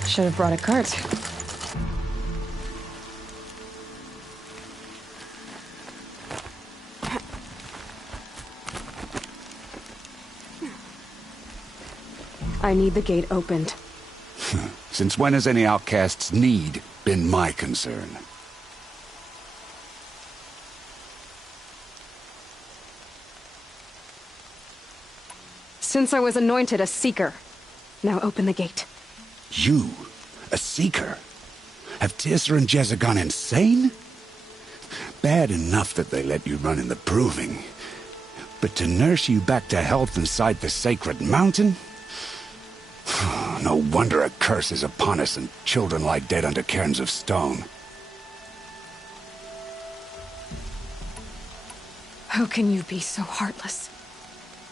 Should have brought a cart. I need the gate opened. Since when has any outcast's need been my concern? Since I was anointed a Seeker. Now open the gate. You? A Seeker? Have Teersa and Jezza gone insane? Bad enough that they let you run in the Proving. But to nurse you back to health inside the Sacred Mountain? No wonder a curse is upon us and children lie dead under cairns of stone. How can you be so heartless?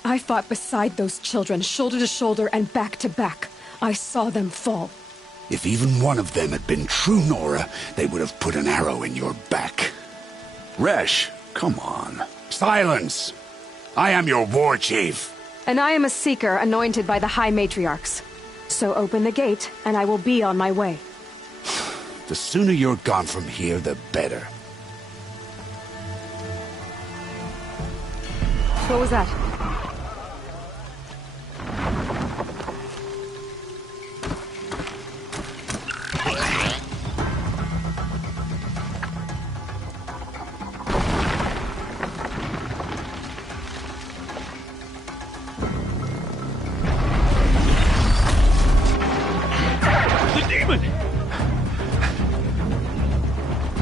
I fought beside those children, shoulder to shoulder and back to back. I saw them fall. If even one of them had been true Nora, they would have put an arrow in your back. Resh, come on. Silence! I am your war chief. And I am a Seeker anointed by the High Matriarchs. So open the gate, and I will be on my way. The sooner you're gone from here, the better. What was that?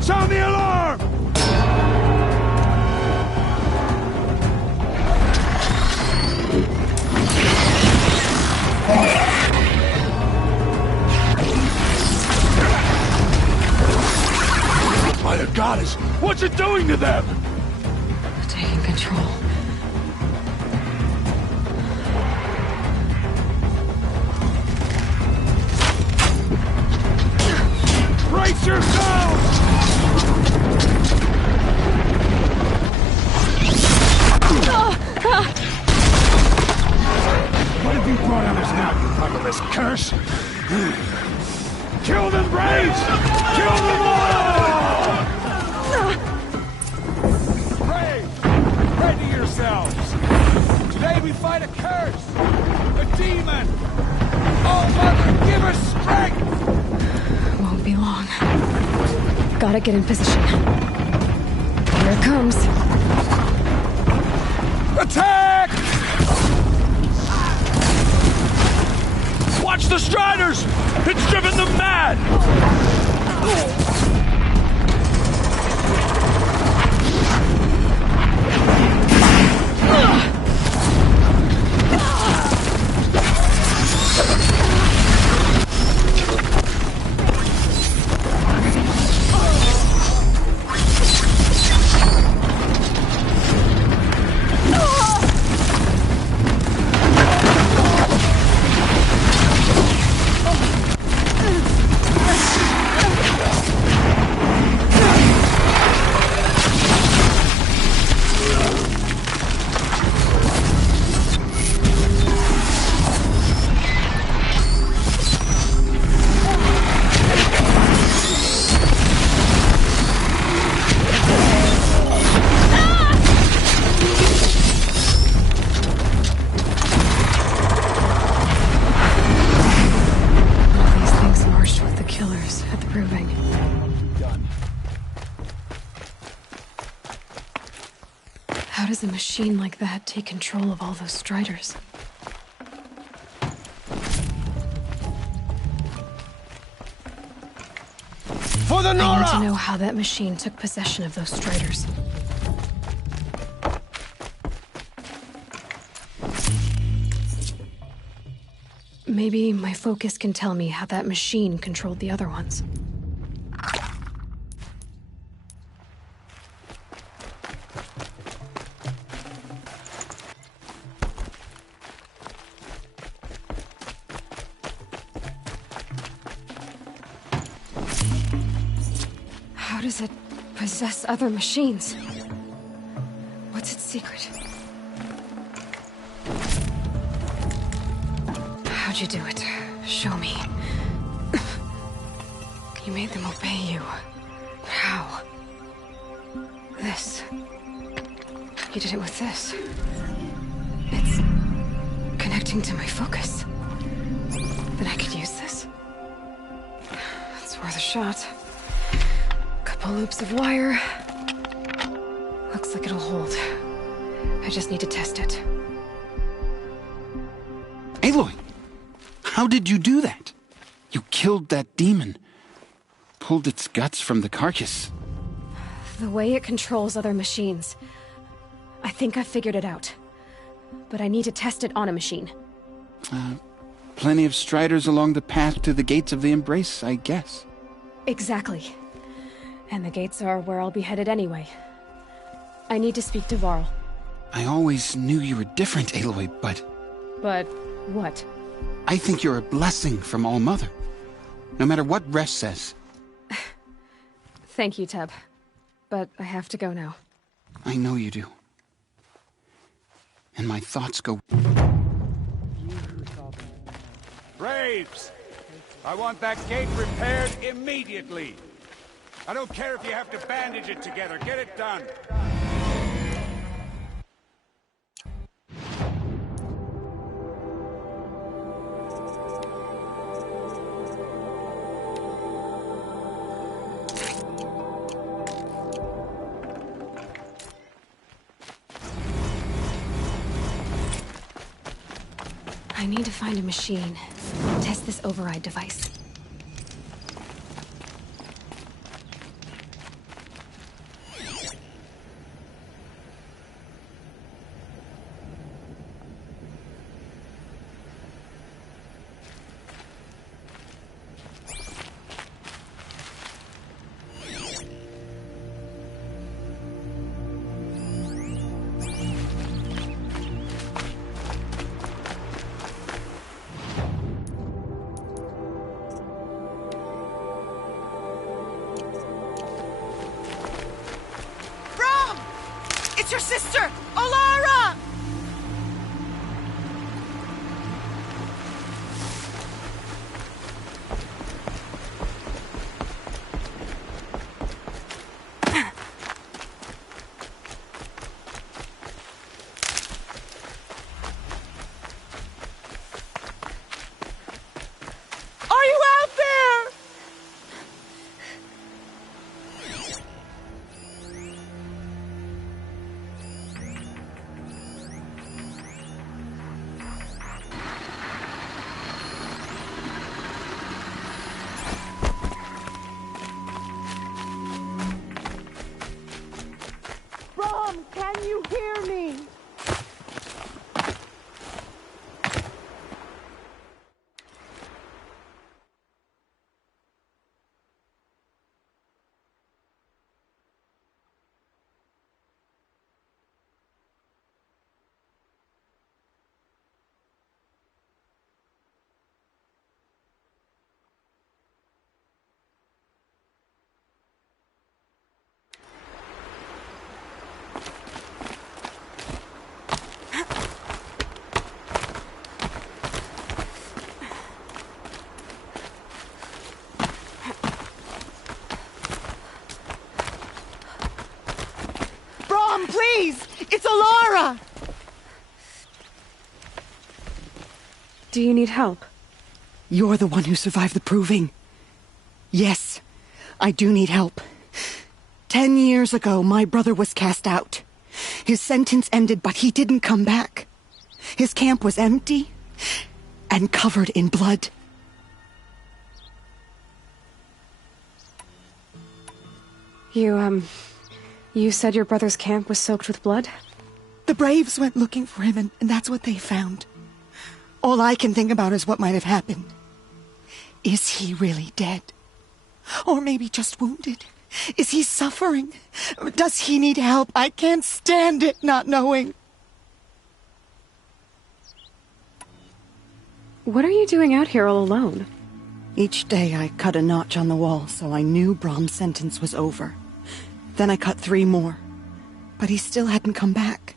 Sound the alarm! By the goddess, what's it doing to them? Taking control. Brace yourselves! What have you brought on us now, you motherless curse? Kill them, Braves! Kill them all! Braves, ready yourselves! Today we fight a curse! A demon! Oh, Mother, give us strength! Won't be long. Gotta get in position. Here it comes. Attack! Watch the Striders! It's driven them mad! How does a machine like that take control of all those Striders? For the Nora! I need to know how that machine took possession of those Striders. Maybe my focus can tell me how that machine controlled the other ones. How does it possess other machines? What's its secret? How'd you do it? Show me. You made them obey you. How? This. You did it with this. It's connecting to my focus. Then I could use this. It's worth a shot. Couple loops of wire. Looks like it'll hold. I just need to test it. Aloy! How did you do that? You killed that demon. Pulled its guts from the carcass. The way it controls other machines. I think I figured it out. But I need to test it on a machine. Plenty of striders along the path to the gates of the Embrace, I guess. Exactly. And the gates are where I'll be headed anyway. I need to speak to Varl. I always knew you were different, Aloy, but... But what? I think you're a blessing from All-Mother. No matter what Resh says. Thank you, Teb. But I have to go now. I know you do. And my thoughts go... Braves! I want that gate repaired immediately. I don't care if you have to bandage it together. Get it done. I need to find a machine. Test this override device. It's your sister, Olara! Are you out there? Brom, can you hear me? Brom, please! It's Olara! Do you need help? You're the one who survived the proving. Yes, I do need help. 10 years ago, my brother was cast out. His sentence ended, but he didn't come back. His camp was empty and covered in blood. You said your brother's camp was soaked with blood? The Braves went looking for him, and that's what they found. All I can think about is what might have happened. Is he really dead? Or maybe just wounded? Is he suffering? Does he need help? I can't stand it not knowing. What are you doing out here all alone? Each day I cut a notch on the wall so I knew Brom's sentence was over. Then I cut 3 more. But he still hadn't come back.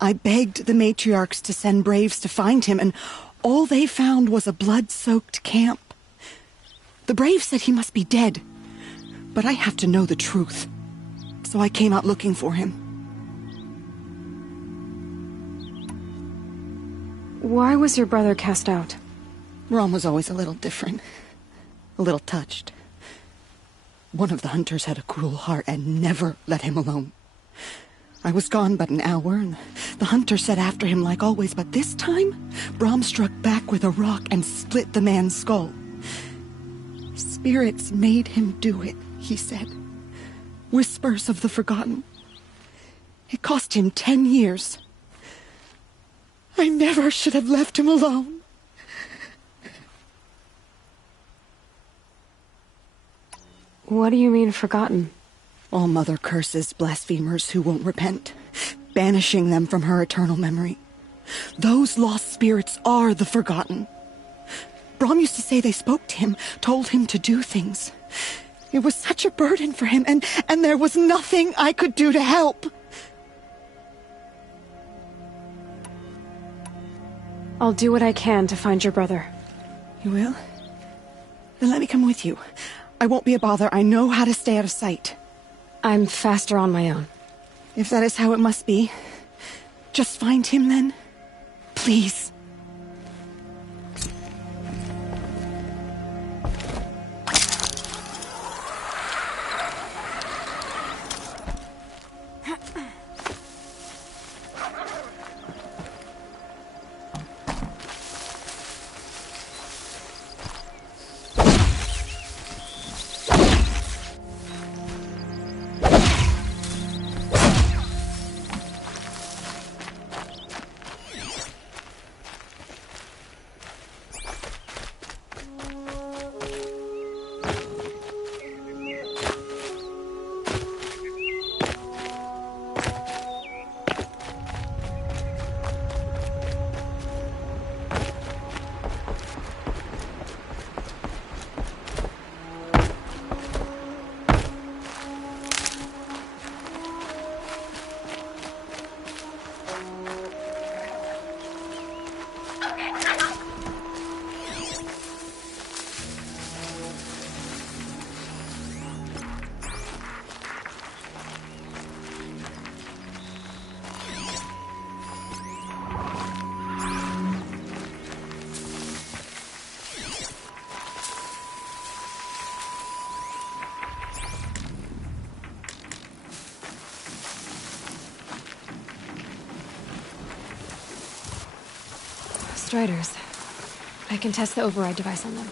I begged the matriarchs to send Braves to find him, and all they found was a blood-soaked camp. The Brave said he must be dead. But I have to know the truth. So I came out looking for him. Why was your brother cast out? Rom was always a little different. A little touched. One of the hunters had a cruel heart and never let him alone. I was gone but an hour, and the hunter set after him like always, but this time, Brom struck back with a rock and split the man's skull. Spirits made him do it, he said. Whispers of the forgotten. It cost him 10 years. I never should have left him alone. What do you mean, forgotten? All Mother curses blasphemers who won't repent, banishing them from her eternal memory. Those lost spirits are the forgotten. Brom used to say they spoke to him, told him to do things. It was such a burden for him, and there was nothing I could do to help. I'll do what I can to find your brother. You will? Then let me come with you. I won't be a bother. I know how to stay out of sight. I'm faster on my own. If that is how it must be, just find him then. Please. Striders. I can test the override device on them.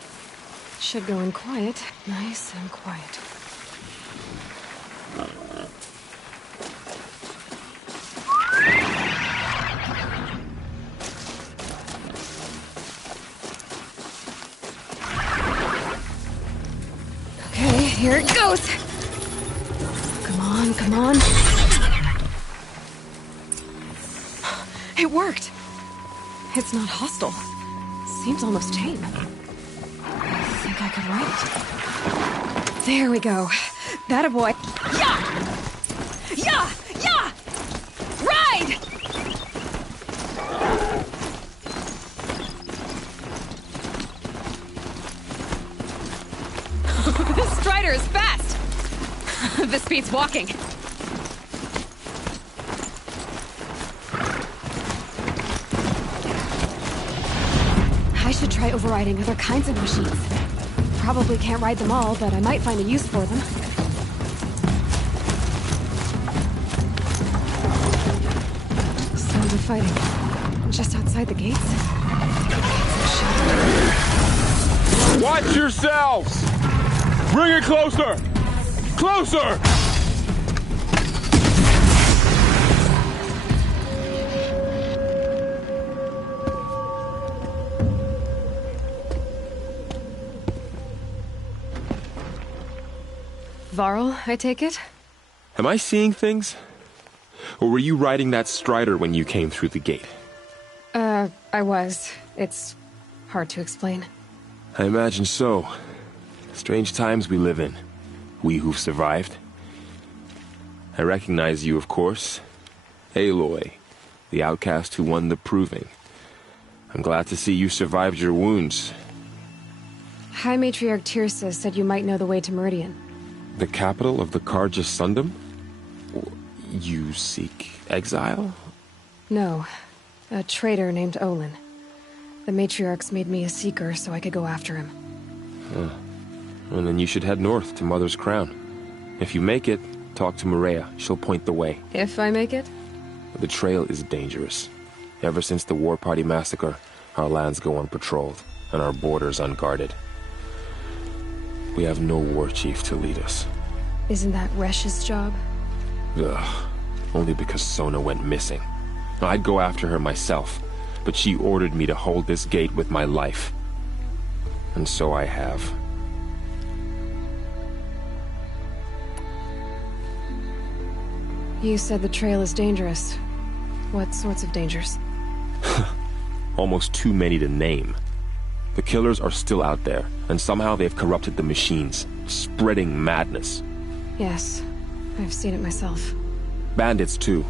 Should go in quiet. Nice and quiet. Okay, here it goes! Come on, come on. It worked! It's not hostile. Seems almost tame. I think I could ride it. There we go. That boy. Yeah! Yeah! Yeah! Ride! This Strider is fast! This beats walking. I should try overriding other kinds of machines. Probably can't ride them all, but I might find a use for them. Sound of fighting. Just outside the gates. Watch yourselves! Bring it closer! Closer! Varl, I take it? Am I seeing things? Or were you riding that Strider when you came through the gate? I was. It's hard to explain. I imagine so. Strange times we live in. We who've survived. I recognize you, of course. Aloy, the outcast who won the Proving. I'm glad to see you survived your wounds. High Matriarch Tirsa said you might know the way to Meridian. The capital of the Carja Sundom? You seek exile? No. A traitor named Olin. The Matriarchs made me a seeker so I could go after him. Huh. Well, then you should head north to Mother's Crown. If you make it, talk to Maria. She'll point the way. If I make it? The trail is dangerous. Ever since the War Party massacre, our lands go unpatrolled, and our borders unguarded. We have no war chief to lead us. Isn't that Resh's job? Ugh. Only because Sona went missing. I'd go after her myself, but she ordered me to hold this gate with my life. And so I have. You said the trail is dangerous. What sorts of dangers? Almost too many to name. The killers are still out there, and somehow they've corrupted the machines, spreading madness. Yes, I've seen it myself. Bandits, too.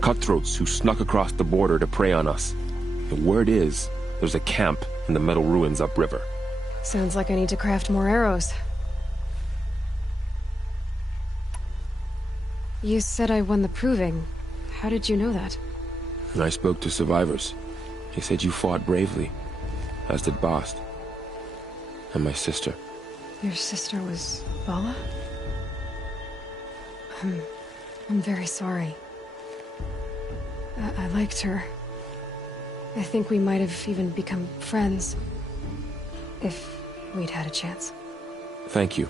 Cutthroats who snuck across the border to prey on us. The word is, there's a camp in the metal ruins upriver. Sounds like I need to craft more arrows. You said I won the proving. How did you know that? I spoke to survivors. They said you fought bravely, as did Bast. And my sister. Your sister was Vala? I'm very sorry. I liked her. I think we might have even become friends. If we'd had a chance. Thank you.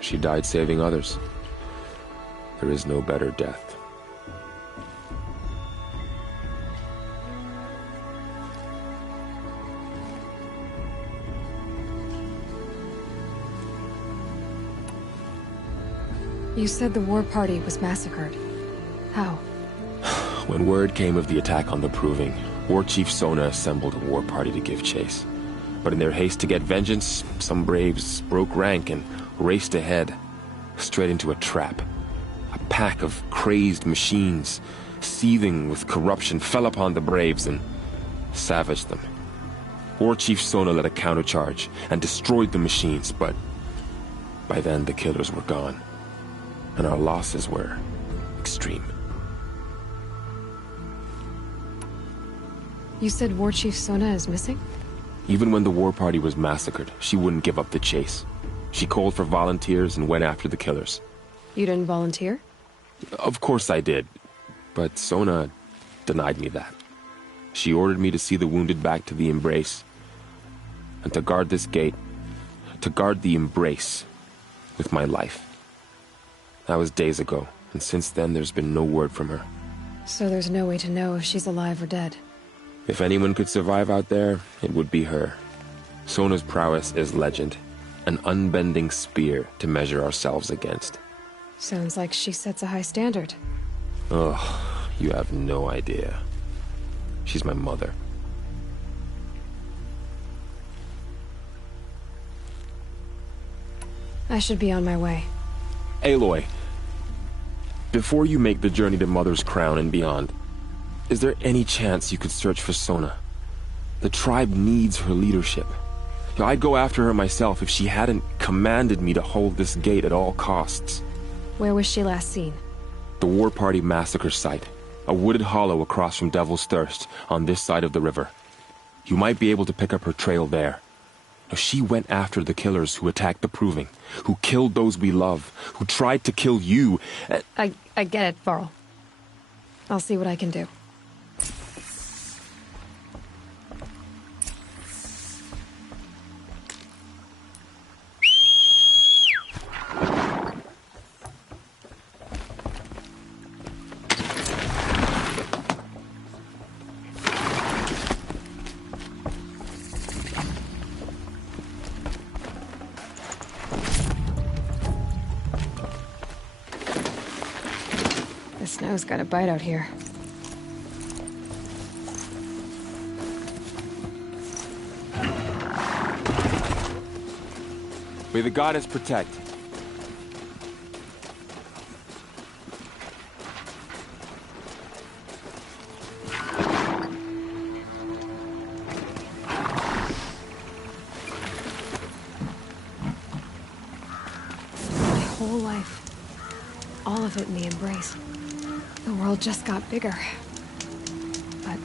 She died saving others. There is no better death. You said the war party was massacred. How? When word came of the attack on the Proving, War Chief Sona assembled a war party to give chase. But in their haste to get vengeance, some braves broke rank and raced ahead, straight into a trap. A pack of crazed machines, seething with corruption, fell upon the braves and savaged them. War Chief Sona led a countercharge and destroyed the machines, but by then the killers were gone, and our losses were extreme. You said War Chief Sona is missing? Even when the war party was massacred, she wouldn't give up the chase. She called for volunteers and went after the killers. You didn't volunteer? Of course I did, but Sona denied me that. She ordered me to see the wounded back to the Embrace, and to guard this gate, to guard the Embrace with my life. That was days ago, and since then there's been no word from her. So there's no way to know if she's alive or dead. If anyone could survive out there, it would be her. Sona's prowess is legend, an unbending spear to measure ourselves against. Sounds like she sets a high standard. Ugh, you have no idea. She's my mother. I should be on my way. Aloy, before you make the journey to Mother's Crown and beyond, is there any chance you could search for Sona? The tribe needs her leadership. I'd go after her myself if she hadn't commanded me to hold this gate at all costs. Where was she last seen? The War Party massacre site. A wooded hollow across from Devil's Thirst, on this side of the river. You might be able to pick up her trail there. Now, she went after the killers who attacked the Proving, who killed those we love, who tried to kill you. I get it, Varl. I'll see what I can do. The snow's got a bite out here. May the goddess protect. all of it in the embrace. The world just got bigger. But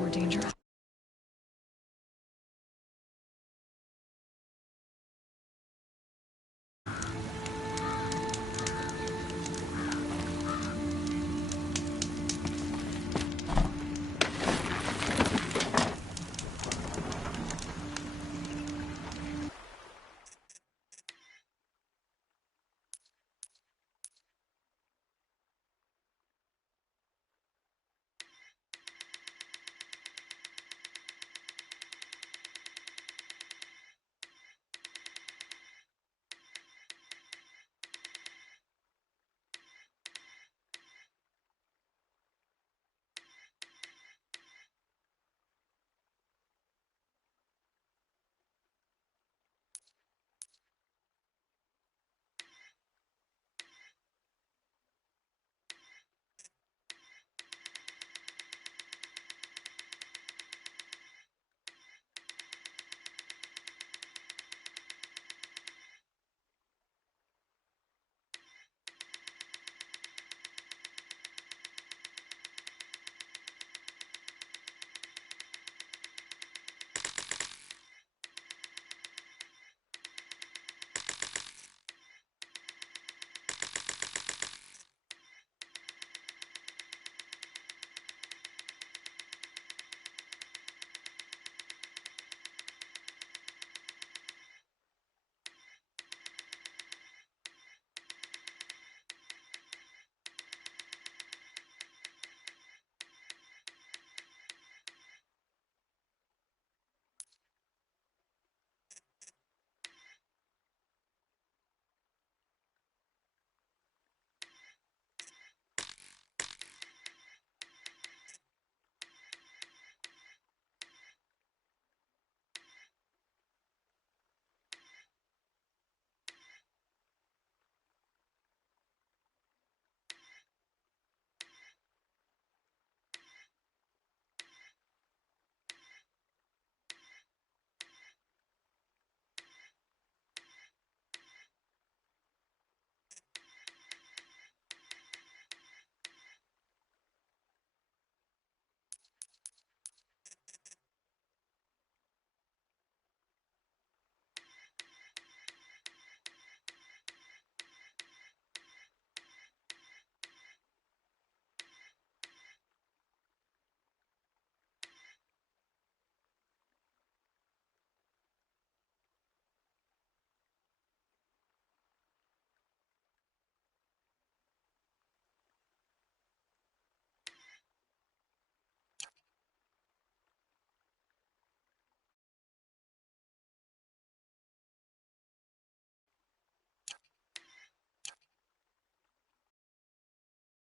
more dangerous.